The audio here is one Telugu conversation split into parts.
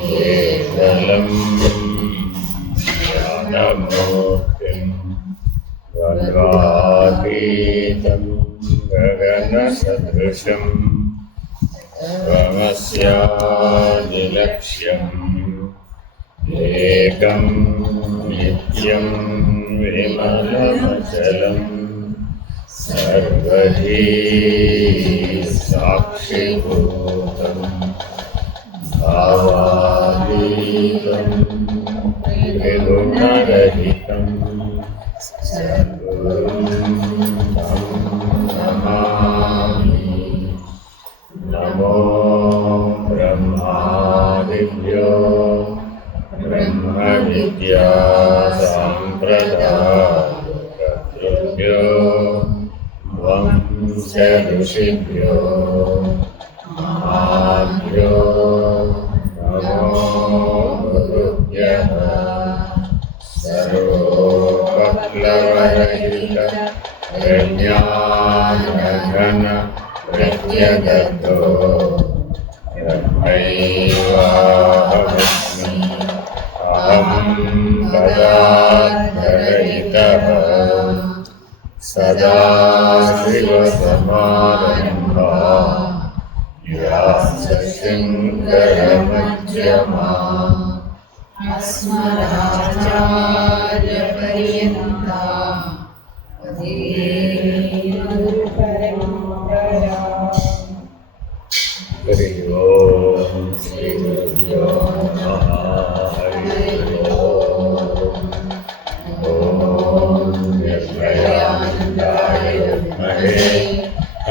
కేవలం జ్ఞానమూర్తిం వక్రాతీతం గగనసదృశం స్వమస్యాదిలక్ష్యం ఏకం నిత్యం విమలమచలం సర్వధీ సాక్షిభూతం భావాతీతం త్రిగుణరహితం సద్గురుం తం నమామి. నమో బ్రహ్మాదిభ్యో బ్రహ్మ విద్యా సాంప్రదాయేభ్యో వంశ ఋషిభ్యో మహాభ్యో నమో గురుభ్యః. సర్వోపప్లవరహిత ప్రజ్ఞానఘన ప్రత్యగతో బ్రహ్మైవాహమస్మి. అహం పదార్థరహితః సదాశివసమారంభాః వ్యాసశంకరమధ్యమాః అస్మదాచార్యపర్యంతాః వందే గురుపరంపరాః. హరి ఓం శ్రీ గురుభ్యో నమః. హరి ఓం. ఓం నిర్భయానందాయ విద్మహే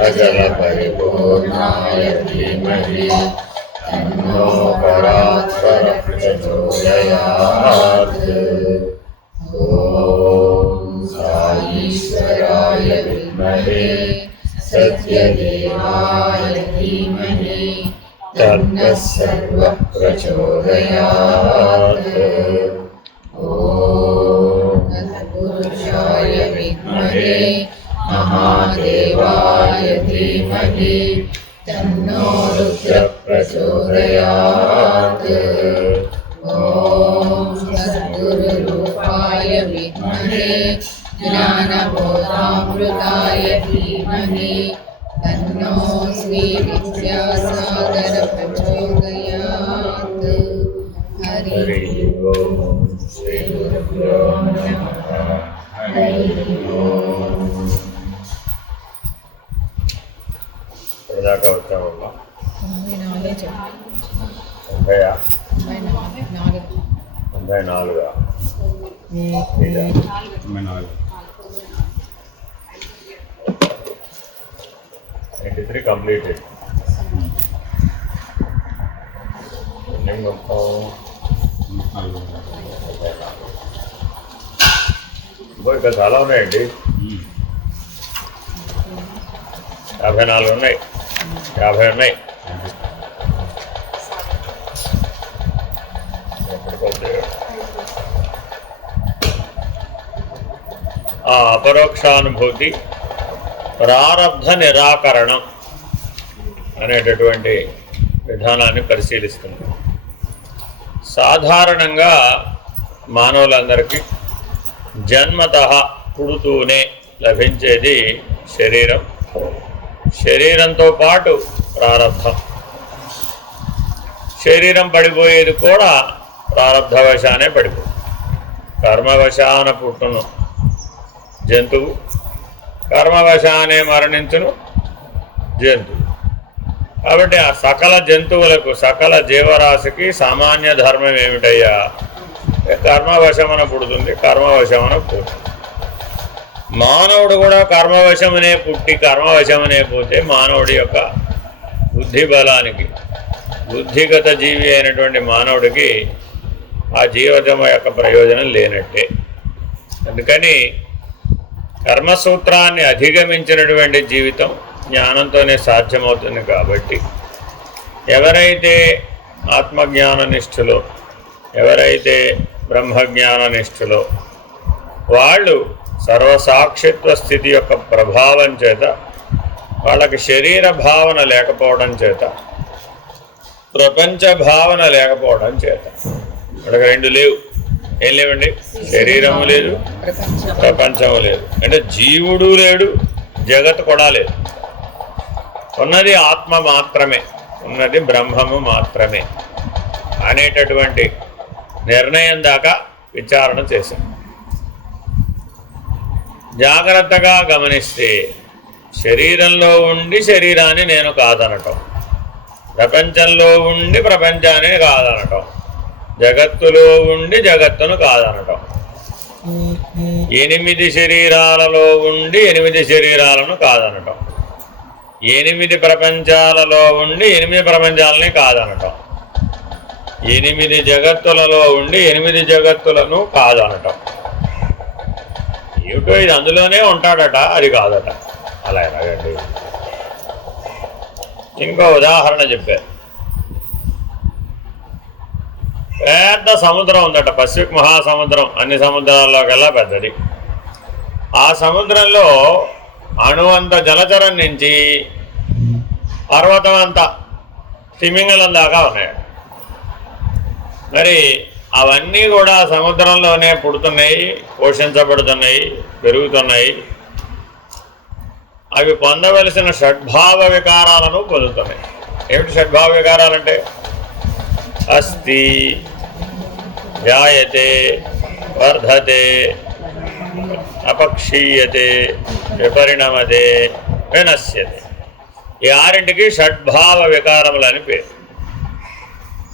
అజల పరిపూర్ణాయ ధీమహి తన్నో పరాత్పర ప్రచోదయాత్. ఓం సాయీశ్వరాయ విద్మహే సత్యదేవాయ ధీమహి తన్నః సర్వః ప్రచోదయాత్. ఓం తత్పురుషాయ విద్మహే మహాదేవాయ ధీమహి తన్నో రుద్రః ప్రచోదయాత్. ఓం సద్గురురూపాయ విద్మహే జ్ఞానబోధామృతాయ ధీమహి తన్నో శ్రీ విద్యాసాగర ప్రచోదయాత్. హరి హరి ఓం శ్రీ గురుభ్యో నమః. హరి ఓం. ఇప్పటిదాకా వచ్చామమ్మా. 84 83 కంప్లీటెడ్. మొత్తం ఇంకా చాలా ఉన్నాయండి. 54 ఉన్నాయి, 50 ఉన్నాయి. ఆ అపరోక్షానుభూతి ప్రారబ్ధ నిరాకరణం అనేటటువంటి విధానాన్ని పరిశీలిస్తుంది. సాధారణంగా మానవులందరికీ జన్మతః పుడుతూనే లభించేది శరీరం. శరీరంతో పాటు ప్రారబ్ధం. శరీరం పడిపోయేది కూడా ప్రారబ్ధవశానే పడిపోతుంది. కర్మవశాన పుట్టును జంతువు, కర్మవశానే మరణించును జంతువు. కాబట్టి ఆ సకల జంతువులకు, సకల జీవరాశికి సామాన్య ధర్మం ఏమిటయ్యా? కర్మవశమన పుడుతుంది, కర్మవశమన పోతుంది. మానవుడు కూడా కర్మవశమనే పుట్టి కర్మవశమనే పోతే మానవుడి యొక్క బుద్ధి బలానికి, బుద్ధిగత జీవి అయినటువంటి మానవుడికి ఆ జీవితం యొక్క ప్రయోజనం లేనట్టే. అందుకని కర్మసూత్రాన్ని అధిగమించినటువంటి జీవితం జ్ఞానంతోనే సాధ్యమవుతుంది. కాబట్టి ఎవరైతే ఆత్మజ్ఞాన నిష్ఠులో, ఎవరైతే బ్రహ్మజ్ఞాన నిష్ఠులో వాళ్ళు సర్వసాక్షిత్వ స్థితి యొక్క ప్రభావం చేత, వాళ్ళకి శరీర భావన లేకపోవడం చేత ప్రపంచ భావన లేకపోవడం చేత. ఇక్కడ రెండు లేవు. ఏం లేవండి? శరీరము లేదు, ప్రపంచము లేదు. అంటే జీవుడు లేడు, జగత్ కూడా లేదు. ఉన్నది ఆత్మ మాత్రమే, ఉన్నది బ్రహ్మము మాత్రమే అనేటటువంటి నిర్ణయం దాకా విచారణ చేశాం. జాగ్రత్తగా గమనిస్తే శరీరంలో ఉండి శరీరాన్ని నేను కాదనటం, ప్రపంచంలో ఉండి ప్రపంచాన్ని కాదనటం, జగత్తులో ఉండి జగత్తును కాదనటం, 8 శరీరాలలో ఉండి 8 శరీరాలను కాదనటం, 8 ప్రపంచాలలో ఉండి 8 ప్రపంచాలని కాదనటం, 8 జగత్తులలో ఉండి 8 జగత్తులను కాదనటం. ఏమిటో ఇది అందులోనే ఉంటాడట, అది కాదట. అలా ఎలాగండి? ఇంకో ఉదాహరణ చెప్పారు. పెద్ద సముద్రం ఉందట, పసిఫిక్ మహాసముద్రం, అన్ని సముద్రాల్లోకెల్లా పెద్దది. ఆ సముద్రంలో అణువంత జలచరం నుంచి పర్వతం అంతా తిమింగలం దాకా ఉన్నాయి. మరి అవన్నీ కూడా సముద్రంలోనే పుడుతున్నాయి, పోషించబడుతున్నాయి, పెరుగుతున్నాయి. అవి పొందవలసిన షడ్భావ వికారాలను పొందుతున్నాయి. ఏమిటి షడ్భావ వికారాలంటే? అస్తి, జాయతే, వర్ధతే, అపక్షీయతే, విపరిణమతే, వినశ్యతే. ఈ 6ంటికి షడ్భావ వికారములు అని పేరు.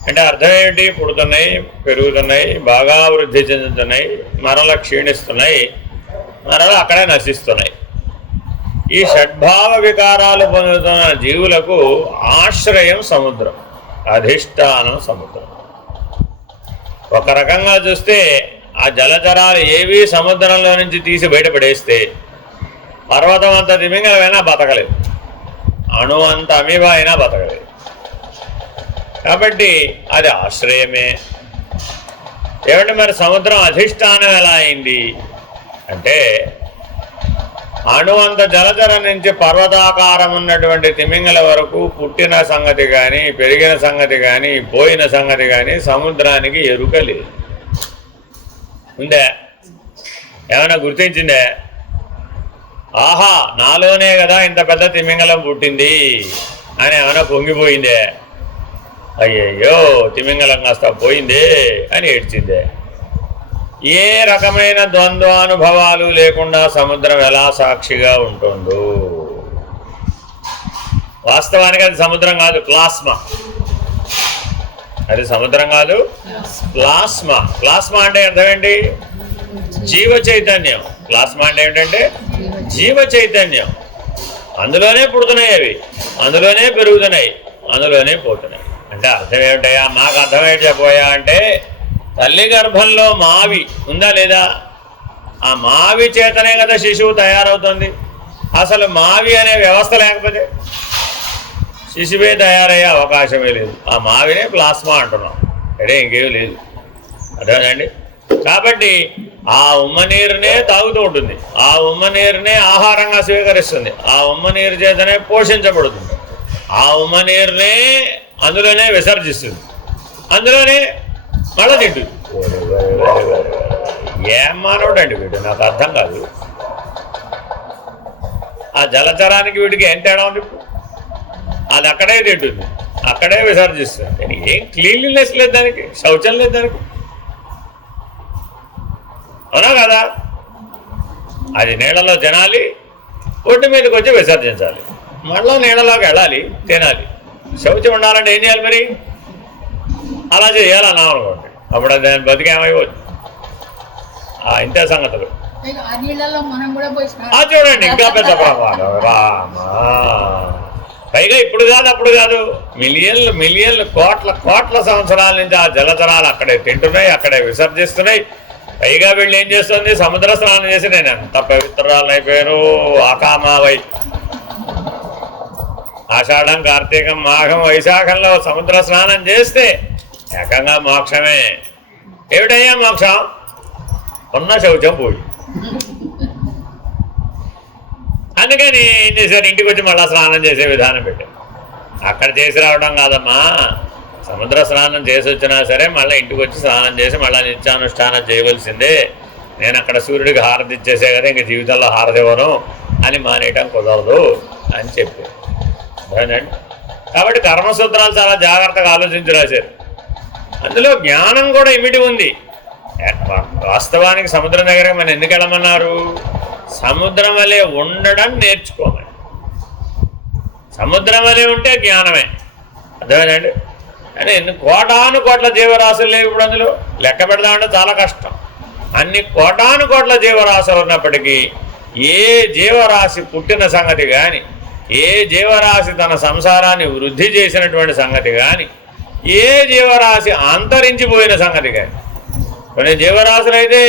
అంటే అర్థం ఏమిటి? పుడుతున్నాయి, పెరుగుతున్నాయి, బాగా వృద్ధి చెందుతున్నాయి, మరల క్షీణిస్తున్నాయి, మరల అక్కడే నశిస్తున్నాయి. ఈ షడ్భావ వికారాలు పొందుతున్న జీవులకు ఆశ్రయం సముద్రం, అధిష్టానం సముద్రం. ఒక రకంగా చూస్తే ఆ జలచరాలు ఏవి సముద్రంలో నుంచి తీసి బయటపడేస్తే పర్వతం అంత తిమింగలమైనా బతకలేదు, అణు అంత అమీబా అయినా బతకలేదు. కాబట్టి అది ఆశ్రయమే. ఏమంటే మరి సముద్రం అధిష్టానం ఎలా అయింది అంటే, అణువంత జలచరం నుంచి పర్వతాకారం ఉన్నటువంటి తిమింగల వరకు పుట్టిన సంగతి కానీ, పెరిగిన సంగతి కానీ, పోయిన సంగతి కానీ సముద్రానికి ఎరుక లేదు. ఉందే? ఏమైనా గుర్తించిందే? ఆహా, నాలోనే కదా ఇంత పెద్ద తిమింగలం పుట్టింది అని ఏమైనా పొంగిపోయిందే? అయ్యయ్యో, తిమింగలం కాస్త పోయిందే అని ఏడ్చిందే? ఏ రకమైన ద్వంద్వానుభవాలు లేకుండా సముద్రం ఎలా సాక్షిగా ఉంటుందో. వాస్తవానికి అది సముద్రం కాదు, ప్లాస్మా. అది సముద్రం కాదు, ప్లాస్మా. ప్లాస్మా అంటే అర్థం ఏంటి? జీవ చైతన్యం. ప్లాస్మా అంటే ఏమిటంటే జీవ చైతన్యం. అందులోనే పుడుతున్నాయి అవి, అందులోనే పెరుగుతున్నాయి, అందులోనే పోతున్నాయి. అంటే అర్థం ఏమిటయా? మాకు అర్థమేంటి చెప్పబోయా అంటే, తల్లి గర్భంలో మావి ఉందా లేదా? ఆ మావి చేతనే కదా శిశువు తయారవుతుంది. అసలు మావి అనే వ్యవస్థ లేకపోతే శిశువే తయారయ్యే అవకాశమే లేదు. ఆ మావినే ప్లాస్మా అంటున్నాం, అదే ఇంకేం లేదు. అదేనండి. కాబట్టి ఆ ఉమ్మ నీరునే తాగుతూ ఉంటుంది, ఆ ఉమ్మ నీరునే ఆహారంగా స్వీకరిస్తుంది, ఆ ఉమ్మ నీరు చేతనే పోషించబడుతుంది, ఆ ఉమ్మ నీరునే అందులోనే విసర్జిస్తుంది, అందులోనే మళ్ళీ తింటుంది. ఏం మానవుడు అండి వీడు? నాకు అర్థం కాదు. ఆ జలచరానికి వీడికి ఏం తేడా ఉంది? అది అక్కడే తింటుంది, అక్కడే విసర్జిస్తుంది. ఏం క్లీన్లీనెస్ లేదు దానికి, శౌచం లేదు దానికి. అవునా కదా? అది నీళ్ళలో తినాలి, ఒడ్డు మీదకి వచ్చి విసర్జించాలి, మళ్ళీ నీళ్ళలోకి వెళ్ళాలి, తినాలి. శౌచం ఉండాలంటే ఏం చేయాలి మరి? అలా చేయాలి అన్నాం అనుకోండి, అప్పుడు అది దాని బతికేమైపోద్ది. ఇంతే సంగతులు. చూడండి, ఇంకా పెద్ద ప్రమాదం. రామా, పైగా ఇప్పుడు కాదు అప్పుడు కాదు, మిలియన్లు కోట్ల సంవత్సరాల నుంచి ఆ జలచరాలు అక్కడే తింటున్నాయి, అక్కడే విసర్జిస్తున్నాయి. పైగా వీళ్ళు ఏం చేస్తుంది? సముద్ర స్నానం చేసి నేను ఎంత పవిత్రాలను అయిపోయాను. ఆకామావై ఆషాఢం, కార్తీకం, మాఘం, వైశాఖంలో సముద్ర స్నానం చేస్తే ఏకంగా మోక్షమే. ఏమిటయ్యా మోక్షం? ఉన్న శౌచం పోయి. అందుకని ఏం చేశారు? ఇంటికి వచ్చి మళ్ళీ స్నానం చేసే విధానం పెట్టారు. అక్కడ చేసి రావడం కాదమ్మా, సముద్ర స్నానం చేసి వచ్చినా సరే మళ్ళీ ఇంటికి వచ్చి స్నానం చేసి మళ్ళీ నిత్యానుష్ఠానం చేయవలసిందే. నేను అక్కడ సూర్యుడికి హారతి ఇచ్చేసే కదా ఇంక జీవితంలో హారతి ఇవ్వను అని మానేయటం కుదరదు అని చెప్పారు. అదేనండి. కాబట్టి కర్మసూత్రాలు చాలా జాగ్రత్తగా ఆలోచించి రాశారు. అందులో జ్ఞానం కూడా ఇమిడి ఉంది. వాస్తవానికి సముద్రం దగ్గర మనం ఎందుకు వెళ్ళమన్నారు? సముద్రం వలె ఉండడం నేర్చుకోమని. సముద్రం వలె ఉంటే జ్ఞానమే. అర్థమేనండి. కానీ కోటాను కోట్ల జీవరాశులు లేవు ఇప్పుడు. అందులో లెక్క పెడదామంటే చాలా కష్టం. అన్ని కోటాను కోట్ల జీవరాశులు ఉన్నప్పటికీ ఏ జీవరాశి పుట్టిన సంగతి కానీ, ఏ జీవరాశి తన సంసారాన్ని వృద్ధి చేసినటువంటి సంగతి కానీ, ఏ జీవరాశి అంతరించిపోయిన సంగతి కానీ, కొన్ని జీవరాశులు అయితే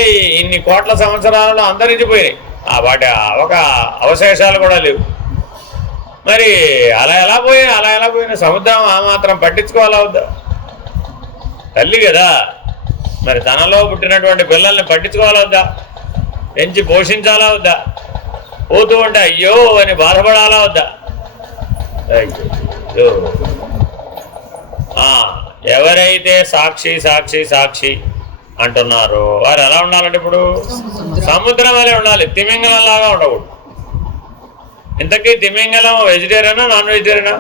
ఇన్ని కోట్ల సంవత్సరాలలో అంతరించిపోయినాయి. వాటి ఒక అవశేషాలు కూడా లేవు. మరి అలా ఎలా పోయిన సముద్రం ఆ మాత్రం పట్టించుకోవాలా వద్దా? తల్లి కదా, మరి తనలో పుట్టినటువంటి పిల్లల్ని పట్టించుకోవాలా వద్దా? పెంచి పోషించాలా వద్దా? పోతూ ఉంటే అయ్యో అని బాధపడాలా వద్దా? అయ్యో. ఎవరైతే సాక్షి సాక్షి సాక్షి అంటున్నారో వారు ఎలా ఉండాలంటే ఇప్పుడు సముద్రం వలె ఉండాలి. తిమింగలం లాగా ఉండకూడదు. ఇంతకీ తిమింగలం వెజిటేరియనా నాన్ వెజిటేరియనా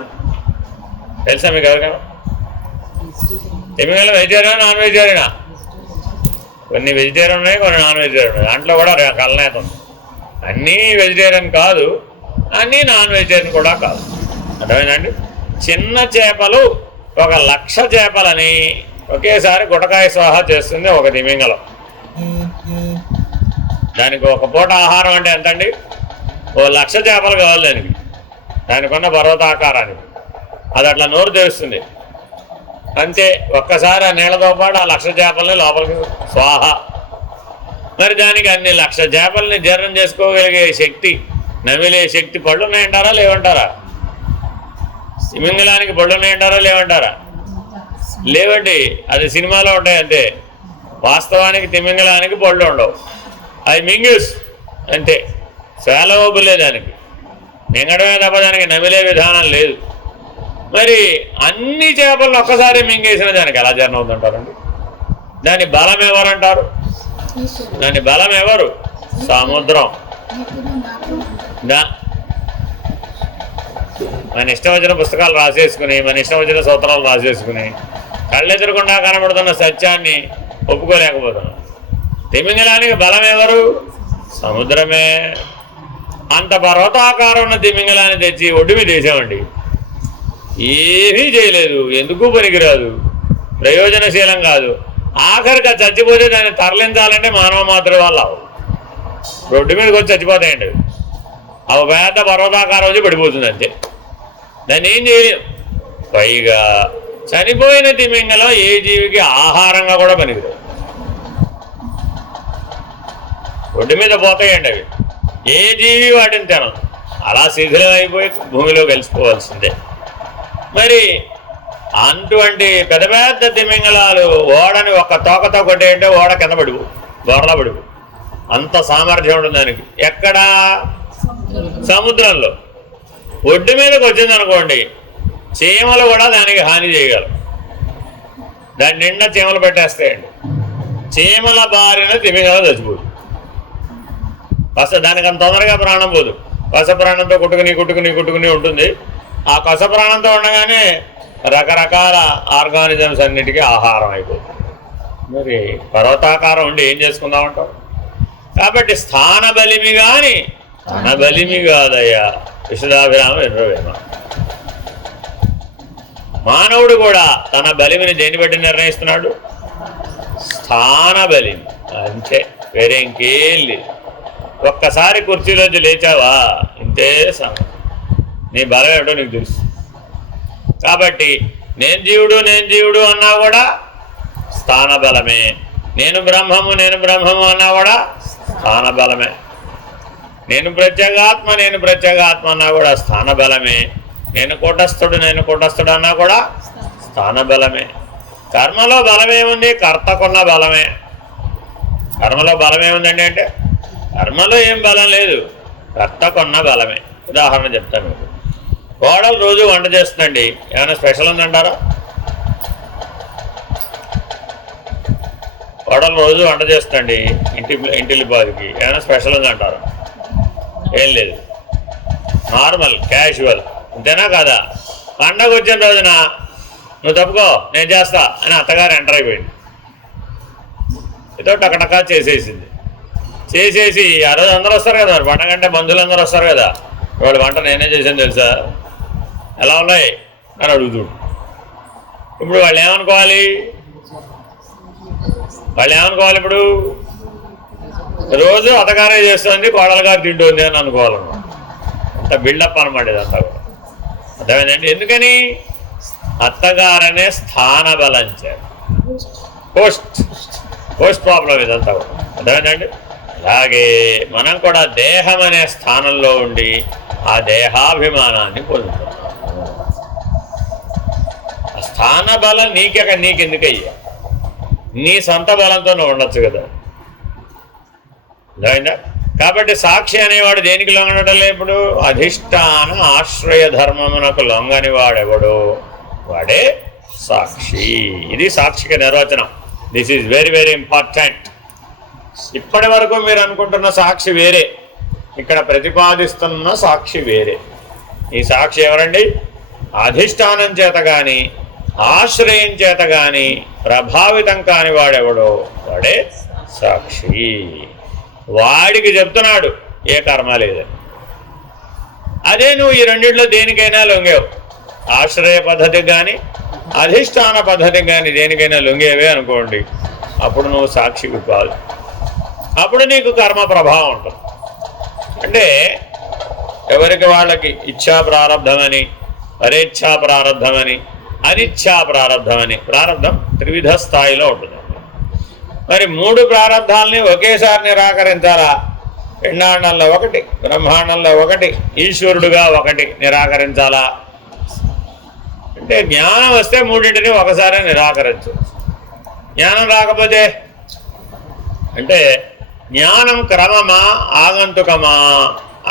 తెలుసా మీకు ఎవరికైనా? తిమింగలం వెజిటేరియనా నాన్ వెజిటేరియనా? కొన్ని వెజిటేరియన్ ఉన్నాయి, కొన్ని నాన్ వెజిటేరియన్ ఉన్నాయి. దాంట్లో కూడా కలనేత ఉంది. అన్నీ వెజిటేరియన్ కాదు, అన్నీ నాన్ వెజిటేరియన్ కూడా కాదు. అర్థమైందండి. చిన్న చేపలు 1,00,000 చేపలని ఒకేసారి గుటకాయ స్వాహా చేస్తుంది ఒక తిమింగలం. దానికి ఒక పూట ఆహారం అంటే ఎంతండి? 1,00,000 చేపలు కావాలి దానికి ఉన్న పర్వతాకారానికి. అది అట్లా నోరు తెరుస్తుంది అంతే. ఒక్కసారి ఆ నీళ్లతో పాటు ఆ 1,00,000 చేపల్ని లోపలికి స్వాహ. మరి దానికి అన్ని 1,00,000 చేపల్ని జీర్ణం చేసుకోగలిగే శక్తి, నమిలే శక్తి పళ్ళు ఉన్నాయంటారా లేవంటారా? తిమింగలానికి పళ్ళు ఉన్నాయంటారా లేవంటారా? లేవండి. అది సినిమాలో ఉంటాయి అంతే. వాస్తవానికి తిమింగలానికి పళ్ళు ఉండవు. అది మింగ్యూస్ అంతే. స్వేలవబులే దానికి. మింగడమే తప్ప దానికి నమిలే విధానం లేదు. మరి అన్ని చేపలను ఒక్కసారి మింగేసిన దానికి ఎలా జీర్ణం అవుతుంటారండి? దాని బలం ఎవరంటారు? దాని బలం ఎవరు? సముద్రం. మన ఇష్టం వచ్చిన పుస్తకాలు రాసేసుకుని, మన ఇష్టం వచ్చిన సూత్రాలు రాసేసుకుని కళ్ళెదురకుండా కనబడుతున్న సత్యాన్ని ఒప్పుకోలేకపోతున్నాం. తిమింగలానికి బలం ఎవరు? సముద్రమే. అంత పర్వతాకారం ఉన్న తిమింగలాన్ని తెచ్చి ఒడ్డు మీద వేసామండి. ఏమీ చేయలేదు, ఎందుకు పనికిరాదు, ప్రయోజనశీలం కాదు. ఆఖరిగా చచ్చిపోతే దాన్ని తరలించాలంటే మానవ మాతృ వల్ల రోడ్డు మీదకి వచ్చి చచ్చిపోతాయండి. అవి పెద్ద పర్వతాకారం వచ్చి పడిపోతుంది అంతే. దాన్ని ఏం చేయలేం. పైగా చనిపోయిన తిమింగలం ఏ జీవికి ఆహారంగా కూడా పనికిరాదు. రోడ్డు మీద పోతాయండి అవి. ఏ జీవి వాటిని తినం. అలా శిథిలం అయిపోయి భూమిలో కలిసిపోవాల్సిందే. మరి అటువంటి పెద్ద పెద్ద తిమింగలాలు ఓడని ఒక్క తోకతో కొట్టేయంటే ఓడ కింద పడిపో, గోడలా పడిపో. అంత సామర్థ్యం ఉంటుంది దానికి. ఎక్కడ? సముద్రంలో. ఒడ్డు మీదకి వచ్చిందనుకోండి, చీమలు కూడా దానికి హాని చేయగలరు. దాని నిండా చీమలు పెట్టేస్తాయండి. చీమల బారిన తిమింగలం చచ్చిపోదు. దానికి అంత తొందరగా ప్రాణం పోదు. కస ప్రాణంతో కుట్టుకుని ఉంటుంది. ఆ కస ప్రాణంతో ఉండగానే రకరకాల ఆర్గానిజమ్స్ అన్నిటికీ ఆహారం అయిపోతుంది. మరి పర్వతాకారం ఉండి ఏం చేసుకుందామంటారు? కాబట్టి స్థాన బలిమి కానీ తన బలిమి కాదయ్యా. విశుద్ధాభిరామ ఎన్నోవేమ. మానవుడు కూడా తన బలిమిని దేన్ని బట్టి నిర్ణయిస్తున్నాడు? స్థాన బలిమి అంతే, వేరే ఇంకేం లేదు. ఒక్కసారి కుర్చీలోంచి లేచావా ఇంతే సంగతి. నీ బలం ఏమిటో నీకు తెలుసు. కాబట్టి నేను జీవుడు అన్నా కూడా స్థాన బలమే. నేను బ్రహ్మము అన్నా కూడా స్థాన బలమే. నేను ప్రత్యేగాత్మ అన్నా కూడా స్థాన బలమే. నేను కూటస్థుడు అన్నా కూడా స్థాన బలమే. కర్మలో బలమేముంది? కర్తకున్న బలమే. కర్మలో బలమేముందండి అంటే కర్మలో ఏం బలం లేదు, కర్తకున్న బలమే. ఉదాహరణ చెప్తాను మీకు. కోడలు రోజు వంట చేస్తుందండి. ఏమైనా స్పెషల్ ఉందంటారా? కోడలు రోజు వంట చేస్తుందండి ఇంటిల్లిపాదికి, ఏమైనా స్పెషల్గా అంటారు? ఏం లేదు, నార్మల్ క్యాజువల్, అంతేనా కాదా? పండగ వచ్చిన రోజున నువ్వు తప్పుకో నేను చేస్తా అని అత్తగారు ఎంటర్ అయిపోయింది. ఏదో టకటకా చేసేసింది. చేసేసి ఆ రోజు అందరూ వస్తారు కదా, మరి పండగ అంటే బంధువులు అందరూ వస్తారు కదా, ఇవాళ వంట నేనే చేశాను తెలుసా, ఎలా ఉన్నాయి అని అడుగుతుడు. ఇప్పుడు వాళ్ళు ఏమనుకోవాలి? ఇప్పుడు రోజు అత్తగారే చేస్తుంది, కోడలు గారు తింటుంది అని అనుకోవాలన్నమాట. అంత బిల్డప్ అనమాట ఇదంతా కూడా. అర్థమైందండి? ఎందుకని? అత్తగారనే స్థాన బలంచారు. పోస్ట్ ప్రాబ్లం ఇదంతా కూడా. అర్థమైందండి? అలాగే మనం కూడా దేహం అనే స్థానంలో ఉండి ఆ దేహాభిమానాన్ని పొందుతున్నాం. ఆ స్థాన బలం నీకెందుకయ్యా? నీ సొంత బలంతో నువ్వు ఉండొచ్చు కదా. అర్థమైందా? కాబట్టి సాక్షి అనేవాడు దేనికి లొంగడం లేదు. ఇప్పుడు అధిష్టాన ఆశ్రయ ధర్మమునకు లొంగని వాడెవడో వాడే సాక్షి. ఇది సాక్షిక నిర్వచనం. This is very very important. ఇప్పటి వరకు మీరు అనుకుంటున్న సాక్షి వేరే, ఇక్కడ ప్రతిపాదిస్తున్న సాక్షి వేరే. ఈ సాక్షి ఎవరండి? అధిష్టానం చేత కానీ ఆశ్రయం చేత కానీ ప్రభావితం కాని వాడెవడో వాడే సాక్షి. వాడికి చెప్తున్నాడు ఏ కర్మ లేదని. అదే నువ్వు ఈ రెండిట్లో దేనికైనా లొంగేవు, ఆశ్రయ పద్ధతికి కానీ అధిష్టాన పద్ధతికి కానీ దేనికైనా లొంగేవే అనుకోండి, అప్పుడు నువ్వు సాక్షికి కాదు. అప్పుడు నీకు కర్మ ప్రభావం ఉంటుంది. అంటే ఎవరికి వాళ్ళకి ఇచ్ఛా ప్రారంధమని, పరేచ్ఛా ప్రారంధమని, అనిచ్ఛా ప్రారంధమని. ప్రారంధం త్రివిధ స్థాయిలో ఉంటుంది. మరి 3 ప్రారంధాలని ఒకేసారి నిరాకరించాలా? పిండాండంలో ఒకటి, బ్రహ్మాండంలో ఒకటి, ఈశ్వరుడుగా ఒకటి నిరాకరించాలా? అంటే జ్ఞానం వస్తే 3టిని ఒకసారి నిరాకరించు. జ్ఞానం రాకపోతే అంటే జ్ఞానం క్రమమా ఆగంతుకమా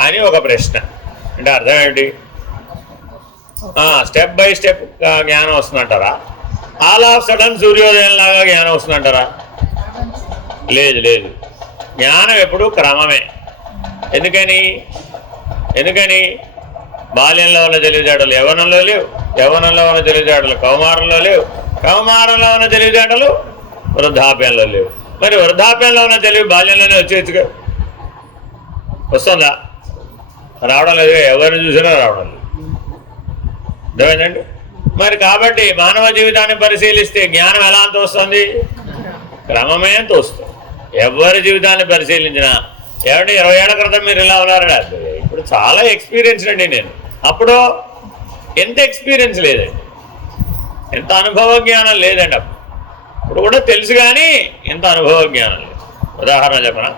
అని ఒక ప్రశ్న. అంటే అర్థం ఏంటి? స్టెప్ బై స్టెప్ జ్ఞానం వస్తుందంటారా? ఆల్ ఆఫ్ సడన్ సూర్యోదయంలాగా జ్ఞానం వస్తుందంటారా? లేదు. జ్ఞానం ఎప్పుడు క్రమమే. ఎందుకని బాల్యంలో ఉన్న తెలివితేటలు యవ్వనంలో లేవు, యవ్వనంలో ఉన్న తెలివితేటలు కౌమారంలో లేవు, కౌమారంలో ఉన్న తెలివితేటలు వృద్ధాప్యంలో లేవు. మరి వృద్ధాప్యంలో ఉన్న తెలివి బాల్యంలోనే వచ్చేచ్చుగా. వస్తుందా? రావడం లేదుగా. ఎవరిని చూసినా రావడం లేదు. అర్థమైందండి? మరి కాబట్టి మానవ జీవితాన్ని పరిశీలిస్తే జ్ఞానం ఎలా అంత వస్తుంది? క్రమమే అంత వస్తుంది. ఎవరి జీవితాన్ని పరిశీలించినా ఏమంటే 20 ఏళ్ల క్రితం మీరు ఇలా ఉన్నారడా, ఇప్పుడు చాలా ఎక్స్పీరియన్స్ అండి నేను. అప్పుడు ఎంత ఎక్స్పీరియన్స్ లేదండి, ఎంత అనుభవ జ్ఞానం లేదండి. ఇప్పుడు కూడా తెలుసు కానీ ఎంత అనుభవ జ్ఞానం లేదు. ఉదాహరణ చెప్పనా,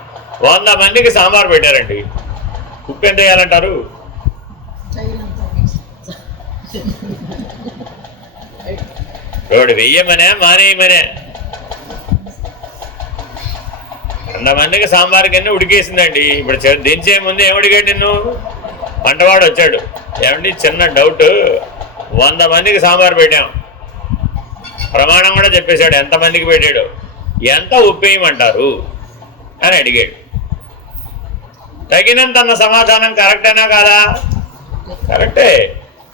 100 మందికి సాంబార్ పెట్టారండి, ఉప్పు ఎంత వేయాలంటారు? రోడ్డు వెయ్యమనే మానేయమనే. 100 మందికి సాంబార్ కింద ఉడికేసిందండి. ఇప్పుడు దించే ముందు ఏమడిగాడు నిన్ను? వంటవాడు వచ్చాడు, ఏమండి చిన్న డౌట్, 100 మందికి సాంబార్ పెట్టాం, ప్రమాణం కూడా చెప్పేశాడు ఎంతమందికి పెట్టాడు, ఎంత ఉప్పేయమంటారు అని అడిగాడు. తగినంత అన్న సమాధానం కరెక్టేనా కాదా? కరెక్టే.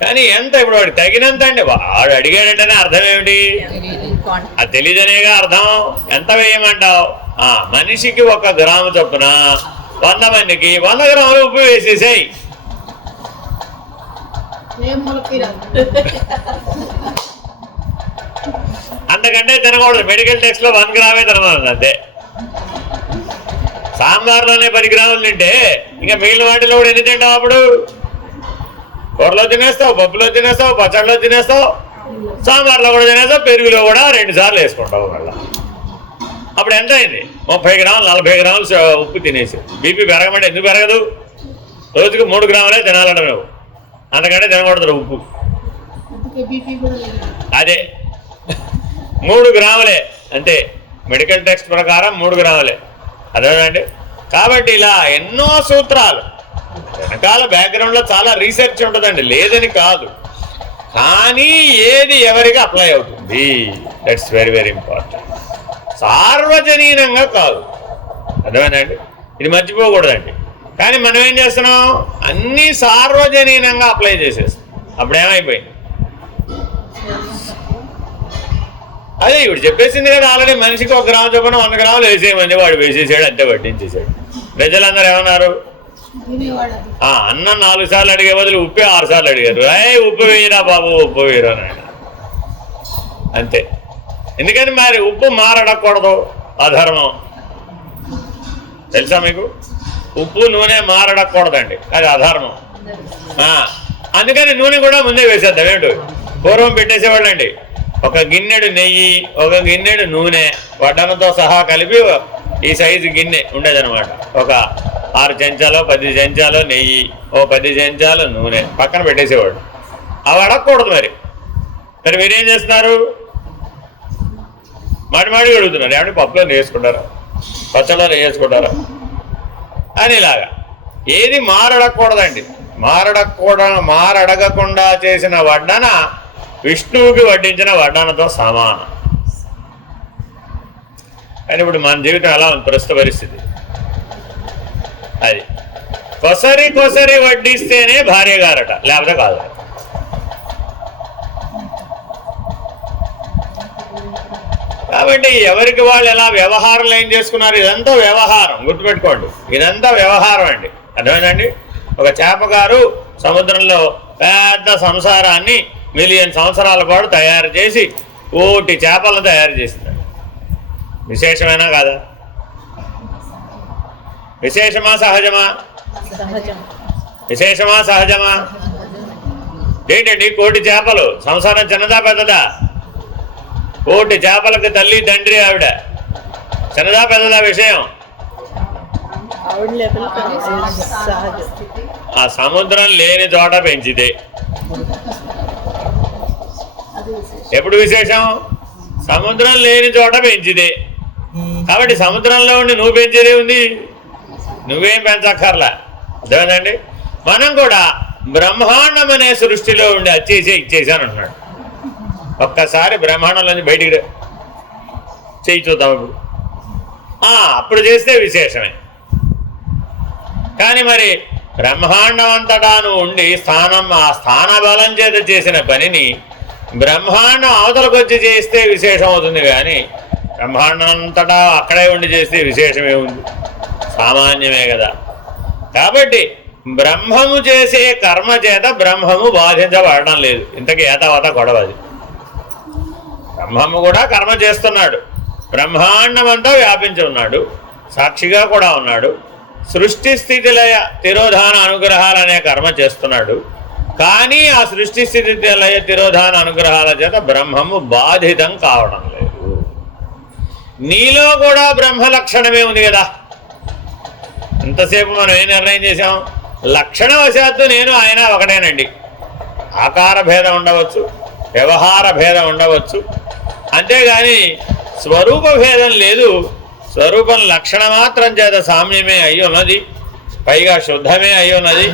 కానీ ఎంత? ఇప్పుడు వాడికి తగినంత అండి. వాడు అడిగాడంటేనే అర్థం ఏమిటి? అది తెలియదనేగా అర్థం. ఎంత వేయమంటావు? మనిషికి 1 గ్రాము చొప్పున 100 మందికి 100 గ్రాములు ఉప్పు వేసేసాయి. అంతకంటే తినకూడదు. మెడికల్ టెక్స్ట్ లో 1 గ్రామే తినమన్నది అంతే. సాంబార్లోనే 10 గ్రాములు తింటే ఇంకా మిగిలిన వాటిలో కూడా ఎన్ని తింటావు? అప్పుడు కూరలో తినేస్తావు, పప్పులో తినేస్తావు, పచ్చడిలో తినేస్తావు, సాంబార్లో కూడా తినేస్తావు, పెరుగులో కూడా 2 సార్లు వేసుకుంటావు. మళ్ళీ అప్పుడు ఎంత అయింది? 30 గ్రాములు 40 గ్రాములు ఉప్పు తినేసి బీపీ పెరగమంటే ఎందుకు పెరగదు? రోజుకి 3 గ్రాములే తినాలంట నువ్వు, అంతకంటే తినకూడదు ఉప్పు. అదే 3 గ్రాములే అంతే. మెడికల్ టెక్స్ట్ ప్రకారం 3 గ్రాములే. అదేనండి. కాబట్టి ఇలా ఎన్నో సూత్రాలు వెనకాల బ్యాక్గ్రౌండ్లో చాలా రీసెర్చ్ ఉంటుందండి, లేదని కాదు. కానీ ఏది ఎవరికి అప్లై అవుతుంది, దట్స్ వెరీ వెరీ ఇంపార్టెంట్. సార్వజనీనంగా కాదు. అర్థమైందండి? ఇది మర్చిపోకూడదండి. కానీ మనం ఏం చేస్తున్నాం, అన్నీ సార్వజనీనంగా అప్లై చేసేస్తాం. అప్పుడు ఏమైపోయింది, అదే ఇప్పుడు చెప్పేసింది కదా ఆల్రెడీ, మనిషికి 1 గ్రాము చొప్పున 100 గ్రాములు వేసేయమని వాడు వేసేసాడు, అంతే వడ్డించేసాడు. ప్రజలందరూ ఏమన్నారు, అన్నం 4 సార్లు అడిగే బదులు ఉప్పే 6 సార్లు అడిగారు. ఉప్పు వేయరా బాబు, ఉప్పు వేయరా నాయన, అంతే. ఎందుకని మరి ఉప్పు మారడకూడదు, అధర్మం. తెలుసా మీకు? ఉప్పు నూనె మారడకూడదండి, అది అధర్మం. అందుకని నూనె కూడా ముందే వేసేద్దాం. ఏంటో పూర్వం పెట్టేసేవాళ్ళండి, 1 గిన్నెడు నెయ్యి, 1 గిన్నెడు నూనె వడ్డనతో సహా కలిపి ఈ సైజు గిన్నె ఉండేదన్నమాట. ఒక 6 చెంచాలో 10 చెంచాలో నెయ్యి, 10 చెంచాలు నూనె పక్కన పెట్టేసేవాడు. అవి అడగకూడదు. మరి మీరేం చేస్తున్నారు, మాటి అడుగుతున్నారు, ఏమంటే పప్పులో వేసుకుంటారా, పచ్చళ్ళలో వేసుకుంటారా అని ఇలాగా. ఏది మారడకూడదండి. మారడగకుండా చేసిన వడ్డన విష్ణువుకి వడ్డించిన వడ్డనతో సమానం. కానీ ఇప్పుడు మన జీవితం ఎలా ఉంది, ప్రస్తుత పరిస్థితి అది. కొసరి వడ్డిస్తేనే భార్య గారట, లేకపోతే కాదు. కాబట్టి ఎవరికి వాళ్ళు ఎలా వ్యవహారాలు ఏం చేసుకున్నారు, ఇదంతా వ్యవహారం, గుర్తుపెట్టుకోండి, ఇదంతా వ్యవహారం అండి. అర్థమైందండి? ఒక చేపగారు సముద్రంలో పెద్ద సంసారాన్ని మిలియన్ సంవత్సరాల పాటు తయారు చేసి 1,000 చేపలను తయారు చేసిందండి. విశేషమేనా కాదా? విశేషమా సహజమా? విశేషమా సహజమా? ఏంటండి 1,000 చేపలు, సంసారం చిన్నదా పెద్దదా? 1,000 చేపలకు తల్లి తండ్రి ఆవిడ, చిన్నదా పెద్దదా విషయం? ఆ సముద్రం లేని చోట పెంచితే ఎప్పుడు విశేషం? సముద్రం లేని చోట పెంచితే. కాబట్టి సముద్రంలో ఉండి నువ్వు పెంచేదే ఉంది, నువ్వేం పెంచక్కర్లా. అర్థమైందండి? మనం కూడా బ్రహ్మాండం అనే సృష్టిలో ఉండి ఇచ్చేసాను అంటున్నాడు. ఒక్కసారి బ్రహ్మాండంలోంచి బయటికి చేయి చూద్దాం. ఇప్పుడు అప్పుడు చేస్తే విశేషమే. కానీ మరి బ్రహ్మాండం అంతటాను ఉండి ఆ స్థాన బలం చేత చేసిన పనిని బ్రహ్మాండం అవతలకు వచ్చి చేస్తే విశేషం అవుతుంది. కానీ బ్రహ్మాండం అంతటా అక్కడే ఉండి చేస్తే విశేషమే ఉంది, సామాన్యమే కదా. కాబట్టి బ్రహ్మము చేసే కర్మ చేత బ్రహ్మము బాధించబడడం లేదు. ఇంతకీ ఏతావత గొడవది. బ్రహ్మము కూడా కర్మ చేస్తున్నాడు, బ్రహ్మాండం అంతా వ్యాపించి ఉన్నాడు, సాక్షిగా కూడా ఉన్నాడు, సృష్టి స్థితి లయ తిరోధాన అనుగ్రహాలు అనే కర్మ చేస్తున్నాడు. కానీ ఆ సృష్టి స్థితి లయ తిరోధాన అనుగ్రహాల చేత బ్రహ్మము బాధితం కావడం లేదు. నీలో కూడా బ్రహ్మ లక్షణమే ఉంది కదా. ఇంతసేపు మనం ఏం నిర్ణయం చేసాం, లక్షణవశాత్తు నేను ఆయన ఒకటేనండి. ఆకార భేదం ఉండవచ్చు, వ్యవహార భేదం ఉండవచ్చు, అంతేగాని స్వరూప భేదం లేదు. స్వరూపం లక్షణ మాత్రం చేత సామ్యమే అయ్యున్నది, పైగా శుద్ధమే అయ్యున్నది,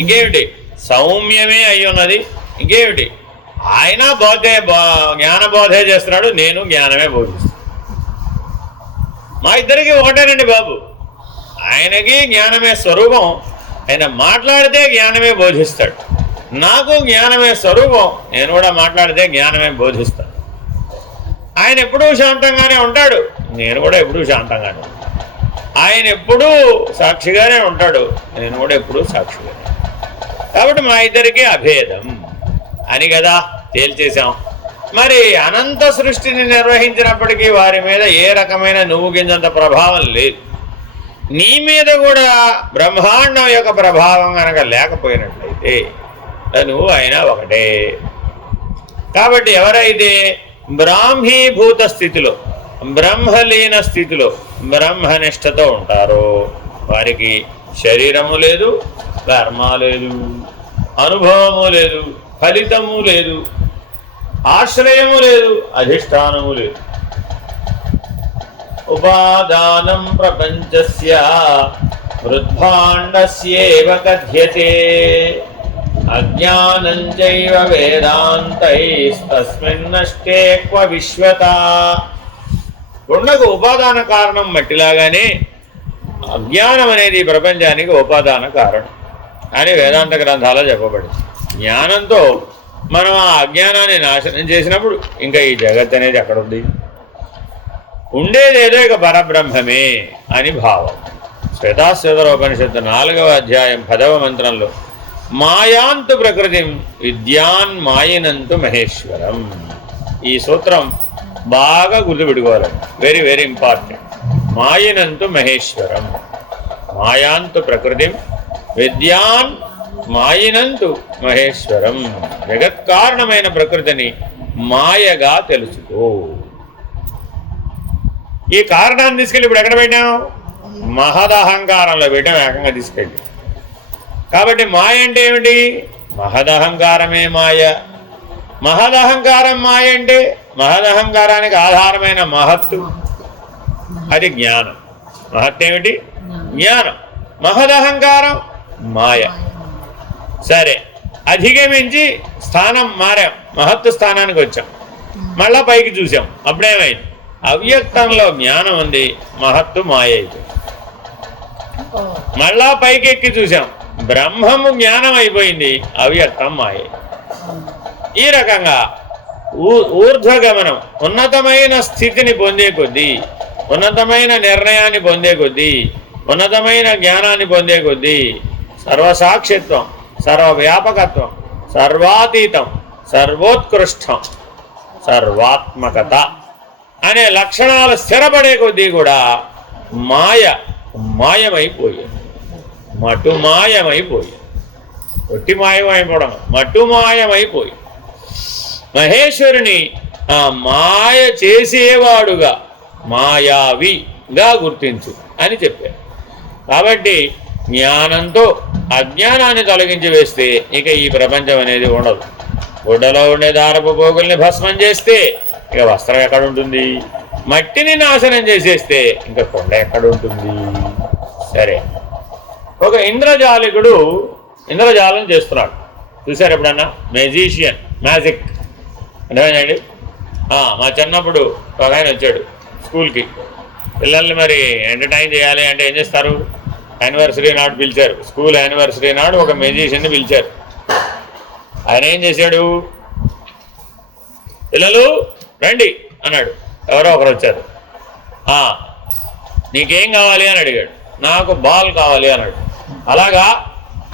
ఇంకేమిటి సౌమ్యమే అయ్యున్నది, ఇంకేమిటి ఆయన జ్ఞానబోధే చేస్తున్నాడు, నేను జ్ఞానమే బోధిస్తాను. మా ఇద్దరికి ఒకటేనండి బాబు. ఆయనకి జ్ఞానమే స్వరూపం, ఆయన మాట్లాడితే జ్ఞానమే బోధిస్తాడు. నాకు జ్ఞానమే స్వరూపం, నేను కూడా మాట్లాడితే జ్ఞానమే బోధిస్తాను. ఆయన ఎప్పుడూ శాంతంగానే ఉంటాడు, నేను కూడా ఎప్పుడూ శాంతంగానే ఉంటాను. ఆయన ఎప్పుడూ సాక్షిగానే ఉంటాడు, నేను కూడా ఎప్పుడూ సాక్షిగానే. కాబట్టి మా ఇద్దరికీ అభేదం అని కదా తేల్చేశాం. మరి అనంత సృష్టిని నిర్వహించినప్పటికీ వారి మీద ఏ రకమైన నువ్వు గింజంత ప్రభావం లేదు. నీ మీద కూడా బ్రహ్మాండం యొక్క ప్రభావం కనుక లేకపోయినట్లయితే నువ్వు అయినా ఒకటే. కాబట్టి ఎవరైతే బ్రాహ్మీభూత స్థితిలో, బ్రహ్మలీన స్థితిలో బ్రహ్మనిష్టతో ఉంటారో వారికి శరీరము లేదు, కర్మ లేదు, అనుభవము లేదు, ఫలితము లేదు, ఆశ్రయము లేదు, అధిష్టానము లేదు. ఉపాదానం ప్రపంచస్య వృద్భాండస్యేవ కథ్యతే అజ్ఞానం చైవ వేదాంతైస్తస్మిన్నష్టే క్వ విశ్వతా. కుండకు ఉపాదాన కారణం మట్టిలాగానే అజ్ఞానం అనేది ఈ ప్రపంచానికి ఉపాదాన కారణం అని వేదాంత గ్రంథాల్లో చెప్పబడింది. జ్ఞానంతో మనం ఆ అజ్ఞానాన్ని నాశనం చేసినప్పుడు ఇంకా ఈ జగత్ అనేది ఎక్కడుంది? ఉండేదేదో ఇక పరబ్రహ్మమే అని భావం. శ్వేతాశ్వతరోపనిషత్తు 4వ అధ్యాయం 10వ మంత్రంలో మాయాంతు ప్రకృతిం విద్యాన్ మాయినంతు మహేశ్వరం. ఈ సూత్రం బాగా గుర్తుపెట్టుకోవాలండి, వెరీ వెరీ ఇంపార్టెంట్. మాయినంతు మహేశ్వరం, మాయాంతు ప్రకృతిం విద్యాన్ మాయినంతు మహేశ్వరం. జగత్కారణమైన ప్రకృతిని మాయగా తెలుసుకో. ఈ కారణాన్ని తీసుకెళ్ళి ఇప్పుడు ఎక్కడ పెట్టాం? మహదహంకారంలో పెట్టాం, ఏకంగా తీసుకెళ్ళి. కాబట్టి మాయ అంటే ఏమిటి? మహదహంకారమే మాయ. మహదహంకారం మాయ అంటే మహదహంకారానికి ఆధారమైన మహత్తు, అది జ్ఞానం. మహత్ ఏమిటి? జ్ఞానం. మహదహంకారం మాయ. సరే, అధిగమించి స్థానం మారాం, మహత్తు స్థానానికి వచ్చాం, మళ్ళా పైకి చూసాం. అప్పుడేమైంది? అవ్యక్తంలో జ్ఞానం ఉంది, మహత్తు మాయ అయిపోయింది. మళ్ళా పైకి ఎక్కి చూసాం, బ్రహ్మము జ్ఞానం అయిపోయింది, అవ్యక్తం మాయ. ఈ రకంగా ఊర్ధ్వగమనం, ఉన్నతమైన స్థితిని పొందే కొద్దీ, ఉన్నతమైన నిర్ణయాన్ని పొందే కొద్దీ, ఉన్నతమైన జ్ఞానాన్ని పొందే కొద్దీ సర్వసాక్షిత్వం, సర్వవ్యాపకత్వం, సర్వాతీతం, సర్వోత్కృష్టం, సర్వాత్మకత అనే లక్షణాలు స్థిరపడే కొద్దీ కూడా మాయ మాయమైపోయింది, మటు మాయమైపోయింది. ఒట్టి మాయమైపోవడం, మటు మాయమైపోయి మహేశ్వరుని ఆ మాయ చేసేవాడుగా, మాయావిగా గుర్తించు అని చెప్పారు. కాబట్టి జ్ఞానంతో అజ్ఞానాన్ని తొలగించి వేస్తే ఇక ఈ ప్రపంచం అనేది ఉండదు. గుడ్డలో ఉండే దారపు పోగుల్ని భస్మం చేస్తే ఇక వస్త్రం ఎక్కడుంటుంది? మట్టిని నాశనం చేసేస్తే ఇంకా కొండ ఎక్కడుంటుంది? సరే, ఒక ఇంద్రజాలికుడు ఇంద్రజాలం చేస్తున్నాడు, చూసారు ఎప్పుడన్నా? Magician, magic. అర్థమైందండి? మా చిన్నప్పుడు ఒక ఆయన వచ్చాడు స్కూల్కి, పిల్లల్ని మరి ఎంటర్టైన్ చేయాలి అంటే ఏం చేస్తారు? యానివర్సరీ నాడు పిలిచారు, స్కూల్ యానివర్సరీ నాడు ఒక మెజిషియన్ని పిలిచారు. ఆయన ఏం చేశాడు? పిల్లలు రండి అన్నాడు. ఎవరో ఒకరు వచ్చారు. నీకేం కావాలి అని అడిగాడు. నాకు బాల్ కావాలి అన్నాడు. అలాగా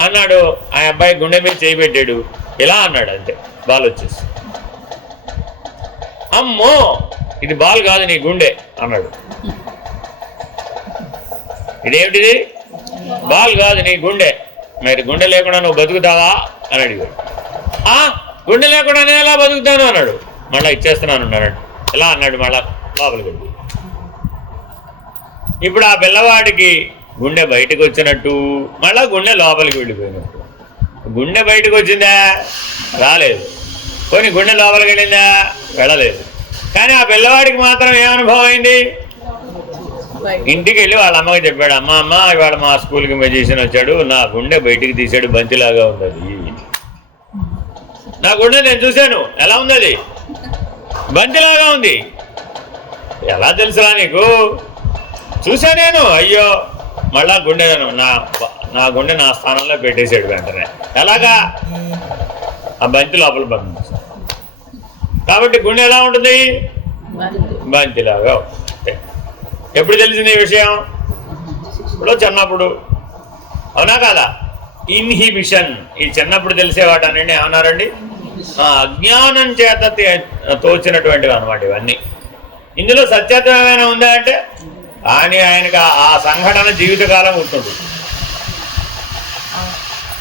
అన్నాడు. ఆ అబ్బాయి గుండె మీద చేయి పెట్టాడు. ఇలా అన్నాడు, అంతే, బాల్ వచ్చేసి. అమ్మో, ఇది బాల్ కాదు, నీ గుండె అన్నాడు. ఇదేమిటిది? బాల్ కాదు, నీ గుండె. మరి గుండె లేకుండా నువ్వు బతుకుతావా అని అడిగాడు. గుండె లేకుండా నేను ఎలా బతుకుతాను అన్నాడు. మళ్ళీ ఇచ్చేస్తున్నాను అన్నాడు. ఎలా అన్నాడు? మళ్ళా లోపలికి వెళ్ళి. ఇప్పుడు ఆ పిల్లవాడికి గుండె బయటకు వచ్చినట్టు, మళ్ళా గుండె లోపలికి వెళ్ళిపోయినట్టు. గుండె బయటకు వచ్చిందా? రాలేదు. కొన్ని గుండె లోపలికి వెళ్ళిందా? వెళ్ళలేదు. కానీ ఆ పిల్లవాడికి మాత్రం ఏమనుభవం అయింది? ఇంటికి వెళ్ళి వాళ్ళ అమ్మకి చెప్పాడు, అమ్మ ఇవాళ మా స్కూల్కి మెజిషియన్ వచ్చాడు, నా గుండె బయటికి తీసాడు, బంతిలాగా ఉంది అది. నా గుండె నేను చూశాను, ఎలా ఉంది? అది బంతిలాగా ఉంది. ఎలా తెలుసురా నీకు? చూసా నేను. అయ్యో, మళ్ళా గుండె నా గుండె నా స్థానంలో పెట్టేసాడు వెంటనే. ఎలాగా? ఆ బంతి లోపల పంపించాడు. కాబట్టి గుండె ఎలా ఉంటుంది? బంతిలాగా ఉంటుంది. ఎప్పుడు తెలిసింది ఈ విషయం? ఇప్పుడు చిన్నప్పుడు. అవునా కాదా? ఇన్హిబిషన్. ఈ చిన్నప్పుడు తెలిసేవాటనండి ఏమన్నారండి? అజ్ఞానం చేత తోచినటువంటివి అన్నమాట ఇవన్నీ. ఇందులో సత్యత్వం ఏమైనా ఉందా అంటే కానీ ఆయనకి ఆ సంఘటన జీవితకాలం ఉంటుంది.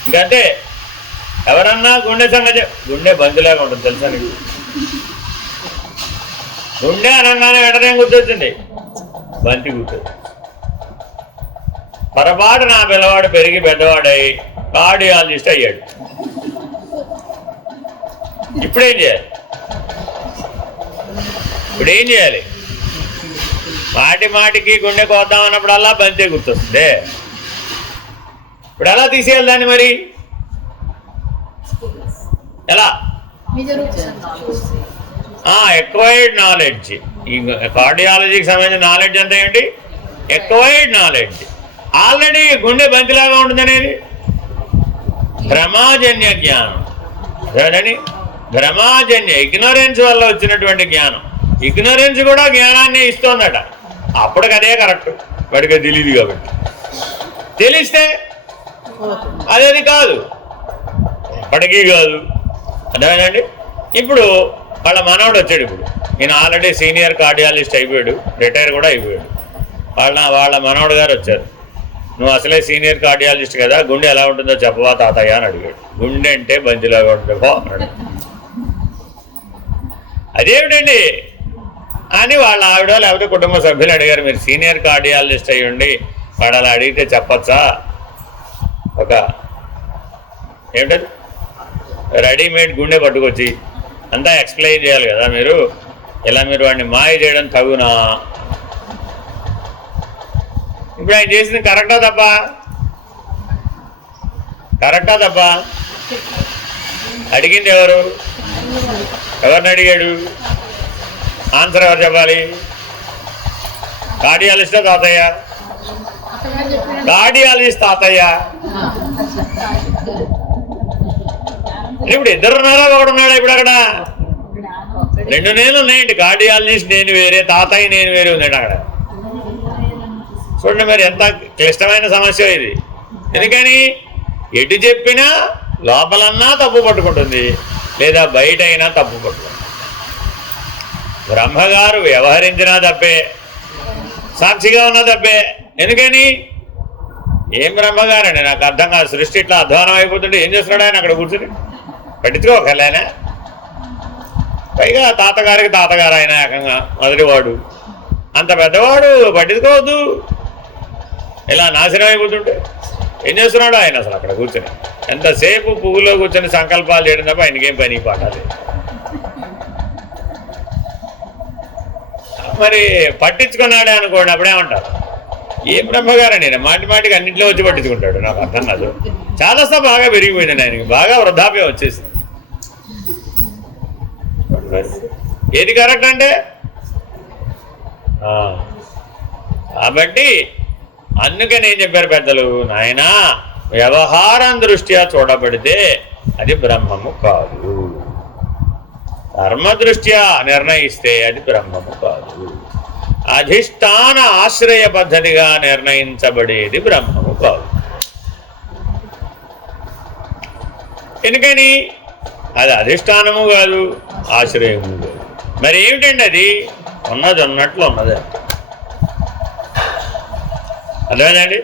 ఇంకంతే. ఎవరన్నా గుండె సంగతి, గుండె బంతిలాగా ఉంటుంది తెలుసా నీకు? గుండె అనగానే వెంటనే గుర్తొచ్చింది, బంతి గుర్తొచ్చింది. పొరపాటు నా పిల్లవాడు పెరిగి పెద్దవాడై కార్డియాలజిస్ట్ అయ్యాడు. ఇప్పుడేం చేయాలి? ఇప్పుడేం చేయాలి? మాటికి గుండె కోద్దాం అన్నప్పుడల్లా బంతే గుర్తొస్తుంది. ఇప్పుడు ఎలా తీసేయాలి దాన్ని? మరి ఎలా? Acquired knowledge. ఈ కార్డియాలజీకి సంబంధించిన నాలెడ్జ్ అంతా ఏంటి? Acquired knowledge. ఆల్రెడీ గుండె బంతిలాగా ఉంటుంది అనేది భ్రమాజన్య జ్ఞానం. అదేనండి, భ్రమాజన్య ఇగ్నోరెన్స్ వల్ల వచ్చినటువంటి జ్ఞానం. ఇగ్నోరెన్స్ కూడా జ్ఞానాన్ని ఇస్తోందట. అప్పటికి అదే కరెక్ట్, వాడికి తెలియదు కాబట్టి. తెలిస్తే అదేది కాదు, ఎప్పటికీ కాదు. అదేనండి. ఇప్పుడు వాళ్ళ మనవడు వచ్చాడు. ఇప్పుడు ఈయన ఆల్రెడీ సీనియర్ కార్డియాలజిస్ట్ అయిపోయాడు, రిటైర్ కూడా అయిపోయాడు. వాళ్ళ మనవడు గారు వచ్చారు. నువ్వు అసలే సీనియర్ కార్డియాలజిస్ట్ కదా, గుండె ఎలా ఉంటుందో చెప్పవా తాతయ్య అని అడిగాడు. గుండె అంటే బంతిలాగా ఉంటుంది అన్నాడు. అదేమిటండి అని వాళ్ళ ఆవిడ లేకపోతే కుటుంబ సభ్యులు అడిగారు. మీరు సీనియర్ కార్డియాలజిస్ట్ అయ్యండి, వాడు అలా అడిగితే చెప్పచ్చా? ఒక ఏమిటది రెడీమేడ్ గుండె పట్టుకొచ్చి అంతా ఎక్స్ప్లెయిన్ చేయాలి కదా మీరు. ఇలా మీరు వాడిని మాయ చేయడం తగునా? ఇప్పుడు ఆయన చేసింది కరెక్టా తప్ప? కరెక్టా తప్ప? అడిగింది ఎవరు? ఎవరిని అడిగాడు? ఆన్సర్ ఎవరు చెప్పాలి? కార్డియాలజిస్టా తాతయ్య? కార్డియాలజిస్ట్ తాతయ్య. ఇప్పుడు ఇద్దరున్నారా ఒకడున్నాడా? ఇప్పుడు అక్కడ 2 నేను ఉన్నాయండి. కార్డియాలజిస్ట్ నేను వేరే, తాతయ్య నేను వేరే ఉన్నాడు అక్కడ. చూడండి మరి ఎంత క్లిష్టమైన సమస్య ఇది. ఎందుకని ఎటు చెప్పినా లోపలన్నా తప్పు పట్టుకుంటుంది, లేదా బయట అయినా తప్పు పట్టుకుంటుంది. బ్రహ్మగారు వ్యవహరించినా తప్పే, సాక్షిగా ఉన్న తప్పే. ఎందుకని? ఏం బ్రహ్మగారండి నాకు అర్థం కాదు. సృష్టి ఇట్లా అధ్వానం అయిపోతుంటే ఏం చేస్తున్నాడు ఆయన అక్కడ కూర్చుని? పట్టించుకోకలేనా? పైగా తాతగారికి తాతగారు ఆయన ఏకంగా మొదటివాడు, అంత పెద్దవాడు పట్టించుకోవద్దు. ఇలా నాశనం అయిపోతుంటే ఏం చేస్తున్నాడు ఆయన అసలు అక్కడ కూర్చొని? ఎంతసేపు పువ్వులో కూర్చొని సంకల్పాలు చేయడం తప్ప ఆయనకేం పని పాటాలి. మరి పట్టించుకున్నాడే అనుకోండి, అప్పుడేమంటారు? ఏ బ్రహ్మగారండి నేను మాటి మాటికి అన్నింటిలో వచ్చి పట్టించుకుంటాడు. నాకు అర్థం కాదు. చాలాసా బాగా పెరిగిపోయింది ఆయనకి, బాగా వృద్ధాప్యం వచ్చేసింది. ఏది కరెక్ట్ అంటే? కాబట్టి అందుకని ఏం చెప్పారు పెద్దలు, నాయనా వ్యవహారం దృష్ట్యా చూడబడితే అది బ్రహ్మము కాదు, ధర్మ దృష్ట్యా నిర్ణయిస్తే అది బ్రహ్మము కాదు, అధిష్టాన ఆశ్రయ పద్ధతిగా నిర్ణయించబడేది బ్రహ్మము కాదు. ఎందుకని? అది అధిష్టానము కాదు, ఆశ్రయము కాదు. మరి ఏమిటండి అది? ఉన్నది ఉన్నట్లు ఉన్నది. అర్థమైందండి?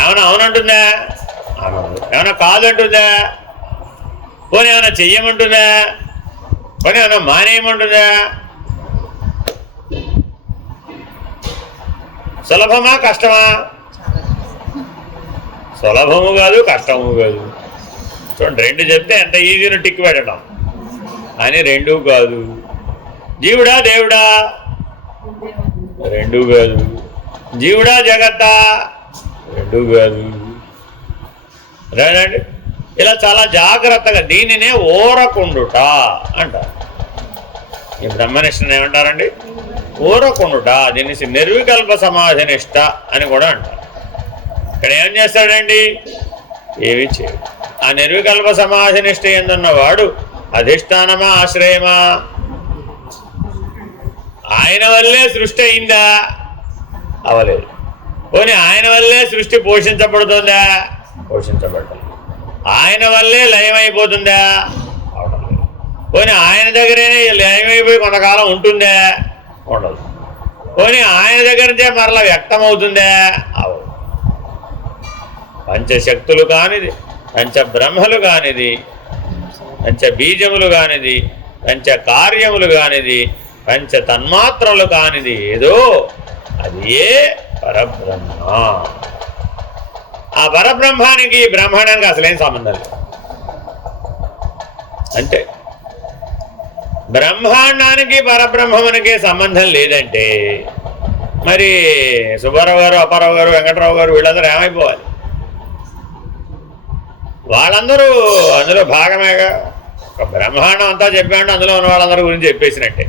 ఏమైనా అవునంటుందా? అవును. ఏమైనా కాదంటుందా? పోనీ ఏమైనా చెయ్యమంటుందా? పోనీ ఏమైనా మానేయమంటుందా? సులభమా కష్టమా? సులభము కాదు, కష్టము కాదు. చూడండి, 2 చెప్తే ఎంత ఈజీని టిక్ పెట్టడం అని 2 కాదు. జీవుడా దేవుడా? 2 కాదు. జీవుడా జగత్తా? 2 కాదు. అదేనండి, ఇలా చాలా జాగ్రత్తగా దీనినే ఊరకుండుట అంటారు. ఈ బ్రహ్మనిష్టను ఏమంటారండి? ఊరకుండుట. దీన్ని నిర్వికల్ప సమాధినిష్ట అని కూడా అంటారు. ఇక్కడ ఏం చేస్తాడండి? ఏమి చేయడు. ఆ నిర్వికల్ప సమాధినిష్ట ఎందున్నవాడు అధిష్టానమా ఆశ్రయమా? ఆయన వల్లే సృష్టి అయిందా? అవలేదు. పోనీ ఆయన వల్లే సృష్టి పోషించబడుతుందా? పోషించబడలేదు. ఆయన వల్లే లయమైపోతుందా? అవడం లేదు. పోనీ ఆయన దగ్గరనే లయమైపోయి కొంతకాలం ఉంటుందా? ఉండదు. పోనీ ఆయన దగ్గర నుంచే మరలా వ్యక్తమవుతుందా? అవదు. పంచశక్తులు కానిది, పంచ బ్రహ్మలు కానిది, పంచ బీజములు కానిది, పంచ కార్యములు కానిది, పంచ తన్మాత్రలు కానిది ఏదో అది ఏ పరబ్రహ్మ. ఆ పరబ్రహ్మానికి బ్రహ్మాండానికి అసలేం సంబంధం లేదు. అంటే బ్రహ్మాండానికి పరబ్రహ్మమునికి సంబంధం లేదంటే మరి సుబ్బారావు గారు, అప్పారావు గారు, వెంకటరావు గారు వీళ్ళందరూ ఏమైపోవాలి? వాళ్ళందరూ అందులో భాగమేగా. ఒక బ్రహ్మాండం అంతా చెప్పాడు, అందులో ఉన్న వాళ్ళందరి గురించి చెప్పేసినట్టే.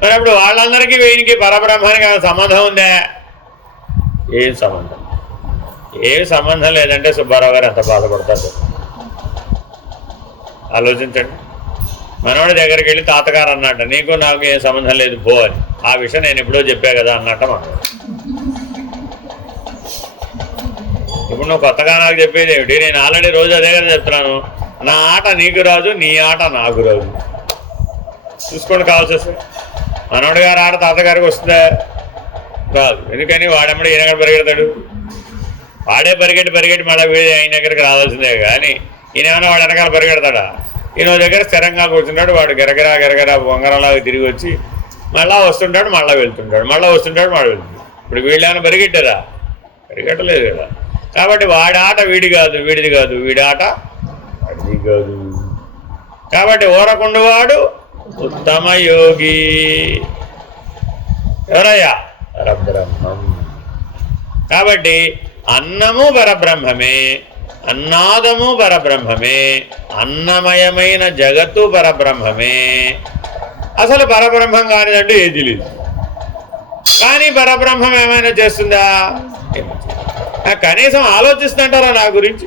మరి అప్పుడు వాళ్ళందరికీ వీనికి పరబ్రహ్మానికి సంబంధం ఉందా? ఏం సంబంధం? ఏం సంబంధం లేదంటే సుబ్బారావు గారు ఎంత బాధపడతారు ఆలోచించండి. మనవాడి దగ్గరికి వెళ్ళి తాతగారు అన్నట్ట, నీకు నాకు ఏం సంబంధం లేదు పో అని. ఆ విషయం నేను ఎప్పుడో చెప్పా కదా అన్నట్ట మనవాడు. ఇప్పుడు నువ్వు కొత్తగా నాకు చెప్పేది ఏమిటి? నేను ఆల్రెడీ రోజు అదే కదా చెప్తున్నాను. నా ఆట నీకు రాదు, నీ ఆట నాకు రాదు. చూసుకోండి కావాల్సి వస్తే. మనవడి గారు ఆట తాతగారికి వస్తుందా? రాదు. ఎందుకని వాడెమ్మడి ఈయన ఎక్కడ పరిగెడతాడు? వాడే పరిగెట్టి మళ్ళీ వీడి ఆయన దగ్గరికి రావాల్సిందే. కానీ ఈయనేమన్నా వాడు వెనకాల పరిగెడతాడా? ఈయన దగ్గర స్థిరంగా కూర్చుంటాడు. వాడు గరగరా బొంగరంలాగా తిరిగి వచ్చి మళ్ళీ వస్తుంటాడు, మళ్ళీ వెళ్తుంటాడు, మళ్ళీ వస్తుంటాడు, మళ్ళీ వెళ్తుంటాడు. ఇప్పుడు వీళ్ళేమైనా పరిగెట్టారా? పరిగెట్టలేదు కదా. కాబట్టి వాడి ఆట వీడి కాదు, వీడిది కాదు, వీడి ఆట వాడిది కాదు. కాబట్టి ఊరకుండువాడు ఉత్తమ యోగి. ఎవరయ్యా? పరబ్రహ్మం. కాబట్టి అన్నము పరబ్రహ్మమే, అన్నాదము పరబ్రహ్మమే, అన్నమయమైన జగత్తు పరబ్రహ్మమే. అసలు పరబ్రహ్మం కానిదంటూ ఏది లేదు. కానీ పరబ్రహ్మం ఏమైనా చేస్తుందా? కనీసం ఆలోచిస్తుంటారా నా గురించి?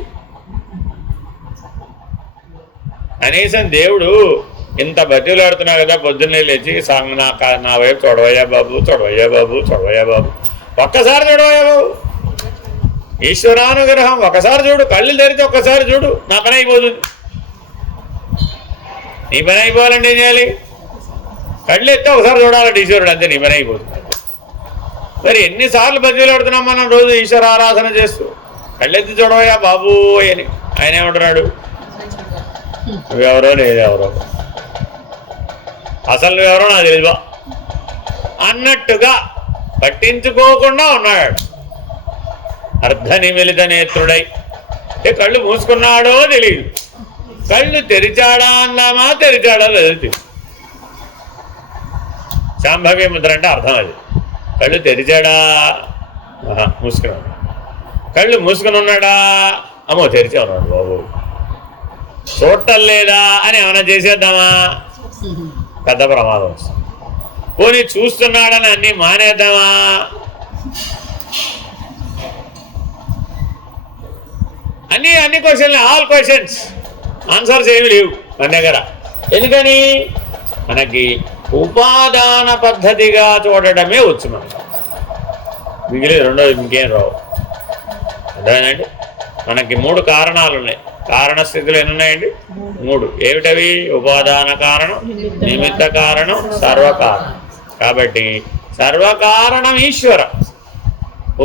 కనీసం దేవుడు ఇంత బతిలాడుతున్నా కదా, పొద్దున్నే లేచి నా వైపు చూడవయ్యా బాబు, చూడవయ్యా బాబు, చూడవయ్యా బాబు, ఒక్కసారి చూడవయ్యా బాబు, ఈశ్వరానుగ్రహం ఒకసారి చూడు, కళ్ళు తెరిచి ఒక్కసారి చూడు, నా పని అయిపోతుంది. నీ పని అయిపోవాలంటే ఏం చేయాలి? కళ్ళు ఎత్తే ఒకసారి చూడాలంటే ఈశ్వరుడు, అంతే నీ పని అయిపోతుంది. మరి ఎన్నిసార్లు బతిలాడుతున్నాం మనం రోజు ఈశ్వర ఆరాధన చేస్తూ? కళ్ళెత్తి చూడవయ్యా బాబు అని. ఆయన ఏమంటున్నాడు? నువ్వెవరో నేనెవరో, అసలు నువ్వెవరో నాకు తెలియదు అన్నట్టుగా పట్టించుకోకుండా ఉన్నాడు. అర్ధనిమిలిత నేత్రుడై. కళ్ళు మూసుకున్నాడో తెలియదు, కళ్ళు తెరిచాడా అందామా, తెరిచాడో లేదు తెలియదు. శాంభవి ముద్ర అంటే అర్థం అది. కళ్ళు తెరిచాడా? మూసుకున్నాడు. కళ్ళు మూసుకుని ఉన్నాడా? అమ్మో తెరిచే ఉన్నాడు బాబు. చూడటం లేదా అని ఏమైనా చేసేద్దామా? పెద్ద ప్రమాదం వస్తుంది. పోనీ చూస్తున్నాడని అన్నీ మానేద్దామా? అన్ని క్వశ్చన్లు, ఆల్ క్వశ్చన్స్, ఆన్సర్స్ ఏమి లేవు మన దగ్గర. ఎందుకని? మనకి ఉపాదాన పద్ధతిగా చూడటమే వచ్చు. మనకు మిగిలేదు రెండోది ఇంకేం రావు. అర్థమేనండి? మనకి 3 కారణాలు ఉన్నాయి. కారణ స్థితులు ఎన్ని ఉన్నాయండి? 3. ఏమిటవి? ఉపాదాన కారణం, నిమిత్త కారణం, సర్వకారణం. కాబట్టి సర్వకారణం ఈశ్వర,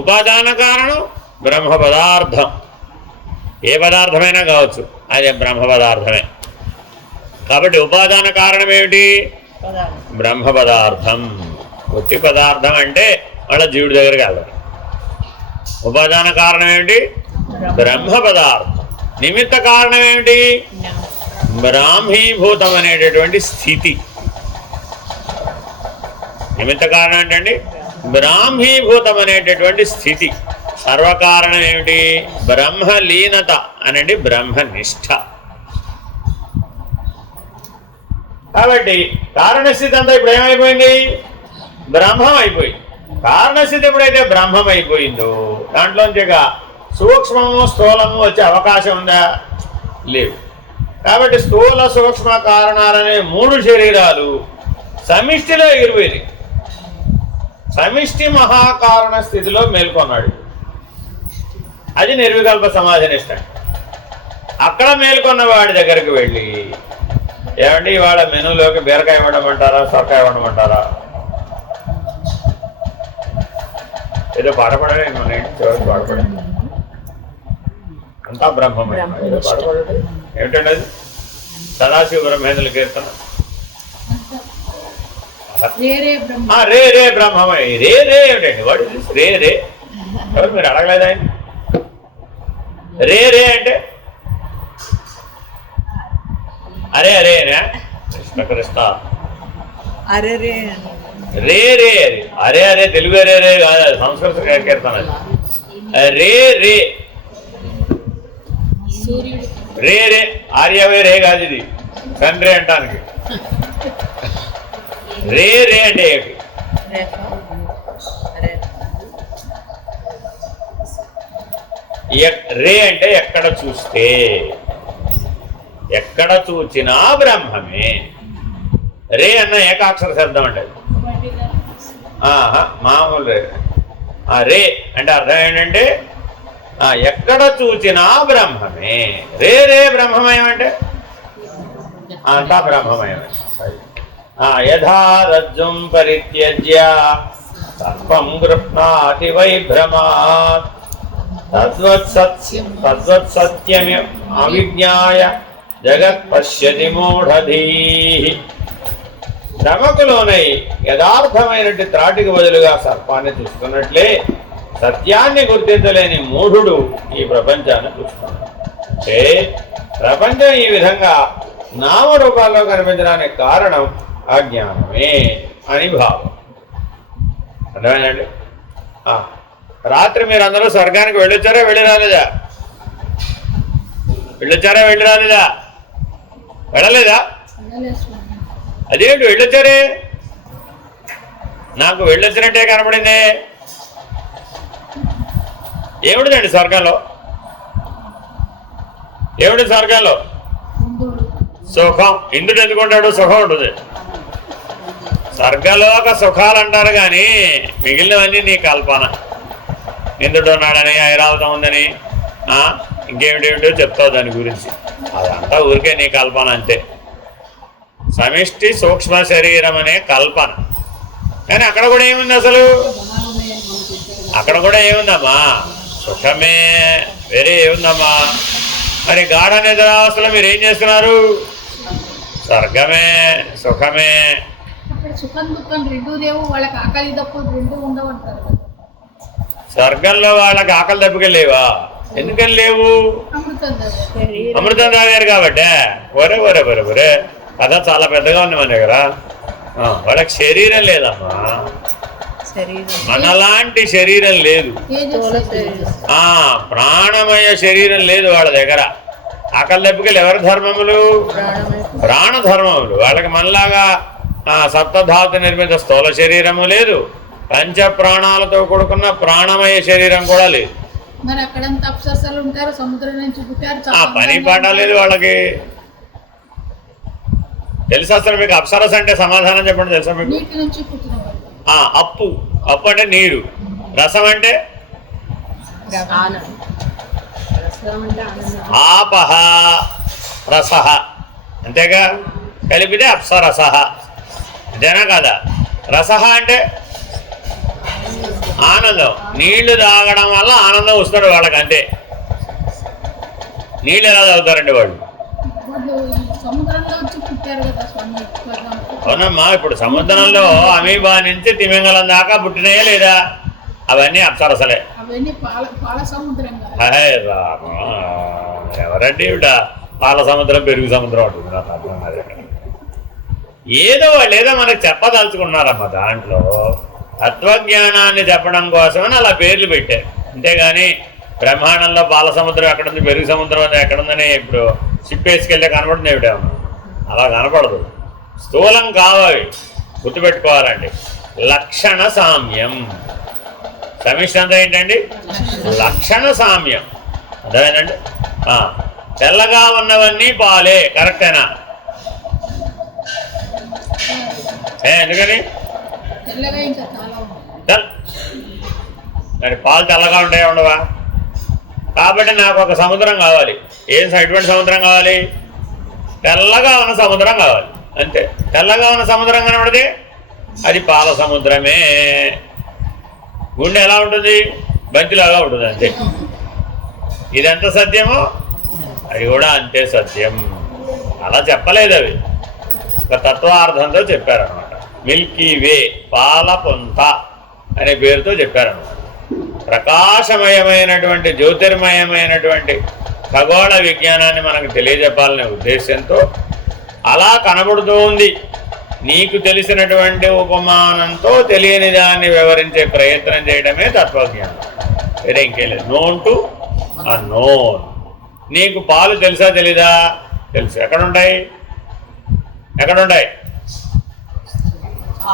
ఉపాదాన కారణం బ్రహ్మ పదార్థం. ఏ పదార్థమైనా కావచ్చు, అదే బ్రహ్మ పదార్థమే. కాబట్టి ఉపాదాన కారణం ఏమిటి? బ్రహ్మ పదార్థం. ఒట్టి పదార్థం అంటే మళ్ళీ జీవుడి దగ్గరికి వెళ్ళాలి. ఉపాదాన కారణం ఏమిటి? బ్రహ్మ పదార్థం. నిమిత్త కారణం ఏమిటి? బ్రాహ్మీభూతం అనేటటువంటి స్థితి. నిమిత్త కారణం ఏంటండి? బ్రాహ్మీభూతం అనేటటువంటి స్థితి. సర్వకారణం ఏమిటి? బ్రహ్మలీనత అనండి, బ్రహ్మనిష్ట. కాబట్టి కారణస్థితి అంతా ఇప్పుడు ఏమైపోయింది? బ్రహ్మం అయిపోయింది. కారణస్థితి ఎప్పుడైతే బ్రహ్మం అయిపోయిందో దాంట్లోంచి సూక్ష్మము స్థూలము వచ్చే అవకాశం ఉందా? లేవు. కాబట్టి స్థూల సూక్ష్మ కారణాలనే 3 శరీరాలు సమిష్టిలో ఎగిరిపోయింది. సమిష్టి మహాకారణ స్థితిలో మేల్కొన్నాడు. అది నిర్వికల్ప సమాధి నిష్ట. అక్కడ మేల్కొన్న వాడి దగ్గరికి వెళ్ళి, ఏమండి ఇవాళ మెనూలోకి బీరకాయ ఇవ్వడమంటారా, సొరకాయ ఇవ్వడమంటారా? ఏదో పాడపడే చివరికి పాడపడే అంతా బ్రహ్మమే. ఏదో పాడపడే ఏమిటండి అది? సదాశివ బ్రహ్మేంద్రుల కీర్తన. రే రే బ్రహ్మమై. రే రే ఏమిటండి? వాడు రే రే ఎవరు మీరు అడగలేదా? రే రే అంటే అరే అరేనా? కృష్ణ కృష్ణ రే రే అది. అరే అరే తెలుగు రే రే కాదు, సంస్కృత కీర్తన. రే రే రే రే ఆర్యవే రే కాదు, ఇది తండ్రి అంటానికి. రే రే అంటే ఏమిటి? రే అంటే ఎక్కడ చూస్తే, ఎక్కడ చూచినా బ్రహ్మమే. రే అన్న ఏకాక్షర శబ్దం అంటే మామూలు రే. రే అంటే అర్థం ఏంటంటే ఎక్కడ చూచినా బ్రహ్మమే. రే రే బ్రహ్మమయం అంటే అంతా బ్రహ్మమయమే. యథా రజ్జుం పరిత్యజ్య సర్పం గృహ్ణాతి వైభ్రమాత్ తద్వత్సత్యం అవిజ్ఞాయ జగత్ పశ్యతి మూఢధీః. భ్రమకులోనై యథార్థమైనట్టు త్రాటికి బదులుగా సర్పాన్ని చూస్తున్నట్లే సత్యాన్ని గుర్తించలేని మూఢుడు ఈ ప్రపంచాన్ని చూస్తున్నాడు. అంటే ప్రపంచం ఈ విధంగా నామరూపాల్లో కనిపించడానికి కారణం అజ్ఞానమే అని భావం. అర్థమైందండి? రాత్రి మీరు అందరూ స్వర్గానికి వెళ్ళొచ్చారా వెళ్ళి రాలేదా? వెళ్ళొచ్చారా వెళ్ళి రాలేదా? వెళ్ళలేదా? అదేంటి వెళ్ళొచ్చారే? నాకు వెళ్ళొచ్చినట్టే కనపడిందే. ఏమిటిదండి స్వర్గంలో? ఏమిటి స్వర్గంలో? సుఖం. ఇంద్రుడు ఎందుకుంటాడు? సుఖం ఉంటుంది. స్వర్గలోక సుఖాలు అంటారు కానీ మిగిలినవన్నీ నీ కల్పన. ఇంద్రుడు ఉన్నాడని, ఐరావతం ఉందని, ఇంకేమిటేమిటో చెప్తావు దాని గురించి. అదంతా ఊరికే నీ కల్పన అంతే. సమిష్టి సూక్ష్మ శరీరం అనే కల్పన. కానీ అక్కడ కూడా ఏముంది అసలు? అక్కడ కూడా ఏముందమ్మా? సుఖమే. వేరే ఏముందమ్మా? మరి గాఢ నిద్రావస్థలో మీరు ఏం చేస్తున్నారు? స్వర్గమే, సుఖమే. స్వర్గంలో వాళ్ళకి ఆకలి దెబ్బకి లేవా? ఎందుకని లేవు? అమృతం తాగారు కాబట్టే. ఒరే ఒరే ఒరే ఒరే కథ చాలా పెద్దగా ఉంది మన దగ్గర. వాళ్ళకి శరీరం లేదమ్మా, మనలాంటి శరీరం లేదు. ప్రాణమయ శరీరం లేదు వాళ్ళ దగ్గర. ఆకలి దెబ్బకి ఎవరి ధర్మములు? ప్రాణధర్మములు. వాళ్ళకి మనలాగా సప్తధాతు నిర్మిత స్థూల శరీరము లేదు, పంచ ప్రాణాలతో కూడుకున్న ప్రాణమయ శరీరం కూడా లేదు. పని పాట లేదు వాళ్ళకి. తెలుసా అసలు మీకు? అప్సరస అంటే సమాధానం చెప్పండి. తెలుసా మీకు? అప్పు. అప్పు అంటే నీరు. రసం అంటే ఆపహ రసహ. అంతేగా? కలిపితే అప్సరస. అంతేనా కదా? రసహ అంటే ఆనందం. నీళ్లు తాగడం వల్ల ఆనందం వస్తాడు వాళ్ళకి, అంతే. నీళ్ళు ఎలా తాగుతారండి వాళ్ళు? అవునమ్మా. ఇప్పుడు సముద్రంలో అమీబా నుంచి తిమింగలం దాకా పుట్టినాయా లేదా? అవన్నీ అప్సరసలే. ఎవరండి ఇవిడ? పాల సముద్రం, పెరుగు సముద్రం ఉంటుంది. నాకు అర్థం కాదు. ఏదో వాళ్ళు ఏదో మనకు చెప్పదలుచుకున్నారమ్మా. దాంట్లో తత్వజ్ఞానాన్ని చెప్పడం కోసమని అలా పేర్లు పెట్టారు. అంతేగాని బ్రహ్మాండంలో పాల సముద్రం ఎక్కడుంది, పెరుగు సముద్రం అది ఎక్కడుందని ఇప్పుడు షిప్ వేసుకెళ్తే కనపడుతుంది ఏమిటేమో. అలా కనపడదు. స్థూలం కావాలి, గుర్తుపెట్టుకోవాలండి. లక్షణ సామ్యం. సమిష్టి అంతా ఏంటండి? లక్షణ సామ్యం. అర్థమైందండి? తెల్లగా ఉన్నవన్నీ పాలే. కరెక్టేనా? ఎందుకని? మరి పాలు తెల్లగా ఉంటాయా ఉండవా? కాబట్టి నాకు ఒక సముద్రం కావాలి. ఎటువంటి సముద్రం కావాలి? తెల్లగా ఉన్న సముద్రం కావాలి, అంతే. తెల్లగా ఉన్న సముద్రం కనబడితే అది పాల సముద్రమే. గుండె ఎలా ఉంటుంది? బంతిలాగా ఉంటుంది, అంతే. ఇదెంత సత్యమో అది కూడా అంతే సత్యం. అలా చెప్పలేదు, అవి ఒక తత్వార్థంతో చెప్పారనమాట. మిల్కీ వే, పాల పొంత అనే పేరుతో చెప్పారనమాట. ప్రకాశమయమైనటువంటి జ్యోతిర్మయమైనటువంటి ఖగోళ విజ్ఞానాన్ని మనకు తెలియజెప్పాలనే ఉద్దేశంతో అలా కనబడుతూ ఉంది. నీకు తెలిసినటువంటి ఉపమానంతో తెలియని దాన్ని వివరించే ప్రయత్నం చేయడమే తత్వజ్ఞానం. వేరే ఇంకేం లేదు. Known to unknown. నీకు పాలు తెలుసా తెలీదా? తెలుసు. ఎక్కడుంటాయి? ఎక్కడుంటాయి?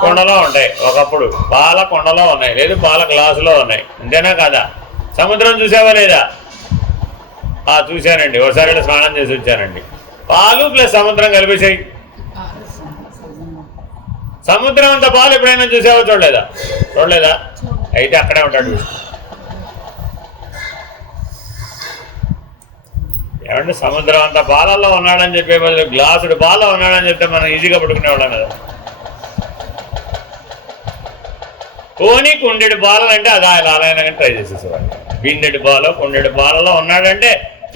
కుండలో ఉంటాయి, ఒకప్పుడు పాల కుండలో ఉన్నాయి, లేదు పాల గ్లాసులో ఉన్నాయి, అంతేనా కాదా? సముద్రం చూసావా లేదా? చూశానండి, ఒకసారి స్నానం చేసి వచ్చానండి. పాలు ప్లస్ సముద్రం కలిపేసాయి. సముద్రం అంత పాలు ఎప్పుడైనా చూసావో? చూడలేదా? అయితే అక్కడే ఉంటాడు విష్ణు. ఏమంటే సముద్రం అంత పాలల్లో ఉన్నాడని చెప్పే బదులు గ్లాసుడు పాలలో ఉన్నాడని చెప్తే మనం ఈజీగా పట్టుకునేవాళ్ళం కదా. పోనీ కుండెడు పాలలు అంటే అది అలాగైనా ట్రై చేసేసేవాడు. బిందెడు పాలు కుండెడు పాలలో ఉన్నాడంటే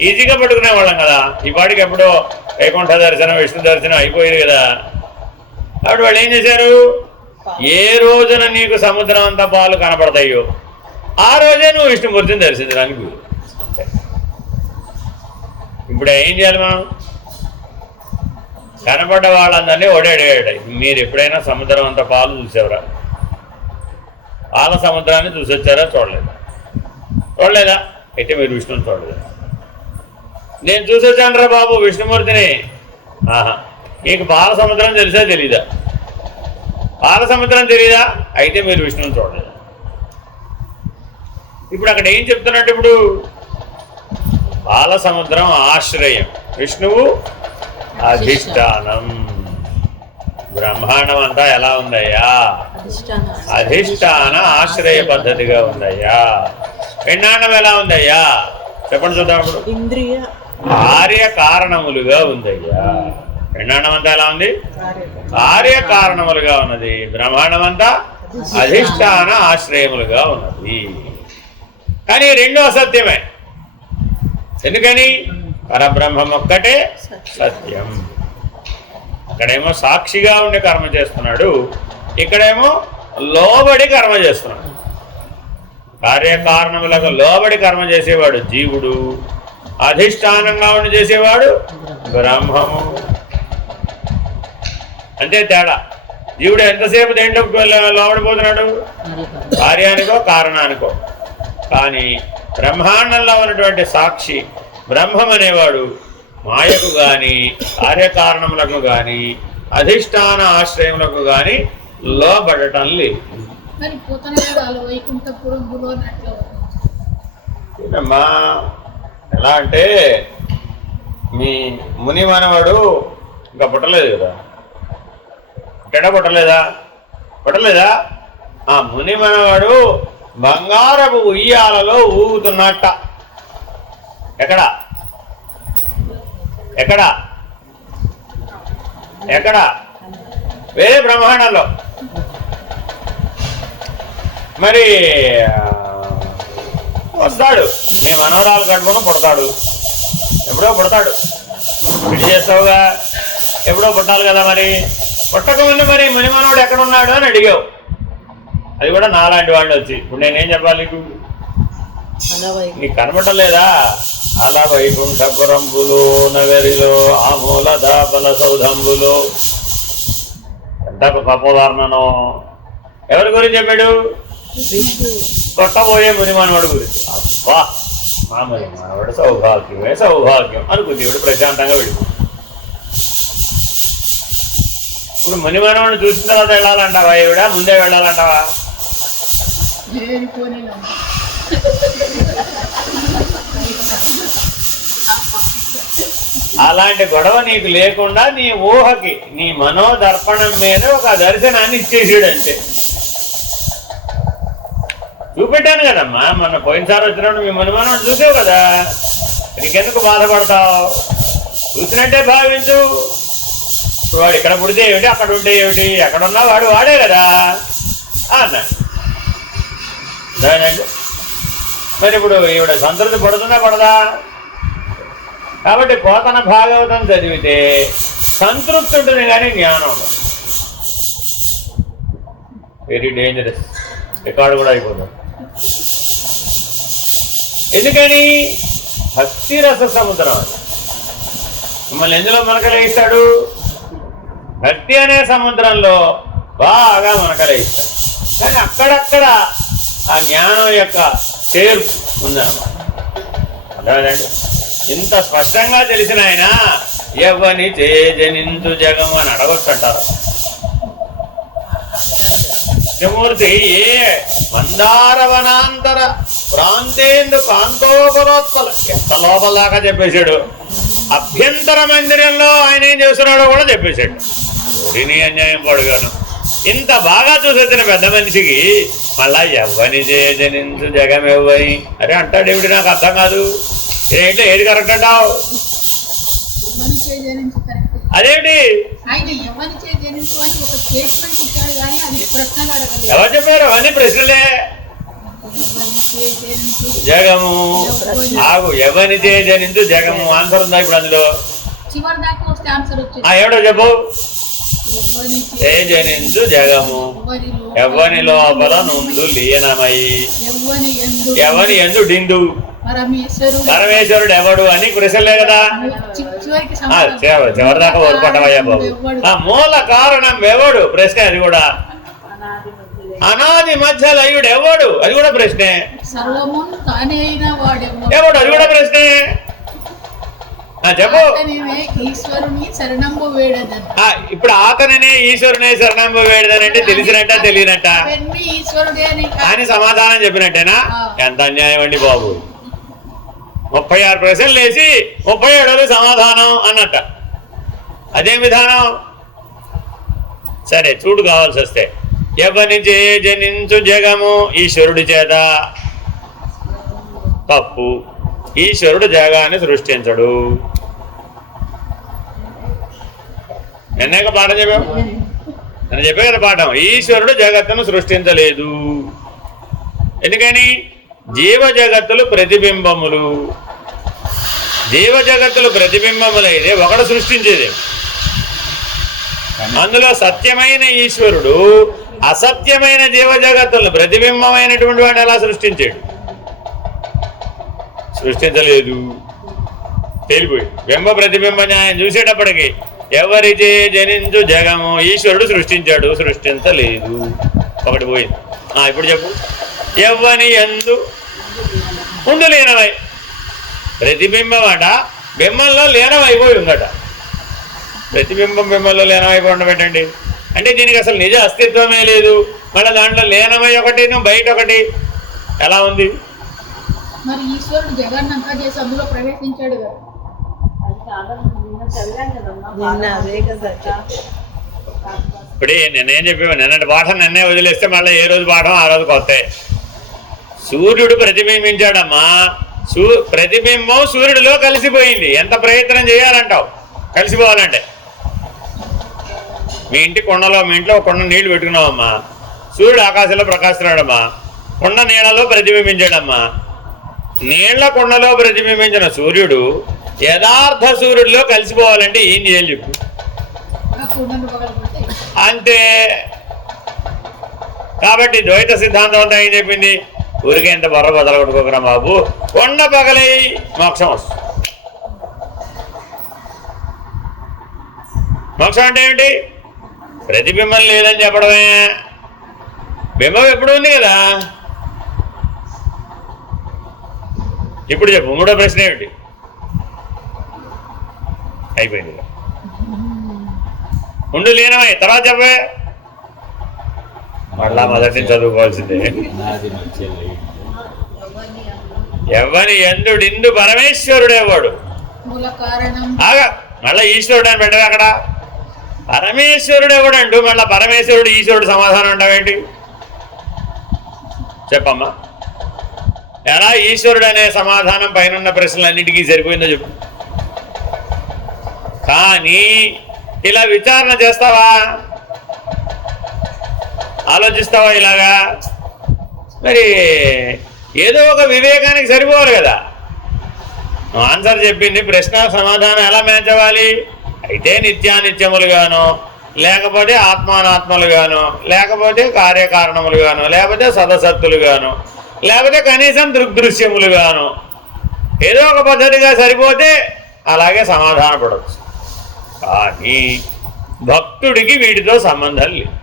ఈజీగా పట్టుకునేవాళ్ళం కదా. ఈ పాటికి ఎప్పుడో వైకుంఠ దర్శనం విష్ణు దర్శనం అయిపోయింది కదా. కాబట్టి వాళ్ళు ఏం చేశారు, ఏ రోజున నీకు సముద్రం అంతా పాలు కనపడతాయో ఆ రోజే నువ్వు విష్ణుమూర్తిని దర్శించడానికి వీలు. ఇప్పుడు ఏం చేయాలి మనం? కనపడ్డ వాళ్ళందరినీ ఒడేడాడు. మీరు ఎప్పుడైనా సముద్రం అంతా పాలు చూసేవరా? పాల సముద్రాన్ని చూసి వచ్చారా? చూడలేదా? అయితే మీరు విష్ణుని చూడలేదు. నేను చూసి వచ్చాను రా బాబు విష్ణుమూర్తిని. నీకు పాల సముద్రం తెలిసా తెలీదా? పాల సముద్రం తెలీదా? అయితే మీరు విష్ణుని చూడలేదు. ఇప్పుడు అక్కడ ఏం చెప్తున్నట్టు, ఇప్పుడు పాల సముద్రం ఆశ్రయం, విష్ణువు అధిష్టానం. బ్రహ్మాండం అంతా ఎలా ఉందయ్యా? అధిష్టాన ఆశ్రయ పద్ధతిగా ఉందయ్యా. పిండాండం ఎలా ఉందయ్యా? చెప్పండి చూద్దాం. ఇప్పుడు కార్యకారణములుగా ఉందయ్యా. పిండాండం అంతా ఎలా ఉంది? కార్యకారణములుగా ఉన్నది. బ్రహ్మాండం అంతా అధిష్టాన ఆశ్రయములుగా ఉన్నది. కానీ రెండు అసత్యమే. ఎందుకని? పరబ్రహ్మం ఒక్కటే సత్యం. అక్కడేమో సాక్షిగా ఉండి కర్మ చేస్తున్నాడు, ఇక్కడేమో లోబడి కర్మ చేస్తున్నాడు. కార్యకారణములకు లోబడి కర్మ చేసేవాడు జీవుడు, అధిష్టానంగా ఉండి చేసేవాడు బ్రహ్మము. అంతే తేడా. జీవుడు ఎంతసేపు దేంట్లో లోబడిపోతున్నాడు? కార్యానికో కారణానికో. కానీ బ్రహ్మాండంలో ఉన్నటువంటి సాక్షి బ్రహ్మం అనేవాడు మాయకు కానీ కార్యకారణములకు కానీ అధిష్టాన ఆశ్రయములకు కానీ లోబడటం లేదు. ఎలా అంటే మీ ముని మనవాడు ఇంకా పుట్టలేదు కదా, పుట్టలేదా? ఆ ముని మనవాడు బంగారపు ఉయ్యాలలో ఊగుతున్నట్ట. ఎక్కడ? వేరే బ్రహ్మాండంలో. మరి వస్తాడు, మీ మనవరాలు కడుపున పుడతాడు. ఎప్పుడో పుడతాడు. పిడి చేస్తావుగా, ఎప్పుడో పుట్టాలి కదా. మరి పుట్టకముందు మరి ముని మనవుడు ఎక్కడున్నాడు అని అడిగావు. అది కూడా నాలాంటి వాళ్ళు వచ్చి. ఇప్పుడు నేనేం చెప్పాలి? నీకు కనబడలేదా? అలా వైకుంఠపురంబులో నగరిలో ఆమూల దాపల సౌధంబులో. ఎంత గొప్పదారణనో. ఎవరి గురించి చెప్పాడు? కొట్టబోయే ముని మనవాడు గురించి. అబ్బా, మా ముని మనవాడు సౌభాగ్యం అనుకు దేవుడు ప్రశాంతంగా వెళ్ళిపో. ఇప్పుడు ముని మనవాడిని చూసిన తర్వాత వెళ్ళాలంటావా? ఈవిడ ముందే వెళ్ళాలంటావా? అలాంటి గొడవ నీకు లేకుండా నీ ఊహకి, నీ మనోదర్పణం మీద ఒక దర్శనాన్ని ఇచ్చేసాడు అంతే. చూపెట్టాను కదమ్మా, మొన్న పోయినసారి వచ్చినప్పుడు మీ మనవాడు చూసావు కదా. నీకెందుకు బాధపడతావు? చూసినట్టే భావించు. ఇప్పుడు వాడు ఇక్కడ పుడితే ఏమిటి, అక్కడ ఉంటే ఏమిటి, ఎక్కడున్నా వాడు వాడే కదా అన్నాడు. అదేనండి. మరి ఇప్పుడు ఈవిడ సంతృప్తి పడుతుందా పడదా? కాబట్టి పోతన భాగవతం చదివితే సంతృప్తి ఉంటుంది కానీ జ్ఞానం ఉండదు. Very dangerous. రికార్డు కూడా అయిపోతుంది. ఎందుకని? భక్తి రస సముద్రం. మిమ్మల్ని ఎందులో మనకలేయిస్తాడు? భక్తి అనే సముద్రంలో బాగా మనకలేయిస్తాడు. కానీ అక్కడక్కడ ఆ జ్ఞానం యొక్క చేర్పు ఉందన్నమాట. అదేనండి. ఇంత స్పష్టంగా తెలిసిన ఆయన ఎవ్వని తేజనింతు జగం అని అడగొచ్చు అంటారు. సత్యమూర్తి ఏ మందారవనాంతర ప్రాంతేందు కాంతోపరోత్పల ఎంత లోపల దాకా చెప్పేశాడు. అభ్యంతర మందిరంలో ఆయన ఏం చేస్తున్నాడో కూడా చెప్పేశాడు. ఊరిని అన్యాయం పడుగాను. ఇంత బాగా చూసొచ్చిన పెద్ద మనిషికి మళ్ళా ఎవ్వని జనించు జగం ఎవ్వని అరే అంటాడేమిటి, నాకు అర్థం కాదు. ఏంటో ఏది కరెక్ట్ అంటావు? అదేమిటి ఎవరు చెప్పారు? అవన్నీ ప్రశ్నలే. జగము ఆగు, ఎవని జనించు జగము ఆన్సర్ ఉందా ఇప్పుడు అందులో? ఎవడో చెప్పు. ఏ జనించు జగము ఎవ్వని లోపల నుండు లీనమై ఎవని ఎందు డిందు పరమేశ్వరుడు ఎవడు అని ప్రశ్నలే కదా. చివరి దాకా ఓడిపట్టవయ్యా బాబు. ఆ మూల కారణం ఎవడు ప్రశ్నే, అది కూడా. అనాది మధ్య లయుడు ఎవడు, అది కూడా ప్రశ్నే. ఎవడు, అది కూడా ప్రశ్నే. చెప్పు. ఇప్పుడు ఆతననే ఈశ్వరునే శరణంబు వేడదనంటే తెలిసినట్ట తెలియనట్ట అని సమాధానం చెప్పినట్టేనా? ఎంత అన్యాయం అండి బాబు. 36 ప్రశ్నలు వేసి 37 సమాధానం అన్నట్ట. అదేం విధానం? సరే చూడు, కావాల్సి వస్తే ఎవని జనించు జగము ఈశ్వరుడి చేత. తప్పు. ఈశ్వరుడు జగాన్ని సృష్టించడు. ఎన్నేక పాఠం చెప్పావు? నేను చెప్పే కదా పాఠం. ఈశ్వరుడు జగత్తును సృష్టించలేదు. ఎందుకని? జీవ జగత్తులు ప్రతిబింబములు. జీవ జగత్తులు ప్రతిబింబములైతే ఒకడు సృష్టించేది. అందులో సత్యమైన ఈశ్వరుడు అసత్యమైన జీవ జగత్తులను ప్రతిబింబమైనటువంటి వాడు ఎలా సృష్టించాడు? సృష్టించలేదు. తేలిపోయి బింబ ప్రతిబింబ న్యాయం చూసేటప్పటికి ఎవరి జనించు జగము ఈశ్వరుడు సృష్టించాడు, సృష్టించలేదు. ఒకటి పోయింది. ఇప్పుడు చెప్పు. ఎవ్వని ఎందు ఉండు లీనమై. ప్రతిబింబం అట బింబంలో లీనమైపోయి ఉందట. ప్రతిబింబం బింబంలో లీనమైపోయి ఉండబెట్టండి అంటే దీనికి అసలు నిజ అస్తిత్వమే లేదు. మళ్ళీ దాంట్లో లీనమై ఒకటి బయట ఒకటి ఎలా ఉంది? మరి ఈశ్వరుడు జగన్నంతా చేసి అందులో ప్రవేశించాడు కదా. ఇప్పుడే నేనేం చెప్పాను, నిన్నటి పాఠం నిన్నే వదిలేస్తే మళ్ళీ ఏ రోజు పాఠం ఆ రోజు కొత్త. సూర్యుడు ప్రతిబింబించాడమ్మా. ప్రతిబింబం సూర్యుడిలో కలిసిపోయింది. ఎంత ప్రయత్నం చేయాలంటావు కలిసిపోవాలంటే? మీ ఇంట్లో ఒక కుండ నీళ్లు పెట్టుకున్నావమ్మా. సూర్యుడు ఆకాశంలో ప్రకాశిస్తున్నాడమ్మా. కుండ నీళ్ళలో ప్రతిబింబించాడమ్మా. నీళ్ల కుండలో ప్రతిబింబించిన సూర్యుడు యథార్థ సూర్యుడిలో కలిసిపోవాలంటే ఏం చేయాలి చెప్పు? అంతే. కాబట్టి ద్వైత సిద్ధాంతం అంతా ఏం చెప్పింది? ఊరికే ఎంత బొర్ర బదలగొట్టుకోకరా బాబు, కొండ పగలై మోక్షం వస్తుంది. మోక్షం అంటే ఏమిటి? ప్రతిబింబం లేదని చెప్పడమే. బింబం ఎప్పుడు ఉంది కదా. ఇప్పుడు చెప్పు, మూడో ప్రశ్న ఏమిటి? అయిపోయింది. ఉండు లీనమై. తర్వాత చెప్పే. మళ్ళా మొదటి చదువుకోవాల్సిందే. ఎవని ఎందుడిందు పరమేశ్వరుడేవాడు. మళ్ళా ఈశ్వరుడు అని పెట్టదు అక్కడ. పరమేశ్వరుడు ఎవడంటూ మళ్ళా పరమేశ్వరుడు ఈశ్వరుడు సమాధానం అంటావేంటి? చెప్పమ్మా. ఎలా ఈశ్వరుడు అనే సమాధానం పైన ప్రశ్నలన్నిటికీ సరిపోయిందో చెప్పు. కానీ ఇలా విచారణ చేస్తావా? ఆలోచిస్తావా ఇలాగా? మరి ఏదో ఒక వివేకానికి సరిపోవాలి కదా. ఆన్సర్ చెప్పింది, ప్రశ్న సమాధానం ఎలా మ్యాచ్ అవ్వాలి? అయితే నిత్యానిత్యములుగాను, లేకపోతే ఆత్మానాత్మలుగాను, లేకపోతే కార్యకారణములుగాను, లేకపోతే సదసత్తులుగాను, లేకపోతే కనీసం దృగ్దృశ్యములుగాను, ఏదో ఒక పద్ధతిగా సరిపోతే అలాగే సమాధాన పడవచ్చు. కానీ భక్తుడికి వీటితో సంబంధం లేదు.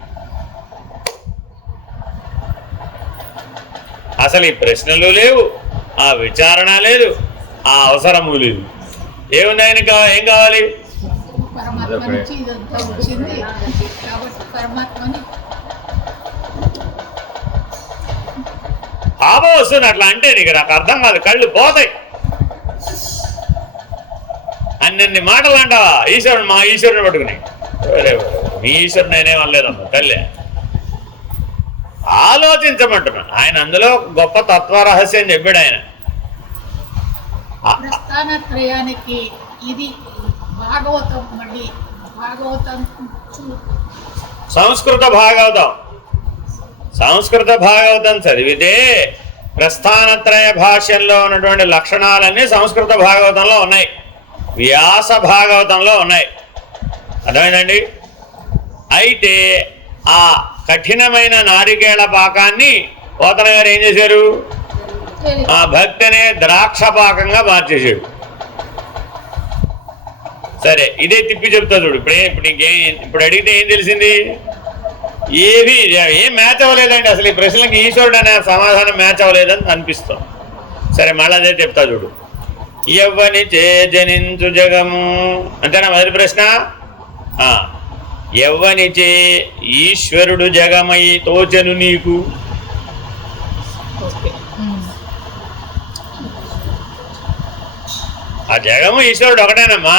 అసలు ఈ ప్రశ్నలు లేవు, ఆ విచారణ లేదు, ఆ అవసరము లేదు. ఏముంది ఆయనకి? ఏం కావాలి? కోపం వస్తుంది అట్లా అంటే నీకు నాకు అర్థం కాదు, కళ్ళు పోతాయి. అన్ని మాటలు అంటావా ఈశ్వరుడు, మా ఈశ్వరుని పట్టుకుని. మీ ఈశ్వరుడు నేనేం అనలేదమ్మా తల్లి, ఆలోచించమంటున్నాను. ఆయన అందులో గొప్ప తత్వరహస్యం చెప్పాడు ఆయన. ప్రస్థానత్రయానికి ఇది భాగవతం, మళ్ళీ భాగవతం సంస్కృత భాగవతం చదివితే ప్రస్థానత్రయ భాష్యంలో ఉన్నటువంటి లక్షణాలన్నీ సంస్కృత భాగవతంలో ఉన్నాయి, వ్యాస భాగవతంలో ఉన్నాయి. అర్థమైందండి? అయితే ఆ కఠినమైన నారికేళ పాకాన్ని పోతన గారు ఏం చేశారు, ఆ భక్తి అనే ద్రాక్ష పాకంగా మార్చేశాడు. సరే ఇదే తిప్పి చెప్తా చూడు. ఇప్పుడు అడిగితే ఏం తెలిసింది? ఏం మ్యాచ్ అవ్వలేదండి అసలు. ఈ ప్రశ్నలకు ఈశ్వరుడు అనే సమాధానం మ్యాచ్ అవ్వలేదని అనిపిస్తాం. సరే మళ్ళీ అదే చెప్తా చూడు. యవ్వని చే జనించు జగము, అంతేనా మొదటి ప్రశ్న? యవ్వనిచే ఈశ్వరుడు జగమై తోచెను నీకు. ఆ జగము ఈశ్వరుడు ఒకటేనమ్మా,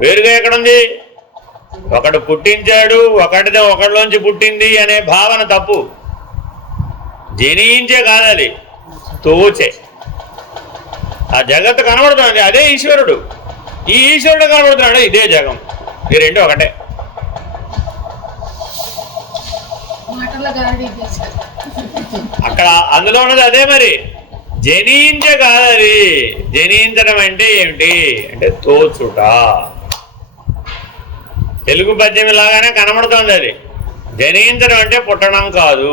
వేరుగా ఎక్కడుంది? ఒకడు పుట్టించాడు, ఒకటిలోంచి పుట్టింది అనే భావన తప్పు. జనించే కాదది, తోచే. ఆ జగత్తు కనబడుతుంది, అదే ఈశ్వరుడు. ఈ ఈశ్వరుడు కనబడుతున్నాడు, ఇదే జగం. ఈ రెండు ఒకటే. అక్కడ అందులో ఉన్నది అదే. మరి జనించే కాదది. జనించడం అంటే ఏమిటి అంటే తోచుట. తెలుగు పద్యం లాగానే కనబడుతుంది అది. జనించడం అంటే పుట్టడం కాదు.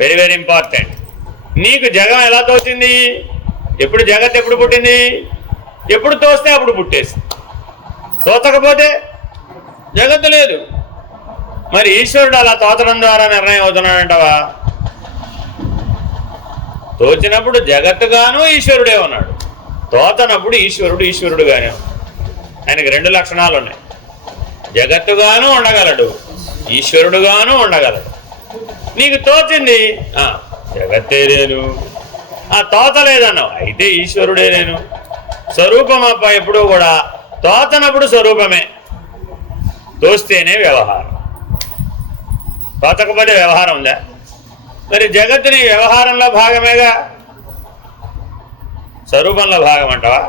Very very important. నీకు జగం ఎలా తోచింది? ఎప్పుడు జగత్ ఎప్పుడు పుట్టింది? ఎప్పుడు తోస్తే అప్పుడు పుట్టేసింది. తోచకపోతే జగత్తు లేదు. మరి ఈశ్వరుడు అలా తోచడం ద్వారా నిర్ణయం అవుతున్నాడంటవా? తోచినప్పుడు జగత్తుగాను ఈశ్వరుడే ఉన్నాడు, తోచనప్పుడు ఈశ్వరుడుగానే. ఆయనకి రెండు లక్షణాలు ఉన్నాయి. జగత్తుగాను ఉండగలడు, ఈశ్వరుడుగాను ఉండగలడు. నీకు తోచింది జగత్తే నేను, తోచలేదన్నావు అయితే ఈశ్వరుడే నేను. స్వరూపం అప్ప ఎప్పుడూ కూడా తోచనప్పుడు స్వరూపమే, తోస్తేనే వ్యవహారం. తోచకపోతే వ్యవహారం ఉందా? మరి జగత్తుని వ్యవహారంలో భాగమేగా, స్వరూపంలో భాగం అంటావా?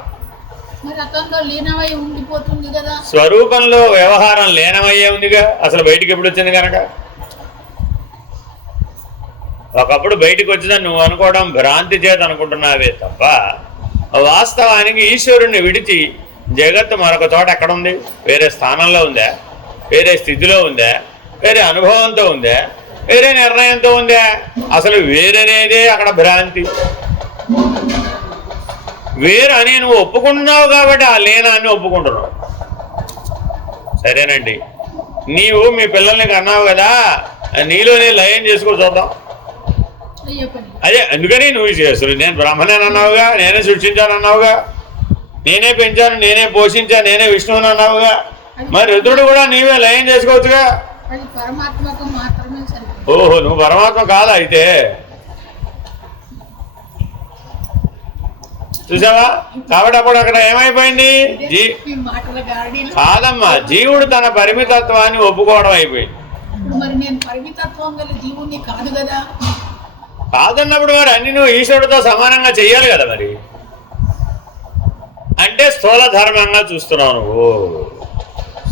స్వరూపంలో వ్యవహారం లీనమయ్యే ఉందిగా, అసలు బయటికి ఎప్పుడు వచ్చింది కనుక. ఒకప్పుడు బయటికి వచ్చిందని నువ్వు అనుకోవడం భ్రాంతి చేత అనుకుంటున్నావే తప్ప, వాస్తవానికి ఈశ్వరుణ్ణి విడిచి జగత్తు మరొక చోట ఎక్కడుంది? వేరే స్థానంలో ఉందా? వేరే స్థితిలో ఉందా? వేరే అనుభవంతో ఉందా? వేరే నిర్ణయంతో ఉందా? అసలు వేరనేదే అక్కడ భ్రాంతి. వేరు అని నువ్వు ఒప్పుకుంటున్నావు కాబట్టి ఆ లేనాన్ని ఒప్పుకుంటున్నావు. సరేనండి, నీవు మీ పిల్లల్ని కన్నావు కదా, నీలోనే లయం చేసుకో చూద్దాం. అదే అందుకని నువ్వు చేస్తుడు. నేను బ్రహ్మనేని అన్నావుగా, నేనే సృష్టించానన్నావుగా, నేనే పెంచాను, నేనే పోషించాను, నేనే విష్ణువుని అన్నావుగా. మరి రుద్రుడు కూడా నీవే లయం చేసుకోవచ్చుగా. ఓహో, నువ్వు పరమాత్మ కాదా అయితే? చూసావా? కాబట్టి అప్పుడు అక్కడ ఏమైపోయింది? కాదమ్మా, జీవుడు తన పరిమితత్వాన్ని ఒప్పుకోవడం అయిపోయింది. కాదన్నప్పుడు మరి అన్ని నువ్వు ఈశ్వరుడితో సమానంగా చెయ్యాలి కదా. మరి అంటే స్థూల ధర్మంగా చూస్తున్నావు నువ్వు.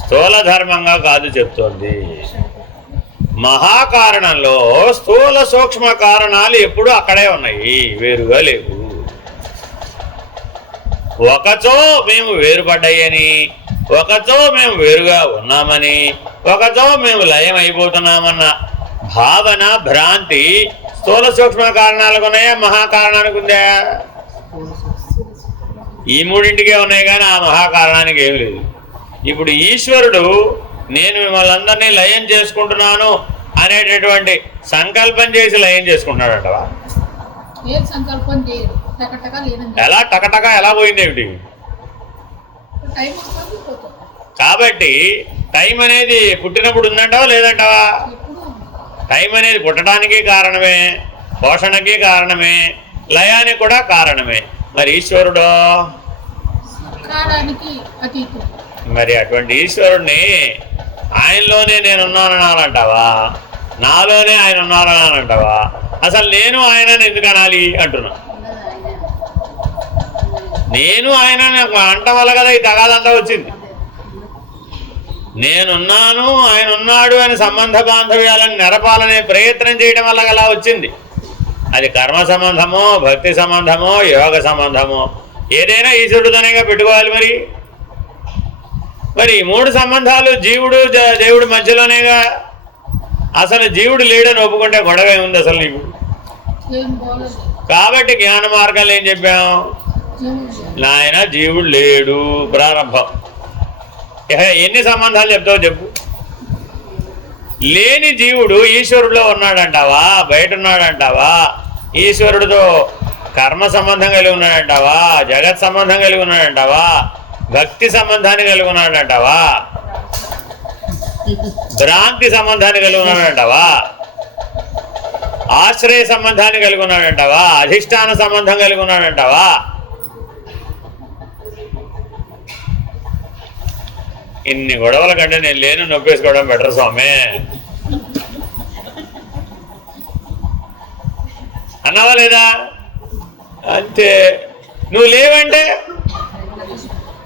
స్థూల ధర్మంగా కాదు చెప్తోంది. మహాకారణంలో స్థూల సూక్ష్మ కారణాలు ఎప్పుడూ అక్కడే ఉన్నాయి, వేరుగా లేవు. ఒకచో మేము వేరుపడ్డాయని, ఒకచో మేము వేరుగా ఉన్నామని, ఒకచో మేము లయం అయిపోతున్నామన్న భావన, భ్రాంతి స్థూల సూక్ష్మ కారణాలకు ఉన్నాయా, మహాకారణానికి ఉందా? ఈ మూడింటికే ఉన్నాయి కానీ ఆ మహాకారణానికి ఏమి లేదు. ఇప్పుడు ఈశ్వరుడు నేను మిమ్మల్ని అందరినీ లయం చేసుకుంటున్నాను అనేటటువంటి సంకల్పం చేసి లయం చేసుకుంటున్నాడటవా? ఎలా టకటక ఎలా పోయింది ఏమిటి? కాబట్టి టైం అనేది పుట్టినప్పుడు ఉందంటావా లేదంటావా? టైం అనేది పుట్టడానికి కారణమే, పోషణకి కారణమే, లయానికి కూడా కారణమే. మరి ఈశ్వరుడు కాలానికి అతీతం. మరి అటువంటి ఈశ్వరుణ్ణి ఆయనలోనే నేనున్నానంటావా, నాలోనే ఆయన ఉన్నానంటావా? అసలు నేను ఆయనని ఎందుకు అనాలి అంటున్నా. నేను ఆయన అంట వల్ల కదా ఈ తగాదంతా వచ్చింది. నేనున్నాను ఆయన ఉన్నాడు అని సంబంధ బాంధవ్యాలను నెరపాలనే ప్రయత్నం చేయడం వల్ల అలా వచ్చింది. అది కర్మ సంబంధమో, భక్తి సంబంధమో, యోగ సంబంధమో, ఏదైనా ఈశ్వరుడుతోనేగా పెట్టుకోవాలి. మరి ఈ మూడు సంబంధాలు జీవుడు దేవుడు మధ్యలోనేగా. అసలు జీవుడు లేడని ఒప్పుకుంటే గొడవ ఉంది అసలు నీకు. కాబట్టి జ్ఞాన మార్గంలో ఏం చెప్పాం? నాయన జీవుడు లేడు, ప్రారంభం. ఎన్ని సంబంధాలు చెప్తావు చెప్పు. లేని జీవుడు ఈశ్వరుడిలో ఉన్నాడంటావా, బయట ఉన్నాడంటావా, ఈశ్వరుడితో కర్మ సంబంధం కలిగి ఉన్నాడంటావా, జగత్ సంబంధం కలిగి ఉన్నాడంటావా, భక్తి సంబంధాన్ని కలిగి ఉన్నాడంటావా, భ్రాంతి సంబంధాన్ని కలిగి ఉన్నాడంటావా, ఆశ్రయ సంబంధాన్ని కలిగి ఉన్నాడంటావా, అధిష్టాన సంబంధం కలిగి ఉన్నాడంటావా? ఇన్ని గొడవల కంటే నేను లేను నొప్పేసుకోవడం బెటర్ స్వామి అన్నావా లేదా? అంతే. నువ్వు లేవంటే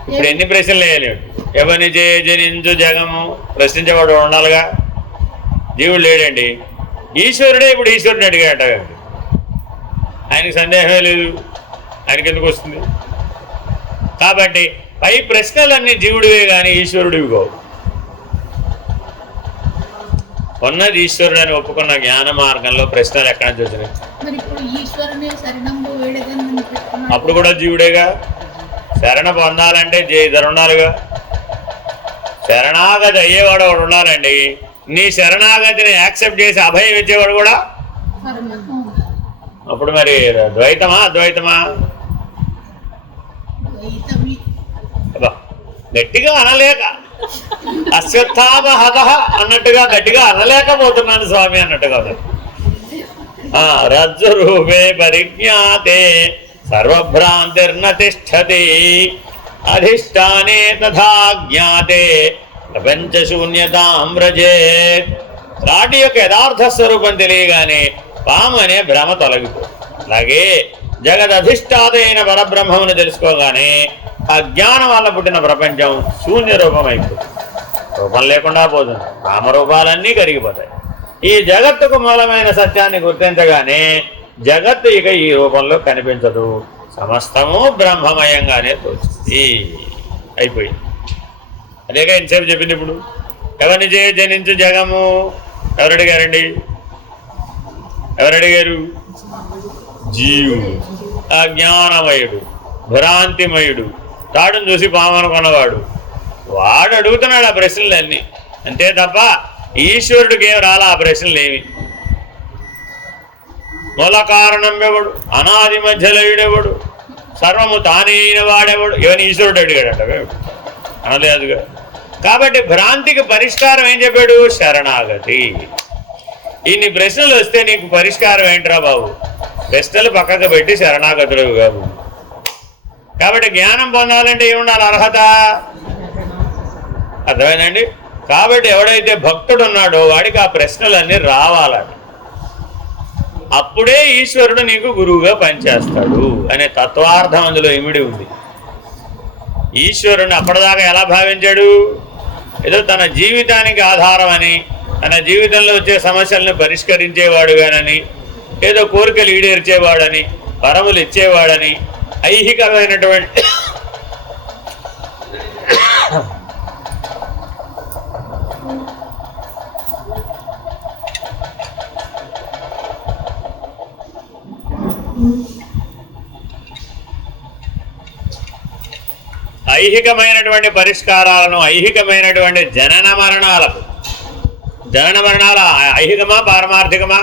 ఇప్పుడు ఎన్ని ప్రశ్నలు వేయలేవు. ఎవరిని జనించు జగము ప్రశ్నించేవాడు ఉండాలిగా. జీవుడు లేడండి, ఈశ్వరుడే ఇప్పుడు ఈశ్వరుని అడిగాడట. ఆయనకి సందేహమే లేదు, ఆయనకి ఎందుకు వస్తుంది? కాబట్టి పై ప్రశ్నలన్నీ జీవుడివే కానీ ఈశ్వరుడివి కావు. ఉన్నది ఈశ్వరుడు అని ఒప్పుకున్న జ్ఞాన మార్గంలో ప్రశ్నలు ఎక్కడి నుంచి వచ్చినాయి? అప్పుడు కూడా జీవుడేగా. శరణ పొందాలంటే ఇద్దరు ఉండాలిగా. శరణాగతి అయ్యేవాడు ఒకడు ఉండాలండి. నీ శరణాగతిని యాక్సెప్ట్ చేసి అభయం ఇచ్చేవాడు కూడా. అప్పుడు మరి ద్వైతమా అద్వైతమా? గట్టిగా అనలేక అశ్వత్థామహత అన్నట్టుగా గట్టిగా అనలేకపోతున్నాను స్వామి అన్నట్టుగా. రజ్జు రూపే పరిజ్ఞాతే సర్వభ్రాంతిర్న తిష్టతి అధిష్టానే తథా జ్ఞాతే ప్రపంచ శూన్యతాం వ్రజేత్. రాటి యొక్క యథార్థ స్వరూపం తెలియగానే పాము అనే భ్రమ తొలగిపోతుంది. అలాగే జగదధిష్టాత అయిన పరబ్రహ్మమును తెలుసుకోగానే అజ్ఞానం వల్ల పుట్టిన ప్రపంచం శూన్య రూపం అయిపోతుంది. రూపం లేకుండా పోతుంది, నామరూపాలన్నీ కరిగిపోతాయి. ఈ జగత్తుకు మూలమైన సత్యాన్ని గుర్తించగానే జగత్తు ఇక ఈ రూపంలో కనిపించదు, సమస్తము బ్రహ్మమయంగానే తోచింది. అయిపోయింది. అదేగా ఇంతసేపు చెప్పింది. ఇప్పుడు ఎవరిని జనించు జగము ఎవరు అడిగారండి? ఎవరు అడిగారు? జీవుడు, అజ్ఞానమయుడు, భ్రాంతిమయుడు, తాడును చూసి పాము అనుకున్నవాడు. వాడు అడుగుతున్నాడు ఆ ప్రశ్నలన్నీ, అంతే తప్ప ఈశ్వరుడికి ఏం రాలా ఆ ప్రశ్నలు ఏమి. మూల కారణం ఎవడు, అనాది మధ్యలయుడెవడు, సర్వము తానైన వాడెవడు, ఇవన్నీ ఈశ్వరుడు అడిగాడట, అనలేదుగా. కాబట్టి భ్రాంతికి పరిష్కారం ఏం చెప్పాడు? శరణాగతి. ఇన్ని ప్రశ్నలు వస్తే నీకు పరిష్కారం ఏంట్రా బాబు? ప్రశ్నలు పక్కకు పెట్టి శరణాగతులు కాదు. కాబట్టి జ్ఞానం పొందాలంటే ఏముండాలి? అర్హత. అర్థమైందండి? కాబట్టి ఎవడైతే భక్తుడు ఉన్నాడో వాడికి ఆ ప్రశ్నలన్నీ రావాలట. అప్పుడే ఈశ్వరుడు నీకు గురువుగా పనిచేస్తాడు అనే తత్వార్థం అందులో ఇమిడి ఉంది. ఈశ్వరుని అప్పటిదాకా ఎలా భావించాడు? ఏదో తన జీవితానికి ఆధారమని, తన జీవితంలో వచ్చే సమస్యలను పరిష్కరించేవాడుగానని, ఏదో కోరికలు ఈడేర్చేవాడని, వరములు ఇచ్చేవాడని, ఐహికమైనటువంటి ఐహికమైనటువంటి పరిష్కారాలను, ఐహికమైనటువంటి జనన మరణాలకు, జనన మరణాల ఐహికమా పారమార్థికమా?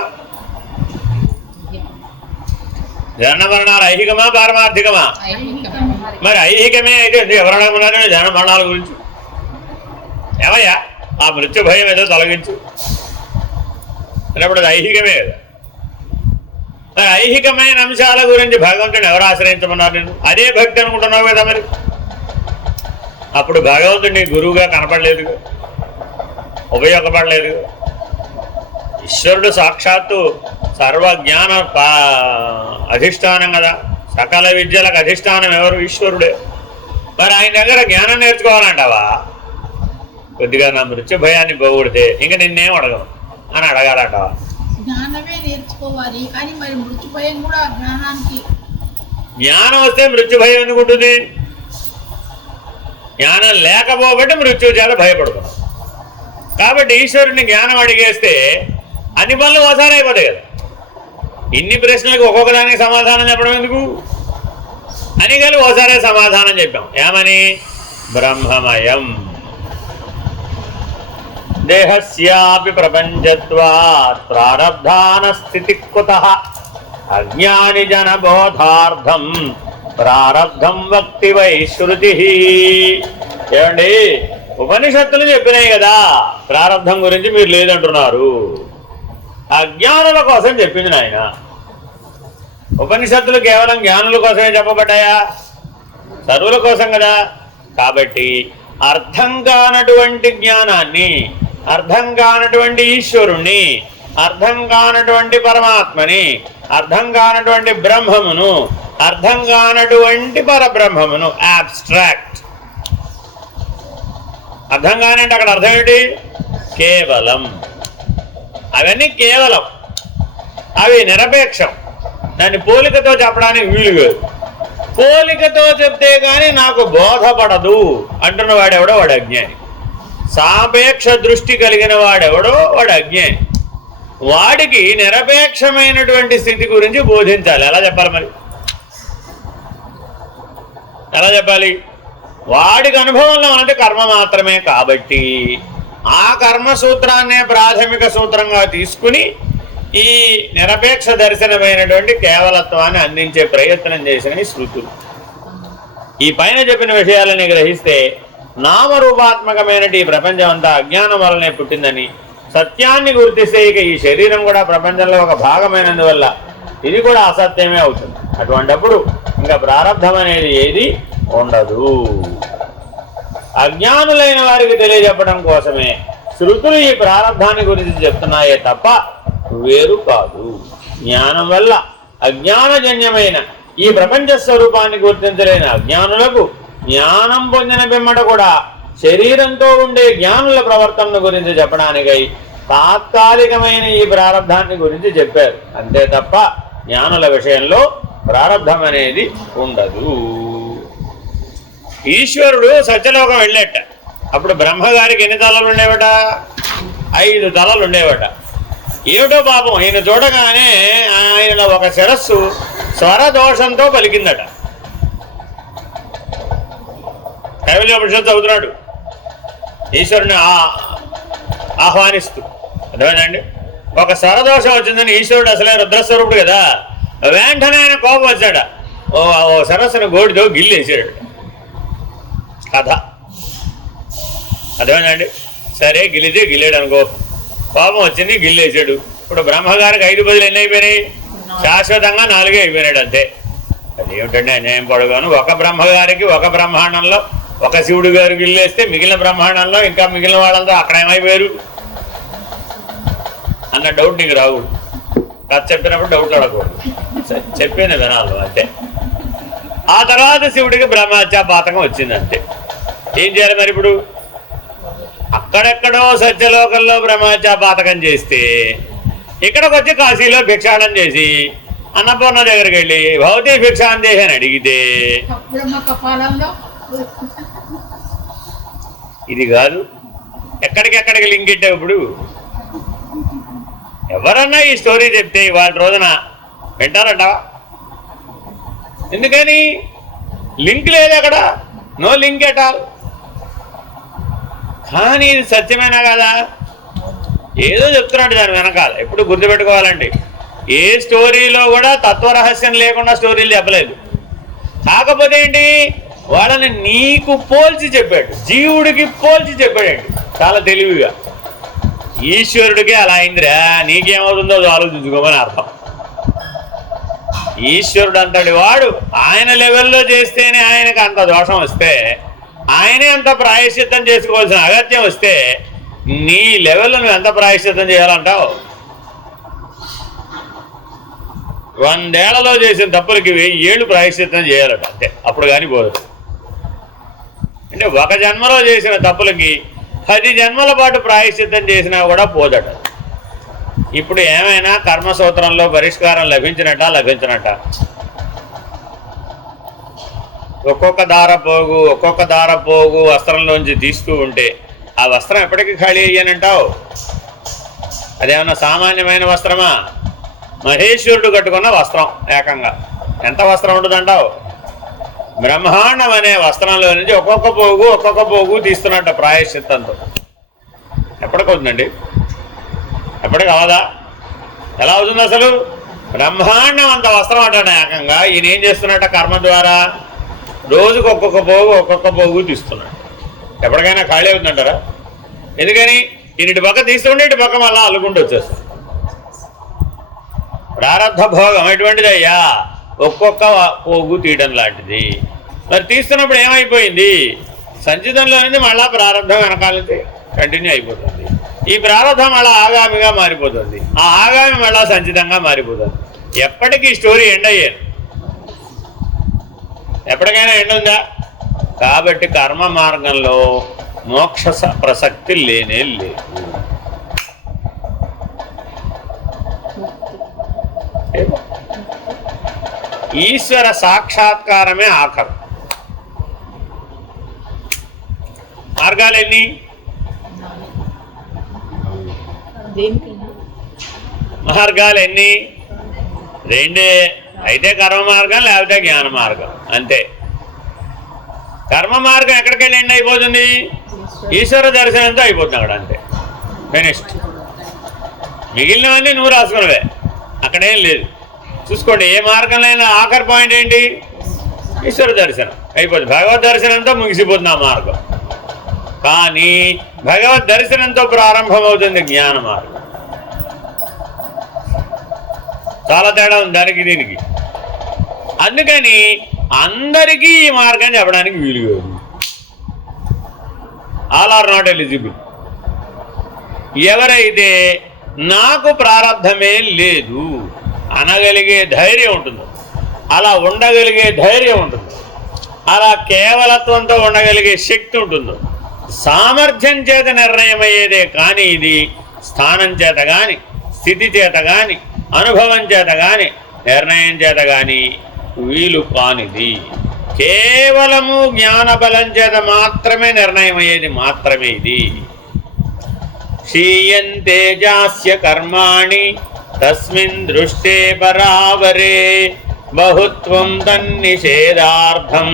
జనన మరణాలు ఐహికమా పారమార్థికమా? మరి ఐహికమే అయితే ఎవరు అడగమన్నారని జనన మరణాల గురించి? ఏమయ్యా ఆ మృత్యు భయం ఏదో తొలగించు. అన్నప్పుడు అది ఐహికమే కదా. ఐహికమైన అంశాల గురించి భగవంతుని ఎవరు ఆశ్రయించమన్నారు? నేను అదే భక్తి అనుకుంటున్నావు కదా. మరి అప్పుడు భగవంతుడు నీ గురువుగా కనపడలేదు, ఉపయోగపడలేదు. ఈశ్వరుడు సాక్షాత్తు సర్వజ్ఞాన అధిష్టానం కదా, సకల విద్యలకు అధిష్టానం ఎవరు? ఈశ్వరుడే. మరి ఆయన దగ్గర జ్ఞానం నేర్చుకోవాలంటావా? కొద్దిగా నా మృత్యు భయాన్ని పోగొడితే ఇంక నిన్నేం అడగను అని అడగాలంటావా? జ్ఞానమే నేర్చుకోవాలి, కానీ మరి మృత్యు భయం కూడా జ్ఞానానికి. జ్ఞానం వస్తే మృత్యు భయం ఎందుకు ఉంటుంది? జ్ఞానం లేకపోబట్టి మృత్యు చేత భయపడుతున్నాం. కాబట్టి ఈశ్వరుని జ్ఞానం అడిగేస్తే అన్ని పనులు ఒకసారి అయిపోతాయి కదా. ఇన్ని ప్రశ్నలకు ఒక్కొక్క దానికి సమాధానం చెప్పడం ఎందుకు అని కలిసి ఒకసారి సమాధానం చెప్పాం. ఏమని? బ్రహ్మమయం దేహస్యాపి ప్రపంచత్వాత్ ప్రారబ్ధాన స్థితి కుతః అజ్ఞాని జన బోధార్థం ప్రారబ్ధం వక్తి వై శృతి. ఏమండి, ఉపనిషత్తులు చెప్పినాయి కదా ప్రారబ్ధం గురించి, మీరు లేదంటున్నారు. అజ్ఞానుల కోసం చెప్పింది నాయన. ఉపనిషత్తులు కేవలం జ్ఞానుల కోసమే చెప్పబడ్డాయా? సర్వుల కోసం కదా. కాబట్టి అర్థం కానటువంటి జ్ఞానాన్ని, అర్థం కానటువంటి ఈశ్వరుణ్ణి, అర్థం కానటువంటి పరమాత్మని, అర్థం కానటువంటి బ్రహ్మమును, అర్థం కానటువంటి పరబ్రహ్మమును, అబ్స్ట్రాక్ట్. అర్థం కానంటే అక్కడ అర్థం ఏంటి? కేవలం. అవన్నీ కేవలం, అవి నిరపేక్షం. దాన్ని పోలికతో చెప్పడానికి వీలు కాదు. పోలికతో చెప్తే కానీ నాకు బోధపడదు అంటున్న వాడెవడో వాడు అజ్ఞాని. సాపేక్ష దృష్టి కలిగిన వాడెవడో వాడు అజ్ఞాని. వాడికి నిరపేక్షమైనటువంటి స్థితి గురించి బోధించాలి. ఎలా చెప్పాలి మరి? ఎలా చెప్పాలి? వాడికి అనుభవంలో ఉన్నది కర్మ మాత్రమే కాబట్టి ఆ కర్మ సూత్రాన్నే ప్రాథమిక సూత్రంగా తీసుకుని ఈ నిరపేక్ష దర్శనమైనటువంటి కేవలత్వాన్ని అందించే ప్రయత్నం చేసిన శృతులు. ఈ పైన చెప్పిన విషయాలని గ్రహిస్తే నామరూపాత్మకమైన ఈ ప్రపంచం అంతా అజ్ఞానం వల్లనే పుట్టిందని, సత్యాన్ని గుర్తిస్తే ఇక ఈ శరీరం కూడా ప్రపంచంలో ఒక భాగమైనందువల్ల ఇది కూడా అసత్యమే అవుతుంది. అటువంటప్పుడు ఇంకా ప్రారంధం అనేది ఏది ఉండదు. అజ్ఞానులైన వారికి తెలియజెప్పడం కోసమే శృతులు ఈ ప్రారంధాన్ని గురించి చెప్తున్నాయే తప్ప వేరు కాదు. జ్ఞానం వల్ల అజ్ఞానజన్యమైన ఈ ప్రపంచ స్వరూపాన్ని గుర్తించలేని అజ్ఞానులకు జ్ఞానం పొందిన పిమ్మట కూడా శరీరంతో ఉండే జ్ఞానుల ప్రవర్తన గురించి చెప్పడానికై తాత్కాలికమైన ఈ ప్రారంధాన్ని గురించి చెప్పారు. అంతే తప్ప జ్ఞానుల విషయంలో ప్రారంధం అనేది ఉండదు. ఈశ్వరుడు సత్యలోకం వెళ్ళేట. అప్పుడు బ్రహ్మగారికి ఎన్ని తలలు ఉండేవట? 5 తలలు ఉండేవట. ఏమిటో పాపం, ఈయన చూడగానే ఆయన ఒక శిరస్సు స్వరదోషంతో పలికిందట. కైవల్యోపనిషత్తు చదువుతున్నాడు ఈశ్వరుని ఆహ్వానిస్తూ. అర్థమైందండి? ఒక స్వరదోషం వచ్చిందని, ఈశ్వరుడు అసలే రుద్రస్వరూపుడు కదా, వెంటనే ఆయన కోపం వచ్చాడ. ఓ సరస్సును గోడితో గిల్లేసాడు. కథ అర్థమైందండి? సరే, గిల్లేడు అనుకో, కోపం వచ్చింది, గిల్లేసాడు. ఇప్పుడు బ్రహ్మగారికి 5 బదులు ఎన్ని అయిపోయినాయి? శాశ్వతంగా 4 అయిపోయినాడు. అంతే. అదేమిటండి అన్యాయం పడగాను? ఒక బ్రహ్మగారికి ఒక బ్రహ్మాండంలో ఒక శివుడు గారు గిల్లేస్తే మిగిలిన బ్రహ్మాండంలో ఇంకా మిగిలిన వాళ్ళంతా అక్కడ ఏమైపోయారు అన్న డౌట్ నీకు రాకూడదు. కథ చెప్పినప్పుడు డౌట్ అడగకూడదు, చెప్పేది వినాలి అంతే. ఆ తర్వాత శివుడికి బ్రహ్మహత్యాపాతకం వచ్చింది. అంతే. ఏం చేయాలి మరి? ఇప్పుడు అక్కడెక్కడో సత్యలోకంలో బ్రహ్మహత్యాపాతకం చేస్తే ఇక్కడికి వచ్చి కాశీలో భిక్షాటం చేసి అన్నపూర్ణ దగ్గరికి వెళ్ళి భౌతిక భిక్షాటం చేసి అని అడిగితే ఇది కాదు. ఎక్కడికెక్కడికి లింక్ ఇట్టావు? ఇప్పుడు ఎవరన్నా ఈ స్టోరీ చెప్తే ఇవాళ రోజున వింటారంటావా? ఎందుకని? లింక్ లేదు అక్కడ, నో లింక్ ఎట్ ఆల్. కానీ ఇది సత్యమేనా కదా? ఏదో చెప్తున్నాడు దాని వెనకాల. ఎప్పుడు గుర్తుపెట్టుకోవాలండి, ఏ స్టోరీలో కూడా తత్వరహస్యం లేకుండా స్టోరీలు చెప్పలేదు. కాకపోతే ఏంటి, వాళ్ళని నీకు పోల్చి చెప్పాడు, జీవుడికి పోల్చి చెప్పాడండి చాలా తెలివిగా. ఈశ్వరుడికి అలా అయిందిరా, నీకేమవుతుందో ఆలోచించుకోమని అర్థం. ఈశ్వరుడు అంతటి వాడు ఆయన లెవెల్లో చేస్తేనే ఆయనకు అంత దోషం వస్తే, ఆయనే అంత ప్రాయశ్చిత్తం చేసుకోవాల్సిన అగత్యం వస్తే, నీ లెవెల్లో నువ్వు ఎంత ప్రాయశ్చిత్తం చేయాలంటావు? 100 ఏళ్లలో చేసిన తప్పులకి 1000 ఏళ్ళు ప్రాయశ్చిత్తం చేయాలట, అంతే. అప్పుడు కానీ పోదు. అంటే ఒక జన్మలో చేసిన తప్పులకి 10 జన్మల పాటు ప్రాయశ్చిత్తం చేసినా కూడా పోదట. ఇప్పుడు ఏమైనా కర్మసూత్రంలో పరిష్కారం లభించినట్ట? ఒక్కొక్క దార పోగు వస్త్రంలోంచి తీస్తూ ఉంటే ఆ వస్త్రం ఎప్పటికీ ఖాళీ అయ్యానంటావు? అదేమన్నా సామాన్యమైన వస్త్రమా? మహేశ్వరుడు కట్టుకున్న వస్త్రం ఏకంగా ఎంత వస్త్రం ఉంటుందంటావు? బ్రహ్మాండం అనే వస్త్రంలో నుంచి ఒక్కొక్క పోగు తీస్తున్నట్ట ప్రాయశ్చిత్తంతో. ఎప్పటికవుతుందండి? ఎప్పటికి అవదా? ఎలా అవుతుంది అసలు? బ్రహ్మాండం అంత వస్త్రం అంటాడు ఏకంగా. ఈయన ఏం చేస్తున్నట్ట? కర్మ ద్వారా రోజుకు ఒక్కొక్క పోగు తీస్తున్నాడు. ఎప్పటికైనా ఖాళీ అవుతుందంటారా? ఎందుకని? ఇటు పక్క తీస్తుంటే ఇటు పక్క మళ్ళా అల్లుకుంటూ వచ్చేస్తుంది. ప్రారంధ భోగం ఎటువంటిదయ్యా? ఒక్కొక్క పోగు తీయడం లాంటిది. మరి తీస్తున్నప్పుడు ఏమైపోయింది? సంచితంలో నుంచి మళ్ళా ప్రారంభం వెనకాల నుంచి కంటిన్యూ అయిపోతుంది. ఈ ప్రారంభం మళ్ళా ఆగామిగా మారిపోతుంది. ఆ ఆగామి మళ్ళా సంచితంగా మారిపోతుంది. ఎప్పటికీ స్టోరీ ఎండ్ అయ్యాను. ఎప్పటికైనా ఎండ్ ఉందా? కాబట్టి కర్మ మార్గంలో మోక్ష ప్రసక్తి లేనే లేదు. ఈశ్వర సాక్షాత్కారమే ఆఖరు. మార్గాలు ఎన్ని? రెండే. అయితే కర్మ మార్గం, లేకపోతే జ్ఞాన మార్గం, అంతే. కర్మ మార్గం ఎక్కడికి వెళ్ళి ఎండ్ అయిపోతుంది? ఈశ్వర దర్శనంతో అయిపోతుంది అక్కడ, అంతే. ఫినిష్డ్. మిగిలినవన్నీ నువ్వు రాసుకున్నవే, అక్కడేం లేదు. చూసుకోండి, ఏ మార్గంలో అయినా ఆఖరి పాయింట్ ఏంటి? ఈశ్వర దర్శనం అయిపోతుంది. భగవద్ దర్శనంతో ముగిసిపోతుంది ఆ మార్గం. కానీ భగవద్ దర్శనంతో ప్రారంభమవుతుంది జ్ఞాన మార్గం. చాలా తేడా ఉంది దానికి దీనికి. అందుకని అందరికీ ఈ మార్గం చెప్పడానికి వీలు కాదు. All are not eligible. ఎవరైతే నాకు ప్రారంధమే లేదు అనగలిగే ధైర్యం ఉంటుందో, అలా ఉండగలిగే ధైర్యం ఉంటుందో, అలా కేవలత్వంతో ఉండగలిగే శక్తి ఉంటుందో, సామర్థ్యం చేత నిర్ణయమయ్యేదే కానీ ఇది స్థానం చేత కానీ, స్థితి చేత కానీ, అనుభవం చేత కానీ, నిర్ణయం చేత కానీ వీలు కానిది. కేవలము జ్ఞానబలం చేత మాత్రమే నిర్ణయమయ్యేది మాత్రమే ఇది. క్షీయంతే జాస్య కర్మాణి తస్మిన్ దృష్టే పరావరే బహుత్వం తన్నిషేధార్థం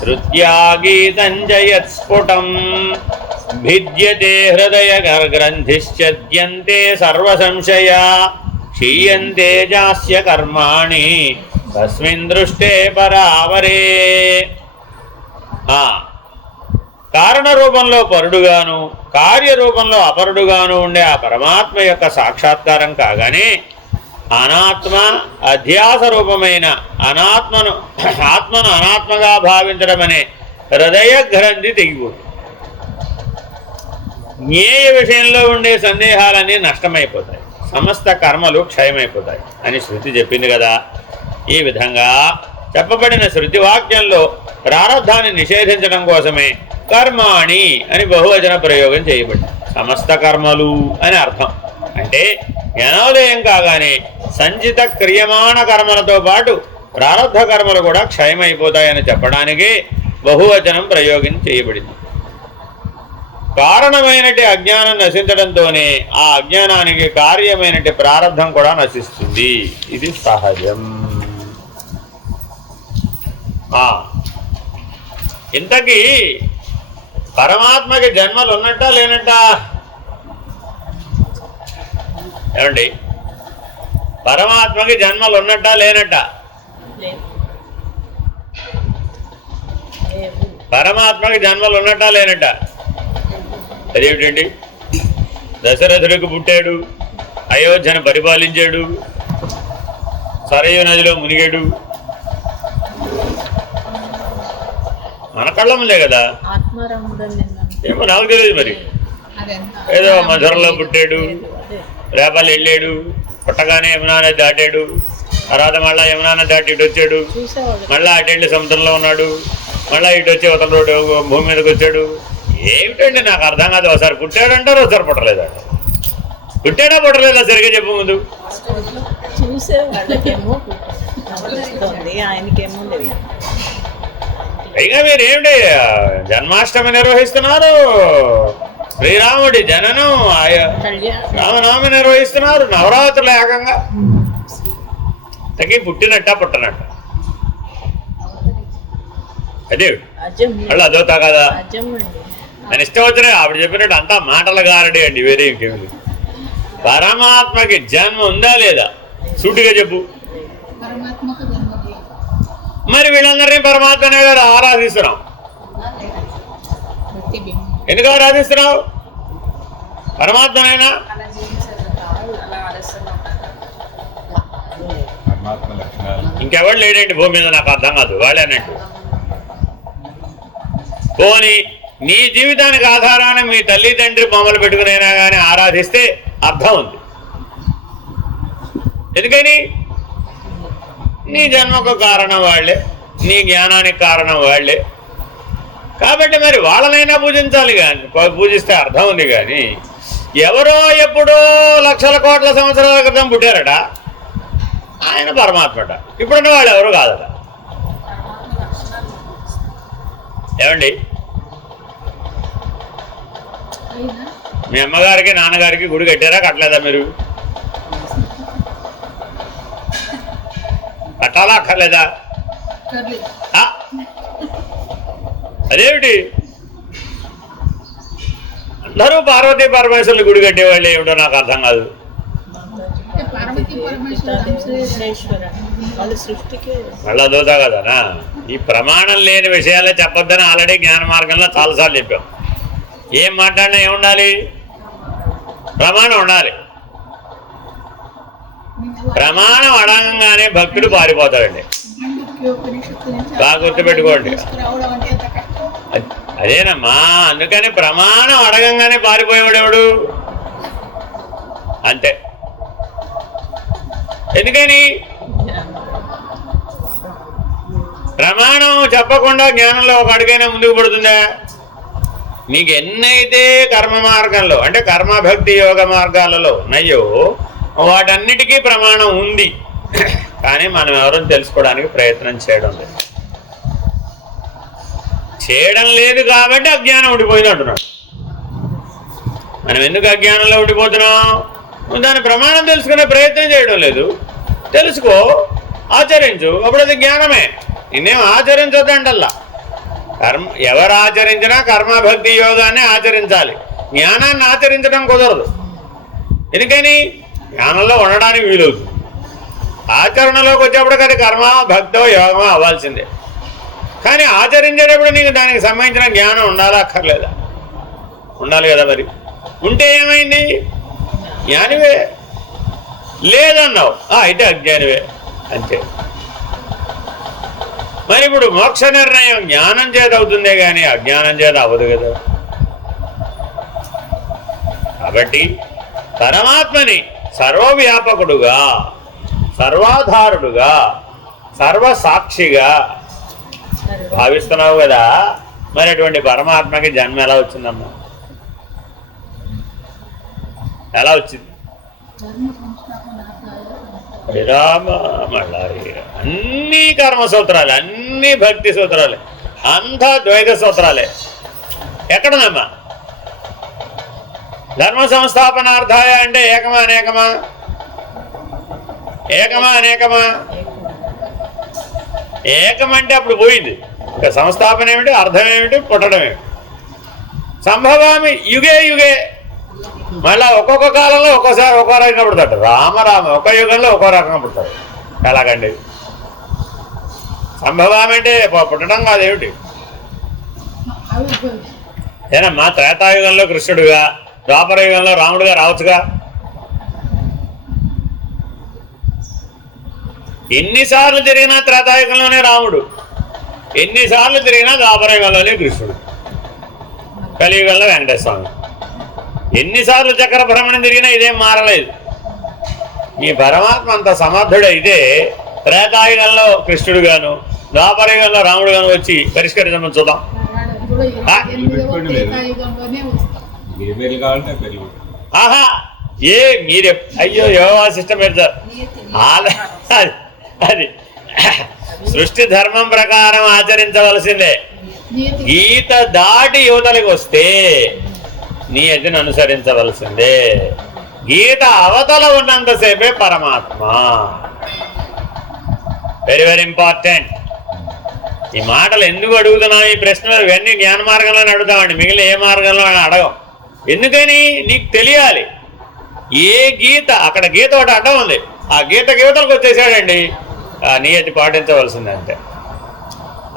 శ్రుత్యా గీతం జయత్స్ఫుటం భిద్యతే హృదయ గ్రంథిశ్చద్యంతే సర్వసంశయా క్షీయంతే జాస్య కర్మాణి తస్మిన్ దృష్టే పరావరే. కారణ రూపంలో పరుడుగాను, కార్యరూపంలో అపరుడుగాను ఉండే ఆ పరమాత్మ యొక్క సాక్షాత్కారం కాగానే అనాత్మ అధ్యాస రూపమైన ఆత్మను అనాత్మగా భావించడం అనే హృదయ గ్రంథి తెగిపోతుంది. జ్ఞేయ విషయంలో ఉండే సందేహాలన్నీ నష్టమైపోతాయి, సమస్త కర్మలు క్షయమైపోతాయి అని శృతి చెప్పింది కదా. ఈ విధంగా చెప్పబడిన శృతి వాక్యంలో ప్రారబ్ధాన్ని నిషేధించడం కోసమే కర్మాణి అని బహువచన ప్రయోగం చేయబడింది. సమస్త కర్మలు అని అర్థం. అంటే జ్ఞానోదయం కాగానే సంచిత క్రియమాణ కర్మలతో పాటు ప్రారబ్ధ కర్మలు కూడా క్షయమైపోతాయని చెప్పడానికి బహువచనం ప్రయోగం చేయబడింది. కారణమైనటి అజ్ఞానం నశించడంతోనే ఆ అజ్ఞానానికి కార్యమైనటి ప్రారబ్ధం కూడా నశిస్తుంది. ఇది సహజం. ఇంతకీ పరమాత్మకి జన్మలు ఉన్నట్టా లేనట్టా? ఏమండి, పరమాత్మకి జన్మలు ఉన్నట్టా లేనట్టా? పరమాత్మకి జన్మలు ఉన్నట్టా లేనట్టా? అదేమిటండి? దశరథుడికి పుట్టాడు, అయోధ్యను పరిపాలించాడు, సరయూ నదిలో మునిగాడు. మన కళ్ళ ముందే కదా. ఏమో నాకు తెలియదు మరి. ఏదో మధురలో పుట్టాడు, రేపల్లి వెళ్ళాడు, పుట్టగానే యమునా నది దాటాడు, తర్వాత మళ్ళీ యమునా నది దాటి ఇటు వచ్చాడు, మళ్ళీ అటు వెళ్ళి సముద్రంలో ఉన్నాడు, మళ్ళీ ఇటు వచ్చి ఉత్తర రోడ్డు భూమి మీదకి వచ్చాడు. ఏమిటండి నాకు అర్థం కాదు. ఒకసారి పుట్టాడంటారు, ఒకసారి పుట్టలేదు అంటారు. పుట్టాడా పుట్టలేదా సరిగ్గా చెప్పు ముందు. పైగా మీరు ఏమిటి జన్మాష్టమి నిర్వహిస్తున్నారు, శ్రీరాముడి జననం, రామనవమి నిర్వహిస్తున్నారు, నవరాత్రులు ఏకంగా. తగ్గి పుట్టినట్ట పుట్టనట్ట అదే వాళ్ళు అదవుతా కదా. నేను ఇష్టం వచ్చిన ఆవిడ చెప్పినట్టు అంతా మాటల గారడి అండి, వేరే ఇంకేమి. పరమాత్మకి జన్మ ఉందా లేదా సూటిగా చెప్పు. మరి వీళ్ళందరినీ పరమాత్మనే కదా ఆరాధిస్తున్నాం. ఎందుకు ఆరాధిస్తున్నావు? పరమాత్మనైనా ఇంకెవడు లేడండి భూమి మీద, నాకు అర్థం కాదు. వాళ్ళే అన్నట్టు పోనీ నీ జీవితానికి ఆధారాన్ని మీ తల్లి తండ్రి బొమ్మలు పెట్టుకునైనా కానీ ఆరాధిస్తే అర్థం ఉంది. ఎందుకని? నీ జన్మకు కారణం వాళ్లే, నీ జ్ఞానానికి కారణం వాళ్లే. కాబట్టి మరి వాళ్ళనైనా పూజించాలి, కానీ పూజిస్తే అర్థం ఉంది. కానీ ఎవరో ఎప్పుడో లక్షల కోట్ల సంవత్సరాల క్రితం పుట్టారట, ఆయన పరమాత్మట. ఇప్పుడున్న వాళ్ళు ఎవరు కాదట. ఏమండి, మీ అమ్మగారికి నాన్నగారికి గుడి కట్టారా కట్టలేదా? మీరు కట్టాలా అక్కర్లేదా? అదేమిటి అందరూ పార్వతీ పరమేశ్వరులు గుడి కట్టేవాళ్ళు ఏమిటో నాకు అర్థం కాదు. మళ్ళీ అదోదా కదనా. ఈ ప్రమాణం లేని విషయాలే చెప్పొద్దని ఆల్రెడీ జ్ఞాన మార్గంలో చాలాసార్లు చెప్పాం. ఏం మాట్లాడినా ఏముండాలి? ప్రమాణం ఉండాలి. ప్రమాణం అడగంగానే భక్తుడు పారిపోతాడండి. బాగా గుర్తుపెట్టుకోండి. అదేనమ్మా, అందుకని ప్రమాణం అడగంగానే పారిపోయేవాడెవడు? అంతే. ఎందుకని? ప్రమాణం చెప్పకుండా జ్ఞానంలో ఒక అడుగైనా ముందుకు పడుతుందా? నీకు ఎన్నైతే కర్మ మార్గంలో అంటే కర్మభక్తి యోగ మార్గాలలో ఉన్నాయో వాటన్నిటికీ ప్రమాణం ఉంది. కానీ మనం ఎవరో తెలుసుకోవడానికి ప్రయత్నం చేయడం లేదు. చేయడం లేదు కాబట్టి అజ్ఞానం ఉండిపోయింది అంటున్నాడు. మనం ఎందుకు అజ్ఞానంలో ఉండిపోతున్నాం? దాని ప్రమాణం తెలుసుకునే ప్రయత్నం చేయడం లేదు. తెలుసుకో, ఆచరించు, అప్పుడు అది జ్ఞానమే. నిన్నేం ఆచరించొద్దంటల్లా. ఎవరు ఆచరించినా కర్మభక్తి యోగాన్ని ఆచరించాలి. జ్ఞానాన్ని ఆచరించడం కుదరదు. ఎందుకని? జ్ఞానంలో ఉండడానికి వీలవుతుంది. ఆచరణలోకి వచ్చేప్పటికి అది కర్మ భక్తో యోగమో అవ్వాల్సిందే. కానీ ఆచరించేటప్పుడు నీకు దానికి సంబంధించిన జ్ఞానం ఉండాలా అక్కర్లేదా? ఉండాలి కదా. మరి ఉంటే ఏమైంది? జ్ఞానివే. లేదన్నావు అయితే అజ్ఞానివే, అంతే. మరి ఇప్పుడు మోక్ష నిర్ణయం జ్ఞానం చేత అవుతుందే కానీ అజ్ఞానం చేత అవ్వదు కదా. కాబట్టి పరమాత్మని సర్వవ్యాపకుడుగా, సర్వాధారుడుగా, సర్వసాక్షిగా భావిస్తున్నావు కదా. మరి అటువంటి పరమాత్మకి జన్మ ఎలా వచ్చిందమ్మా? ఎలా వచ్చింది? విరామ మళ్ళా అన్నీ కర్మ సూత్రాలే, అన్నీ భక్తి సూత్రాలే, అంతా ద్వైత సూత్రాలే. ఎక్కడనమ్మా? ధర్మ సంస్థాపనార్థాయ అంటే ఏకమా అనేకమా? ఏకమా అనేకమా? ఏకమంటే అప్పుడు పోయింది. ఇక సంస్థాపన ఏమిటి, అర్థం ఏమిటి, పుట్టడం ఏమిటి? సంభవామి యుగే యుగే. మళ్ళా ఒక్కొక్క కాలంలో ఒక్కోసారి ఒక్కో రకంగా పుడతాడు. రామ ఒక యుగంలో ఒక్కో రకంగా పుడతాడు. ఎలాగండి? సంభవం అంటే పుట్టడం కాదేమిటి? ఏనమ్మా త్రేతాయుగంలో కృష్ణుడుగా, ద్వాపర యుగంలో రాముడుగా రావచ్చుగా. ఎన్నిసార్లు తిరిగినా త్రేతాయుగంలోనే రాముడు, ఎన్నిసార్లు తిరిగినా ద్వాపర యుగంలోనే కృష్ణుడు, కలియుగంలో వెంకటేశ్వర స్వామి. ఎన్నిసార్లు చక్ర భ్రమణం తిరిగినా ఇదేం మారలేదు. ఈ పరమాత్మ అంత సమర్థుడైతే త్రేతాయుగంలో కృష్ణుడు గాను ద్వాపర యుగంలో రాముడు గాను వచ్చి పరిష్కరించమని చూద్దాం. ఆహా ఏ మీరే అయ్యో యోగా సిస్టమ్ పెడతారు. అది సృష్టి ధర్మం ప్రకారం ఆచరించవలసిందే. గీత దాటి యువతలకు వస్తే నీ ఎదును అనుసరించవలసిందే. గీత అవతల ఉన్నంతసేపే పరమాత్మ. Very very important. ఈ మాటలు ఎందుకు అడుగుతున్నాం, ఈ ప్రశ్నలు ఇవన్నీ జ్ఞాన మార్గంలోనే అడుగుతామండి, మిగిలిన ఏ మార్గంలో అడగం. ఎందుకని నీకు తెలియాలి. ఏ గీత, అక్కడ గీత ఒకటి అడ్డం ఉంది, ఆ గీత గీతలకు వచ్చేసాడండి, ఆ నియతి పాటించవలసింది అంతే.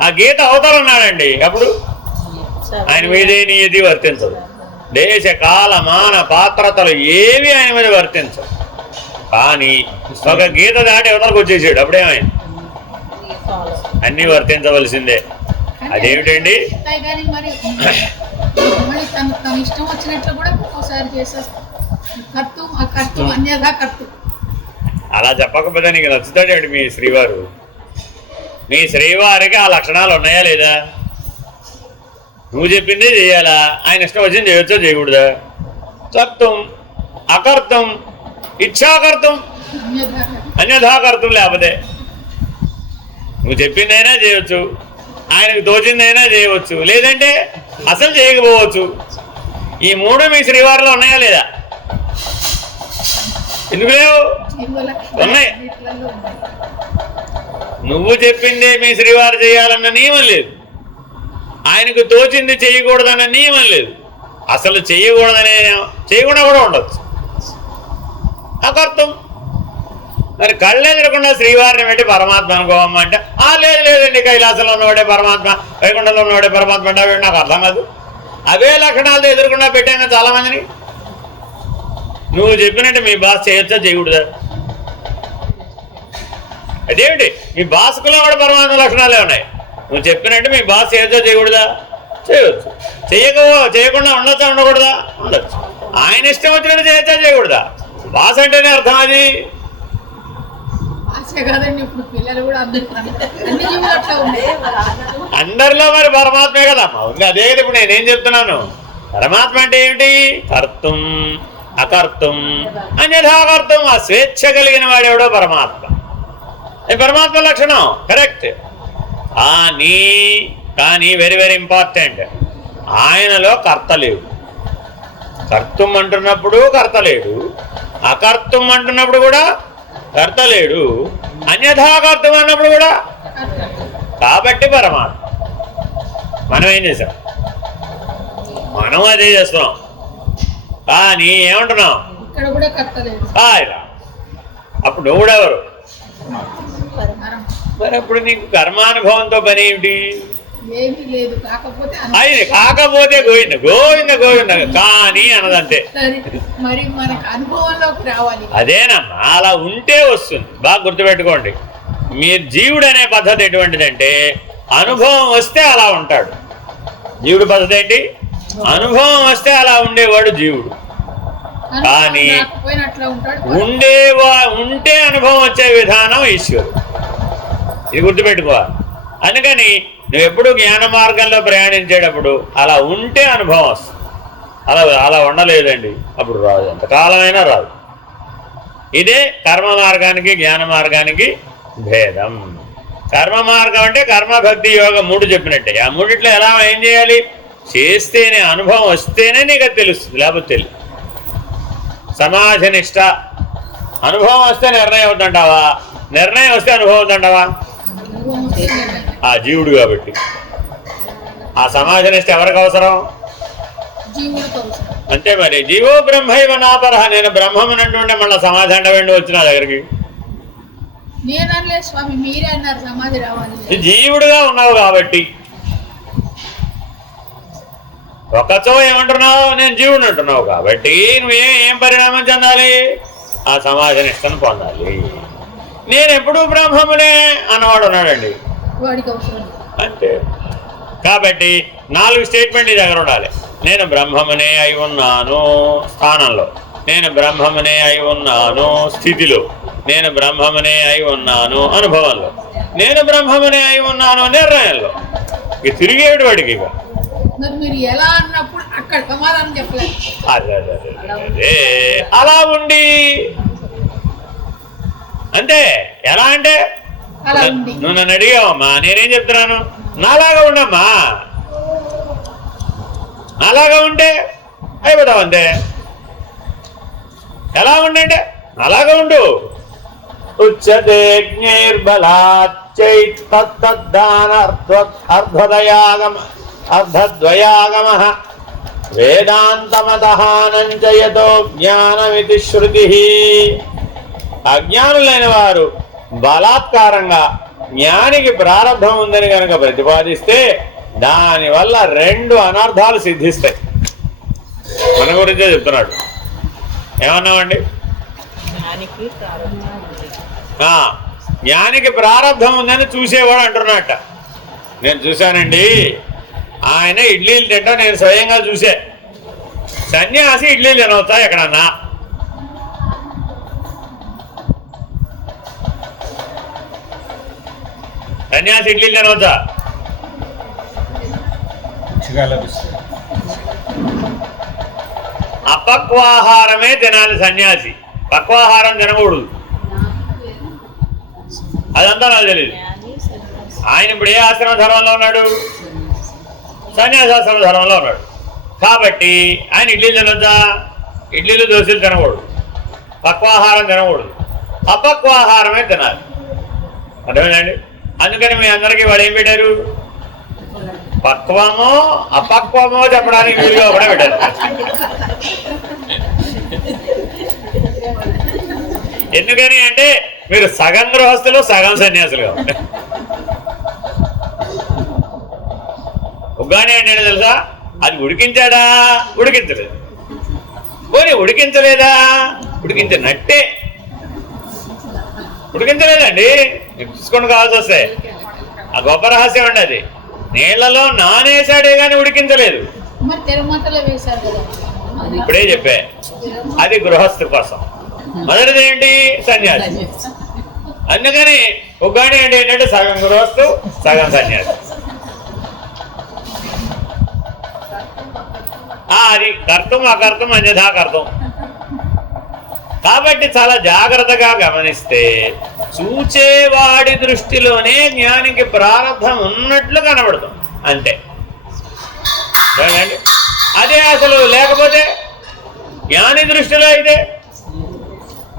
ఆ గీత అవతల ఉన్నాడండి, అప్పుడు ఆయన మీదే నియతి వర్తించదు. దేశ కాల మాన పాత్రతలు ఏవి ఆయన మీద వర్తించవు. కానీ ఒక గీత దాటి అవతలకు వచ్చేసాడు, అప్పుడేమైంది, అన్నీ వర్తించవలసిందే. అదేమిటండి, ఇష్టం వచ్చినట్లు కూడా ఒకసారి చేసేస్తాం. అలా చెప్పకపోతే నీకు నచ్చుతాడు మీ శ్రీవారు. మీ శ్రీవారికి ఆ లక్షణాలు ఉన్నాయా లేదా? నువ్వు చెప్పిందే చేయాలా, ఆయన ఇష్టం వచ్చింది చేయొచ్చో చేయకూడదా? కర్తం అకర్తం ఇచ్ఛాకర్తం అన్యథాకర్తం. లేకపోతే నువ్వు చెప్పిందైనా చేయొచ్చు, ఆయనకు తోచిందైనా చేయవచ్చు, లేదంటే అసలు చేయకపోవచ్చు. ఈ మూడు మీ శ్రీవారిలో ఉన్నాయా లేదా? ఎందుకు లేవు? ఉన్నాయి. నువ్వు చెప్పిందే మీ శ్రీవారు చేయాలన్న నియమం లేదు, ఆయనకు తోచింది చేయకూడదన్న నియమం లేదు, అసలు చేయకుండా కూడా ఉండొచ్చు. అకర్తం. మరి కళ్ళెదరకుండా శ్రీవారిని పెట్టి పరమాత్మ అనుకోవమ్మ అంటే లేదండి, కైలాసంలో ఉన్నవాడే పరమాత్మ, వైకుంఠంలో ఉన్నవాడే పరమాత్మ అంటే నాకు అర్థం కాదు. అవే లక్షణాలతో ఎదురకుండా పెట్టాను చాలా మందిని. నువ్వు చెప్పినట్టు మీ బాస్ చేయొచ్చా చేయకూడదా? అదేమిటి, మీ బాస్కులో కూడా పరమాత్మ లక్షణాలే ఉన్నాయి. నువ్వు చెప్పినట్టు మీ బాస్ చేయొచ్చా చేయకూడదా? చేయవచ్చు. చేయకుండా ఉండొచ్చా ఉండకూడదా? ఉండొచ్చు. ఆయన ఇష్టం వచ్చినట్టు చేయొచ్చా చేయకూడదా? బాస్ అంటేనే అర్థం అది. అందరిలో మరి పరమాత్మే కదమ్మా ఉంది. అదే ఇప్పుడు నేనేం చెప్తున్నాను, పరమాత్మ అంటే ఏమిటి? కర్తం అకర్తం అన్యథాకర్తం. ఆ స్వేచ్ఛ కలిగిన వాడెవడో పరమాత్మ. పరమాత్మ లక్షణం కరెక్ట్. కానీ వెరీ వెరీ ఇంపార్టెంట్, ఆయనలో కర్త లేడు. కర్తం అంటున్నప్పుడు కర్త లేడు, అకర్తం అంటున్నప్పుడు కూడా కర్త లేడు, అన్యథాకర్తం అన్నప్పుడు కూడా. కాబట్టి పరమాత్మ. మనం ఏం చేసాం? మనం అదే చేస్తున్నాం. కానీ ఏమంటున్నాం? అప్పుడు నువ్వు కూడా ఎవరు? మరి అప్పుడు నీకు కర్మానుభవంతో పని ఏమిటి? కాకపోతే గోవింద గోవింద గోవింద కానీ అన్నదంతే. అదేనమ్మా, అలా ఉంటే వస్తుంది. బాగా గుర్తుపెట్టుకోండి. మీరు జీవుడు అనే పద్ధతి ఎటువంటిదంటే అనుభవం వస్తే అలా ఉంటాడు. జీవుడు పద్ధతి ఏంటి? అనుభవం వస్తే అలా ఉండేవాడు జీవుడు. కానీ ఉంటే అనుభవం వచ్చే విధానం ఈశ్వరుడు. ఇది గుర్తుపెట్టుకోవాలి. అందుకని నువ్వు ఎప్పుడు జ్ఞాన మార్గంలో ప్రయాణించేటప్పుడు అలా ఉంటే అనుభవం వస్తుంది. అలా ఉండలేదండి, అప్పుడు రాదు, ఎంతకాలమైనా రాదు. ఇదే కర్మ మార్గానికి జ్ఞాన మార్గానికి భేదం. కర్మ మార్గం అంటే కర్మ భక్తి యోగం మూడు చెప్పినట్టే. ఆ మూడిట్లో ఎలా ఏం చేయాలి? చేస్తేనే అనుభవం వస్తేనే నీకు అది తెలుస్తుంది, లేకపోతే తెలియదు. సమాధి నిష్ట. అనుభవం వస్తే నిర్ణయం అవుతుంటావా? నిర్ణయం వస్తే అనుభవం అవుతుంటావా? ఆ జీవుడు కాబట్టి. ఆ సమాధి నిష్ట ఎవరికి అవసరం? అంతే మరి. జీవో బ్రహ్మైవ నాపరహ. నేను బ్రహ్మమునంటుండే మళ్ళీ సమాధి అంటవండి వచ్చిన దగ్గరికి. జీవుడుగా ఉన్నావు కాబట్టి ఒకచో ఏమంటున్నావు, నేను జీవుడు అంటున్నావు. కాబట్టి నువ్వేం పరిణామం చెందాలి, ఆ సమాజ నిష్టను పొందాలి. నేను ఎప్పుడూ బ్రహ్మమునే అన్నవాడు ఉన్నాడండి అంతే. కాబట్టి 4 స్టేట్మెంట్ నీ దగ్గర ఉండాలి. నేను బ్రహ్మమునే అయి ఉన్నాను స్థానంలో, నేను బ్రహ్మమునే అయి ఉన్నాను స్థితిలో, నేను బ్రహ్మమునే అయి ఉన్నాను అనుభవంలో, నేను బ్రహ్మమునే అయి ఉన్నాను నిర్ణయంలో. ఇక తిరిగేడు వాడికి ఇక మీరు ఎలా అన్నప్పుడు అక్కడ సమాధానం చెప్పలేదు. అదే అలా ఉండి అంతే. ఎలా అంటే నువ్వు నన్ను అడిగావమ్మా, నేనేం చెప్తున్నాను, నాలాగా ఉండమ్మా, నాలాగా ఉంటే అయిపోతావు అంతే. ఎలా ఉండంటే అలాగా ఉండు. ఉచ్యతే అర్ధద్వయాగమ వేదాంతమతహానంచయతో జ్ఞానమితి శృతి. అజ్ఞానులైన వారు బలాత్కారంగా జ్ఞానికి ప్రారంభం ఉందని కనుక ప్రతిపాదిస్తే దానివల్ల 2 అనర్థాలు సిద్ధిస్తాయి. మన గురించే చెప్తున్నాడు. ఏమన్నామండి, జ్ఞానికి ప్రారంభం ఉందని చూసేవాడు అంటున్నట్ట. నేను చూశానండి, ఆయన ఇడ్లీలు తింటా నేను స్వయంగా చూసే. సన్యాసి ఇడ్లీలు తినవచ్చా ఎక్కడన్నా? సన్యాసి ఇడ్లీలు తినవచ్చా? అపక్వాహారమే తినాలి సన్యాసి, పక్వాహారం తినకూడదు. అదంతా నాకు తెలియదు. ఆయన ఇప్పుడు ఏ ఆశ్రమ ధర్మంలో ఉన్నాడు? సన్యాసాశ్రమ ధర్మంలో ఉన్నాడు. కాబట్టి ఆయన ఇడ్లీలు తినొద్దా? ఇడ్లీలు దోశలు తినకూడదు, పక్వాహారం తినకూడదు, అపక్వాహారమే తినాలి. అర్థమైందండి? అందుకని మీ అందరికీ వాడు ఏం పెట్టారు, పక్వమో అపక్వమో చెప్పడానికి వీలుగా కూడా పెట్టారు. ఎందుకని అంటే మీరు సగం గృహస్థులు సగం సన్యాసులుగా ఉంటారు. ఉగ్గాని అంటే తెలుసా, అది ఉడికించాడా? ఉడికించలేదు. పోనీ ఉడికించలేదా? ఉడికించినట్టే. ఉడికించలేదండి, చూసుకొని కావాల్సి వస్తే. ఆ గొప్ప రహస్యం అండి అది. నీళ్లలో నానేసాడే కానీ ఉడికించలేదు. ఇప్పుడే చెప్పా, అది గృహస్థు కోసం. మొదటిది ఏంటి? సన్యాసి. అందుకని ఉగ్గాని అంటే ఏంటంటే సగం గృహస్థు సగం సన్యాసి. అది కర్తం అకర్తం అన్యథా కర్తం. కాబట్టి చాలా జాగ్రత్తగా గమనిస్తే చూచేవాడి దృష్టిలోనే జ్ఞానికి ప్రారంభం ఉన్నట్లు కనబడుతుంది అంతే. అదే అసలు లేకపోతే జ్ఞాని దృష్టిలో అయితే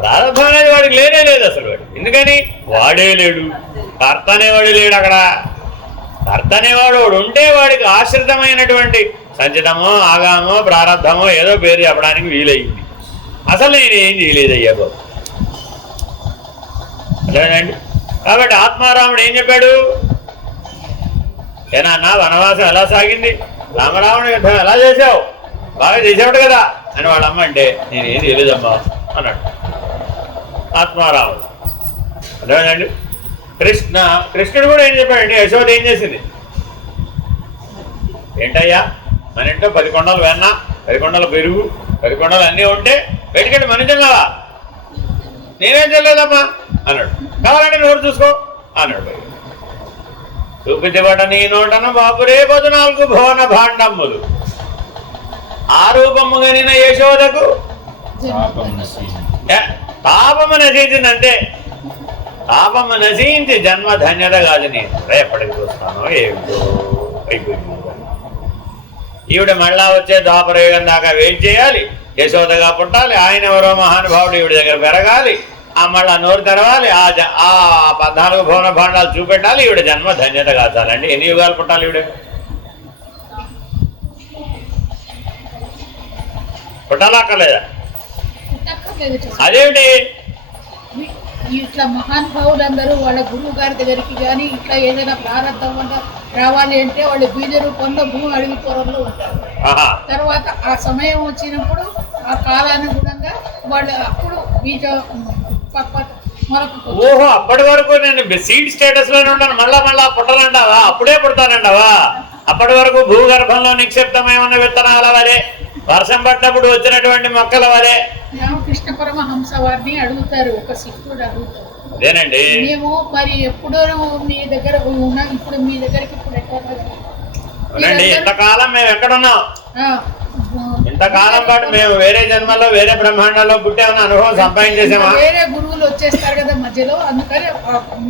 ప్రారంభం అనేది వాడికి లేనే లేదు అసలు. వాడు ఎందుకని వాడే లేడు, కర్త అనేవాడు లేడు. అక్కడ కర్త అనేవాడు వాడు ఉంటే వాడికి ఆశ్రితమైనటువంటి సంచితమో ఆగామో ప్రారంభమో ఏదో పేరు చెప్పడానికి వీలయ్యింది. అసలు నేను ఏం చేయలేదయ్యా బాబు. అదేనండి. కాబట్టి ఆత్మారాముడు ఏం చెప్పాడు, ఏనా వనవాసం ఎలా సాగింది, రామరావణ యుద్ధం ఎలా చేసావు, బాగా చేసావుడు కదా అని వాళ్ళమ్మ అంటే నేనేం చేయలేదమ్మా అన్నాడు ఆత్మారాముడు. అదేనండి. కృష్ణుడు కూడా ఏం చెప్పాడండి, యశోద ఏం చేసింది, ఏంటయ్యా మన ఇంట్లో 10 కొండలు వెన్న, 10 కొండలు పెరుగు, 10 కొండలు అన్నీ ఉంటే వెతికండి మన తిన్నావా, నేనేం చేయలేదమ్మా అన్నాడు. కావాలంటే నోరు చూసుకో అన్నాడు. చూపించబడ్డ నీ నోటన బాబు రేపొద్దు 4 భువన భాండమ్ములు ఆ రూపము గనిన యశోదకు తాపము నశించిందంటే తాపము నశించి జన్మ ధన్యత కాదు. నేను ఎప్పటికి చూస్తానో ఏమిటో అయిపోయింది. ఈవిడ మళ్ళా వచ్చే ద్వాపరయుగం దాకా వెయిట్ చేయాలి, యశోదగా పుట్టాలి, ఆయన ఎవరో మహానుభావుడు ఈవిడ దగ్గర పెరగాలి, ఆ మళ్ళా నోరు తెరవాలి, ఆ 14 భువన భాండాలు చూపెట్టాలి, ఈవిడ జన్మ ధన్యత కాచాలండి. ఎన్ని యుగాలు పుట్టాలి ఈవిడ? పుట్టాలా అక్కర్లేదా? అదేమిటి ఇట్లా మహానుభావులందరూ వాళ్ళ గురువు గారి దగ్గరికి కానీ ఇట్లా ఏదైనా ప్రారంభం వల్ల రావాలి అంటే వాళ్ళు బీజ రూపంలో భూమి అడవి పొరల్లో ఉంటారు. ఆహా. తర్వాత ఆ సమయం వచ్చినప్పుడు ఆ కాలానుగుణంగా వాళ్ళు అప్పుడు బీజ మొలకు ఓహో, అప్పటి వరకు నేను సీడ్ స్టేటస్ లోనే ఉంటాను, మళ్ళా పుట్టనంటావా? అప్పుడే పుడతానంటావా? అప్పటి వరకు భూగర్భంలో నిక్షిప్తమై ఉన్న విత్తనాల వలె, వర్షం పడ్డప్పుడు వచ్చినటువంటి మొక్కల వలె. రామకృష్ణ పరమహంస వారిని అడుగుతారు, ఒక శిష్యుడు అడుగుతారు, అదేనండి. మేము మరి ఎప్పుడో మీ దగ్గర ఉన్నాం, ఇప్పుడు మీ దగ్గరికి ఇప్పుడు ఎక్కడ అవునండి, ఇంతకాలం మేము ఎక్కడున్నాం? ఇంతకాలం పాటు మేము వేరే జన్మల్లో వేరే బ్రహ్మాండాల్లో పుట్టామన్న అనుభవం సంపాదించేసామా? వేరే గురువులు వచ్చేస్తారు కదా మధ్యలో, అందుకని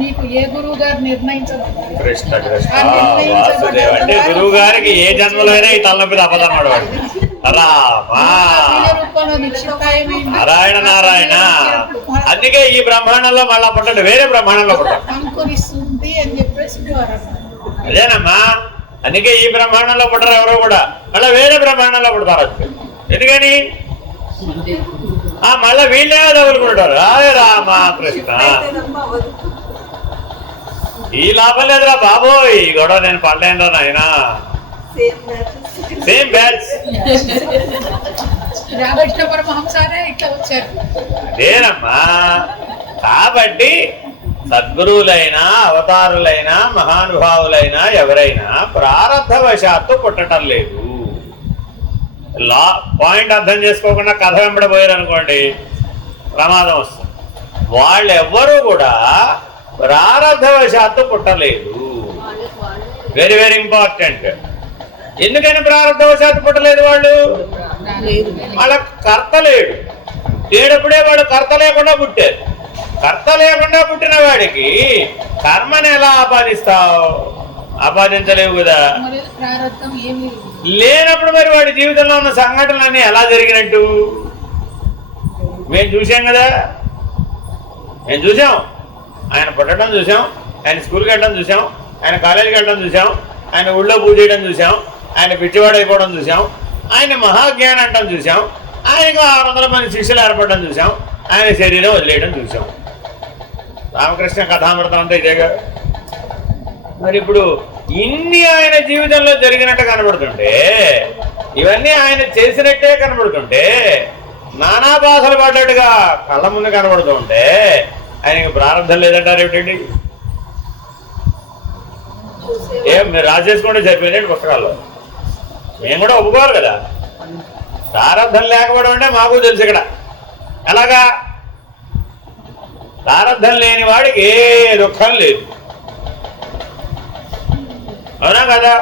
మీకు ఏ గురువు గారు నిర్ణయించబడ్డారు? కృష్ణ కృష్ణ వాసుదేవ్. అంటే గురువు గారికి ఏ జన్మలో అయినా ఈ తలనొప్పి తప్పదన్నాడు వాడు. రామా రూపంలో నిక్షిప్తాయమైంది నారాయణ నారాయణ. అందుకే ఈ బ్రహ్మాండంలో మళ్ళా పుట్టండి, వేరే బ్రహ్మాండంలో పుట్టండి అంకురిస్తుంది అని చెప్పేసి వారు అన్నారు. అదేనమ్మా, అందుకే ఈ బ్రహ్మాండంలో పుట్టరు ఎవరో కూడా, మళ్ళీ వేరే బ్రహ్మాండంలో పుడతారు. ఎందుకని మళ్ళీ వీళ్ళే తగులుకుంటారు. అదే రామా కృష్ణ, ఈ లాభం లేదురా బాబోయ్, ఈ గొడవ నేను పడలేనురా నాయనా. Same batch. రామకృష్ణ పరమహంసనే ఇట్లా వచ్చారు. అదేనమ్మా, కాబట్టి సద్గురువులైనా అవతారులైనా మహానుభావులైనా ఎవరైనా ప్రారబ్ధవశాత్తు పుట్టడం లేదు. పాయింట్ అర్థం చేసుకోకుండా కథ వెంబడిపోయారు అనుకోండి, ప్రమాదం వస్తుంది. వాళ్ళెవ్వరూ కూడా ప్రారబ్ధవశాత్తు పుట్టలేదు. Very very important. ఎందుకని ప్రారబ్ధవశాత్తు పుట్టలేదు? వాళ్ళు వాళ్ళ కర్త లేడు. లేనప్పుడే వాళ్ళు కర్త లేకుండా పుట్టారు. కర్త లేకుండా పుట్టిన వాడికి కర్మని ఎలా ఆపాదిస్తావు? ఆపాదించలేవు కదా. లేనప్పుడు మరి వాడి జీవితంలో ఉన్న సంఘటనలన్నీ ఎలా జరిగినట్టు? మేము చూసాం కదా, మేము చూసాం. ఆయన పుట్టడం చూసాం, ఆయన స్కూల్కి వెళ్ళడం చూసాం, ఆయన కాలేజీకి వెళ్ళడం చూసాం, ఆయన ఊళ్ళో పూజ చేయడం చూసాం, ఆయన పిచ్చివాడు అయిపోవడం చూసాం, ఆయన మహాజ్ఞానం అంటం చూసాం, ఆయనకు 600 మంది శిష్యులు ఏర్పడడం చూసాం, ఆయన శరీరం వదిలేయడం చూసాం. రామకృష్ణ కథామృతం అంతా ఇదేగా. మరి ఇప్పుడు ఇన్ని ఆయన జీవితంలో జరిగినట్టు కనబడుతుంటే, ఇవన్నీ ఆయన చేసినట్టే కనబడుతుంటే, నానా బాధలు పడ్డట్టుగా కళ్ళ ముందు కనబడుతూ ఉంటే ఆయనకి ప్రారంభం లేదంటారు ఏమిటండి? ఏం మీరు రాసేసుకుంటే సరిపోయిందండి పుస్తకాల్లో. మేము కూడా ఒప్పుకోవాలి కదా. ప్రారంభం లేకపోవడం అంటే మాకు తెలుసు ఇక్కడ. ఎలాగా? ప్రారంభం లేని వాడికి ఏ దుఃఖం లేదు, అవునా కదా?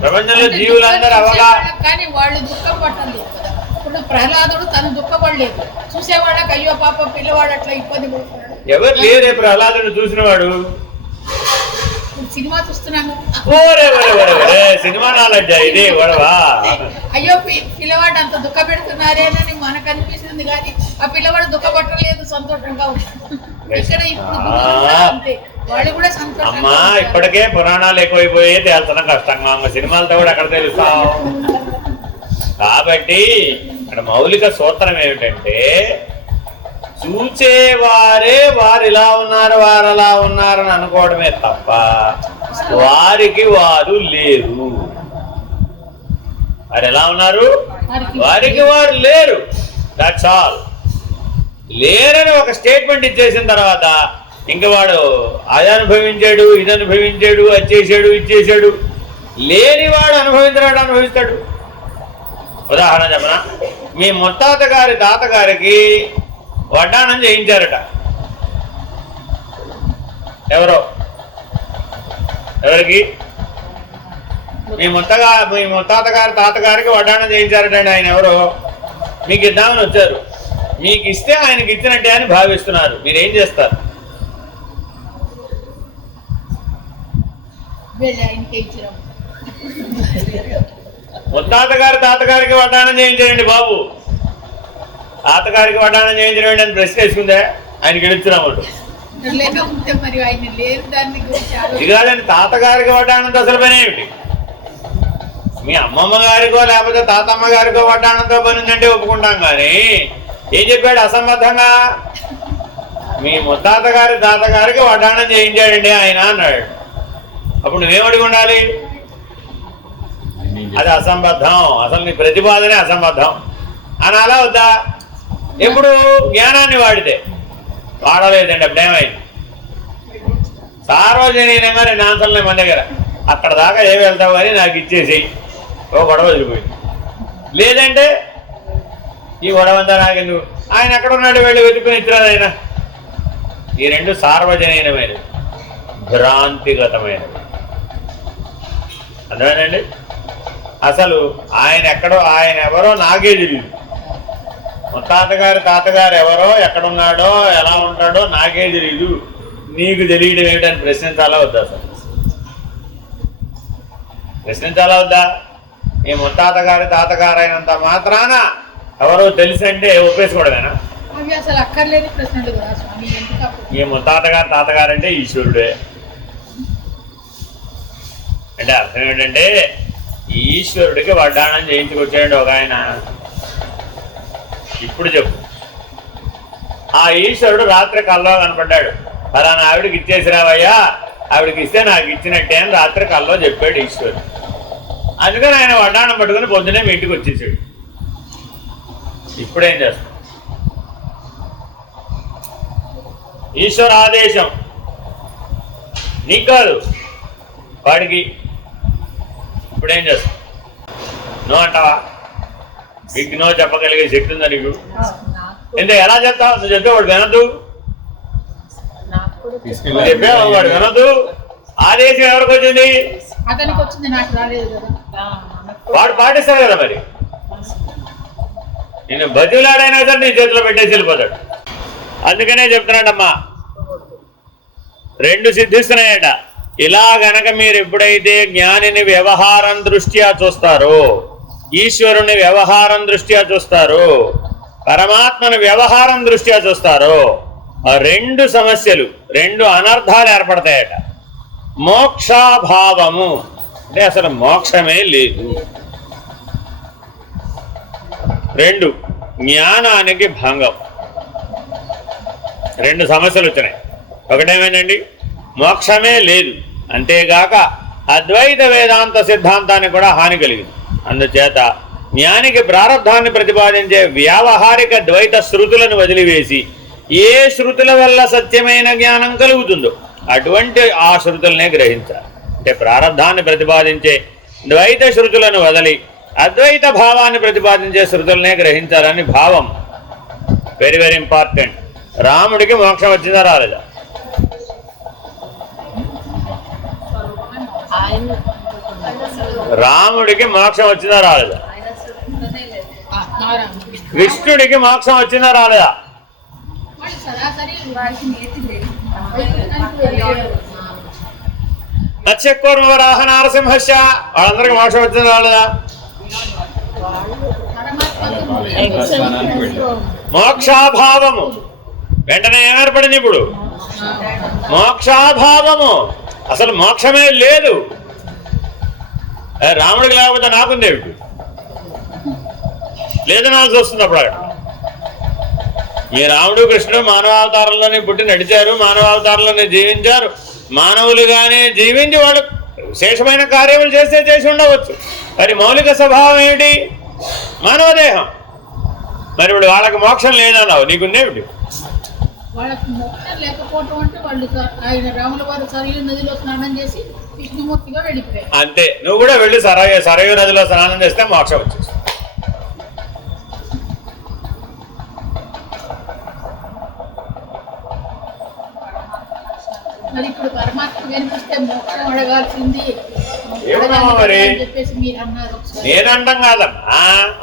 ప్రపంచంలో జీవులందరూ అవగా, కానీ వాళ్ళు దుఃఖం పట్టలేదు కదా. ఇప్పుడు ప్రహ్లాదుడు తను దుఃఖపడలేదు, చూసేవాళ్ళకి అయ్యో పాప పిల్లవాడు అట్లా ఇబ్బంది పడుతున్నాడు. ఎవరు లేరే ప్రహ్లాదుడు చూసిన వాడు? సినిమా చూస్తున్నాను. సినిమా నాలెడ్జ్ ఇది గొడవా. అయ్యో పిల్లవాడు అంత దుఃఖ పెడుతున్నారేనని మనకు అనిపిస్తుంది, కానీ ఆ పిల్లవాడు దుఃఖపట్టలేదు, సంతోషంగా ఉన్నాడు. ఇక్కడ ఇప్పుడు అంతే, వాళ్ళు కూడా సంతోషంగా. అమ్మా ఇప్పటికే పురాణాలు ఎక్కువైపోయి తేల్చడం కష్టంగా, సినిమాలతో కూడా ఎక్కడ తెలుస్తాం. కాబట్టి ఇక్కడ మౌలిక సూత్రం ఏమిటంటే, చూచేవారే వారు ఇలా ఉన్నారు వారు అలా ఉన్నారని అనుకోవడమే తప్ప వారికి వారు లేరు. వారు ఎలా ఉన్నారు? వారికి వారు లేరు. That's all. లేరని ఒక స్టేట్మెంట్ ఇచ్చేసిన తర్వాత ఇంక వాడు అది అనుభవించాడు, ఇది అనుభవించాడు, అది చేశాడు, ఇది చేశాడు. లేనివాడు అనుభవించినాడు, అనుభవిస్తాడు. ఉదాహరణ చెప్పనా, మీ ముత్తాత గారి తాతగారికి వడ్డానం చేయించారట ఎవరో. ఎవరికి? మీ ముత్తాత గారి తాతగారికి వడ్డానం చేయించారటండి. ఆయన ఎవరో మీకు ఇద్దామని వచ్చారు. మీకు ఇస్తే ఆయనకి ఇచ్చినట్టే అని భావిస్తున్నారు. మీరేం చేస్తారు? ముత్తాత గారి తాతగారికి వడ్డానం చేయించారండి బాబు, తాతగారికి వడ్డానం చేయించడం అని ప్రశ్న వేసుకుందే ఆయనకి గెలుచున్నాము. ఇది కాదండి, తాతగారికి వడ్డానంతో అసలు పని ఏమిటి? మీ అమ్మమ్మ గారికో లేకపోతే తాతమ్మ గారికో వడ్డానంతో పని ఉందంటే ఒప్పుకుంటాం. కానీ ఏం చెప్పాడు అసంబద్ధంగా? మీ ముత్తాత గారి తాతగారికి వడ్డాణం చేయించాడండి ఆయన అన్నాడు. అప్పుడు నువ్వేమడిగి ఉండాలి? అది అసంబద్ధం, అసలు నీ ప్రతిపాదనే అసంబద్ధం అని అలా వద్దా? ఎప్పుడు జ్ఞానాన్ని వాడితే వాడలేదండి. అప్పుడు ఏమైంది? సార్వజనీనంగా 2 ఆన్సర్లు మన దగ్గర, అక్కడ దాకా ఏమి వెళ్తావు అని నాకు ఇచ్చేసేయి, ఓ గొడవ వదిలిపోయింది. లేదంటే ఈ గొడవ అంతా నాకెందుకు, ఆయన ఎక్కడ ఉన్నాడు వెళ్ళి వెతుకుని ఇచ్చిరాదు ఆయన. ఈ 2 సార్వజనీనమైనవి, భ్రాంతిగతమైనవి. అర్థమేనండి? అసలు ఆయన ఎక్కడో, ఆయన ఎవరో నాకే తెలియదు. తాతగారు ఎవరో, ఎక్కడున్నాడో, ఎలా ఉంటాడో నాకే తెలియదు, నీకు తెలియడం ఏమిటని ప్రశ్నించాలా వద్దా? సార్ ప్రశ్నించాలా వద్దా? ఈ తాతగారు అయినంత మాత్రాన ఎవరో తెలిసి అంటే ఒప్పేసుకోవడమేనా? అవి అసలు అక్కర్లేని ప్రశ్నలు కదా స్వామి. ఈ తాతగారు అంటే ఈశ్వరుడే అంటే అర్థం ఏంటంటే ఈశ్వరుడికి వడ్డాణం చేయించుకొచ్చాడు ఒక ఆయన. ఇప్పుడు చెప్పు, ఆ ఈశ్వరుడు రాత్రి కల్లో కనపడ్డాడు, ఫలానా ఆవిడికి ఇచ్చేసిరావయ్యా, ఆవిడికి ఇస్తే నాకు ఇచ్చినట్టే అని రాత్రి కల్లో చెప్పాడు ఈశ్వరుడు. అందుకని ఆయన వడ్డాణం పట్టుకుని పొద్దునే మీ ఇంటికి వచ్చేసాడు. ఇప్పుడేం చేస్తాం? ఈశ్వర ఆదేశం నీకు కాదు, వాడికి. ఇప్పుడేం చేస్తాం? నో అంటావా? నీకు నో చెప్పగలిగే శక్తి ఉందా నీకు? ఎంత ఎలా చెప్తావు? నువ్వు చెప్తే వాడు వినద్దు, నువ్వు చెప్పావు వాడు వినద్దు. ఆదేశం ఎవరికి వచ్చింది? అతనికి వచ్చింది, నాకు రాలేదు కదా. వాడు పాటిస్తాడు కదా మరి. నేను బతిలాడైనా సరే నీ చేతిలో పెట్టేసి వెళ్ళిపోతాడు. అందుకనే చెప్తున్నాడమ్మా, 2 సిద్ధిస్తున్నాయట. ఇలా గనక మీరు ఎప్పుడైతే జ్ఞానిని వ్యవహారం దృష్ట్యా చూస్తారో, ఈశ్వరుని వ్యవహారం దృష్ట్యా చూస్తారో, పరమాత్మను వ్యవహారం దృష్ట్యా చూస్తారో, 2 సమస్యలు, 2 అనర్థాలు ఏర్పడతాయట. మోక్షాభావము అంటే అసలు మోక్షమే లేదు. 2 జ్ఞానానికి భంగం. 2 సమస్యలు వచ్చినాయి. ఒకటేమైందండి? మోక్షమే లేదు. అంతేగాక అద్వైత వేదాంత సిద్ధాంతానికి కూడా హాని కలిగింది. అందుచేత జ్ఞానికి ప్రారంధాన్ని ప్రతిపాదించే వ్యావహారిక ద్వైత శృతులను వదిలివేసి ఏ శృతుల వల్ల సత్యమైన జ్ఞానం కలుగుతుందో అటువంటి ఆ శృతులనే గ్రహించాలి. అంటే ప్రారంధాన్ని ప్రతిపాదించే ద్వైత శృతులను వదిలి అద్వైత భావాన్ని ప్రతిపాదించే శృతులనే గ్రహించాలని భావం. Very very important. రాముడికి మోక్షం వచ్చిందా రాలేదా? రాముడికి మోక్షం వచ్చిందా రాలేదా? కృష్ణుడికి మోక్షం వచ్చిందా రాలేదా? మత్స్యకూర్మ వరాహ నారసింహస్య వాళ్ళందరికీ మోక్షం వచ్చిందా రాలేదా? మోక్షాభావము వెంటనే ఏర్పడింది. ఇప్పుడు మోక్షాభావము, అసలు మోక్షమే లేదు. రాముడికి లేకపోతే నాకుందేమిటి? లేదనాల్సి వస్తుంది. అప్పుడు అక్కడ మీ రాముడు కృష్ణుడు మానవావతారంలోనే పుట్టి నడిచారు, మానవావతారంలోనే జీవించారు. మానవులుగానే జీవించి వాళ్ళు విశేషమైన కార్యములు చేసి ఉండవచ్చు. మరి మౌలిక స్వభావం ఏమిటి? మానవదేహం. మరి ఇప్పుడు వాళ్ళకి మోక్షం లేదన్నావు, నీకుందేమిటి? వాళ్ళకి మోక్షం లేకపోవటం అంటే వాళ్ళు ఆయన రాముల వారు సరయూ నదిలో స్నానం చేసి విష్ణుమూర్తిగా వెళ్ళిపోయారు. అంతే. నువ్వు కూడా వెళ్ళి సరయూ నదిలో స్నానం చేస్తే మోక్షం వచ్చేసి. మరి ఇప్పుడు పరమాత్మ కనిపిస్తే మోక్షం అడగాల్సింది మరి చెప్పేసి మీరు అన్నారు. నేనంటాం కాదమ్మా,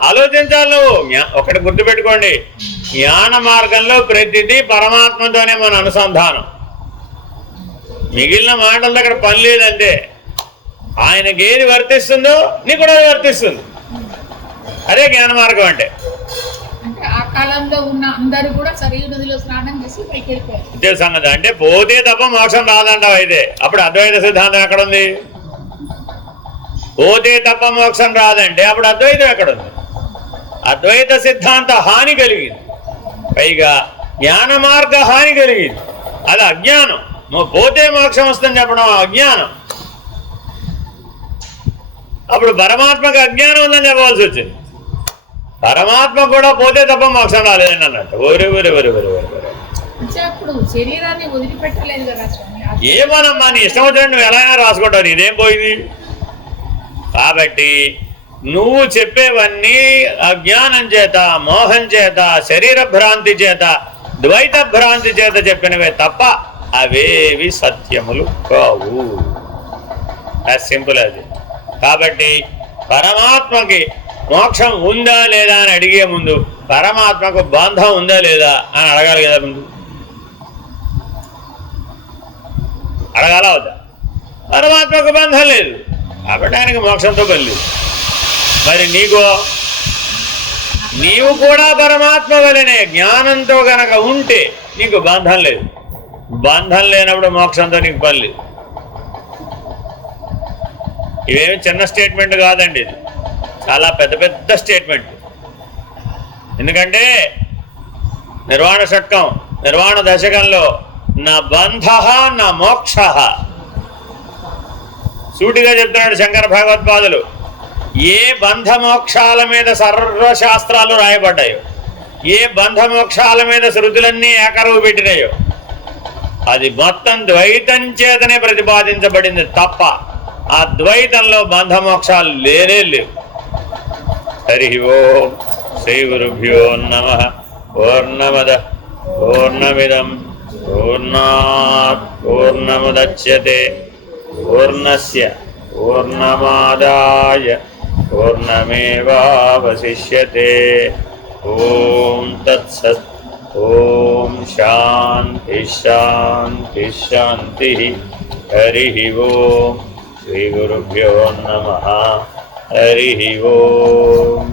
ఆలోచించాలి నువ్వు. ఒకటి గుర్తుపెట్టుకోండి, జ్ఞాన మార్గంలో ప్రతిదీ పరమాత్మతోనే మన అనుసంధానం. మిగిలిన మాటల దగ్గర పని లేదంటే ఆయనకి ఏది వర్తిస్తుందో నీకు కూడా వర్తిస్తుంది. అదే జ్ఞాన మార్గం అంటే. ఆ కాలంలో ఉన్న అందరూ కూడా సరయూ నదిలో స్నానం చేసి పైకి వెళ్ళిపోయారు. ఇదే సంగతి. అంటే పోతే తప్ప మోక్షం రాదంటావు. అయితే అప్పుడు అద్వైత సిద్ధాంతం ఎక్కడుంది? పోతే తప్ప మోక్షం రాదంటే అప్పుడు అద్వైతం ఎక్కడుంది? అద్వైత సిద్ధాంత హాని కలిగింది. పైగా జ్ఞాన మార్గ హాని కలిగింది, అది అజ్ఞానం. పోతే మోక్షం వస్తుందని చెప్పడం అజ్ఞానం. అప్పుడు పరమాత్మకు అజ్ఞానం ఉందని చెప్పవలసి వచ్చింది. పరమాత్మ కూడా పోతే తప్ప మోక్షం రాలేదని అన్నట్టు. ఒరే ఒరే ఒరే ఒరే ఒరే ఒరే అప్పుడు శరీరాన్ని వదిలిపెట్టలేదు కదా స్వామి. ఏమోనమ్మా, నీ ఇష్టం వచ్చినట్టు నువ్వు ఎలా అయినా రాసుకుంటావు, ఇదేం పోయింది. కాబట్టి నువ్వు చెప్పేవన్నీ అజ్ఞానం చేత, మోహం చేత, శరీర భ్రాంతి చేత, ద్వైత భ్రాంతి చేత చెప్పినవే తప్ప అవేవి సత్యములు కావు. యాజ్ సింపుల్ అది. కాబట్టి పరమాత్మకి మోక్షం ఉందా లేదా అని అడిగే ముందు పరమాత్మకు బంధం ఉందా లేదా అని అడగాలి కదా. ముందు అడగాల వద్దా? పరమాత్మకు బంధం లేదు కాబట్టి ఆయనకి మోక్షంతో పని లేదు. మరి నీవు కూడా పరమాత్మ వలనే జ్ఞానంతో గనక ఉంటే నీకు బంధం లేదు. బంధం లేనప్పుడు మోక్షంతో నీకు పని లేదు. ఇవేమి చిన్న స్టేట్మెంట్ కాదండి, ఇది చాలా పెద్ద పెద్ద స్టేట్మెంట్. ఎందుకంటే నిర్వాణ షట్కం, నిర్వాణ దశకంలో నా బంధ నా మోక్ష సూటిగా చెప్తున్నాడు శంకర భగవత్పాదులు. ఏ బంధమోక్షాల మీద సర్వశాస్త్రాలు రాయబడ్డాయో, ఏ బంధమోక్షాల మీద శృతులన్నీ ఏకరువు పెట్టినాయో అది మొత్తం ద్వైతం చేతనే ప్రతిపాదించబడింది తప్ప ఆ ద్వైతంలో బంధమోక్షాలు లేనే లేవు. హరి ఓం శ్రీ గురుభ్యో నమః. పూర్ణమద పూర్ణమిదం పూర్ణాత్ పూర్ణముదచ్యతే పూర్ణస్య పూర్ణమాదాయ పూర్ణమేవావశిష్యతే. ఓం తత్సత్. ఓం శాంతి శాంతి శాంతి. హరి ఓం శ్రీ గురుభ్యో నమః. హరి ఓం.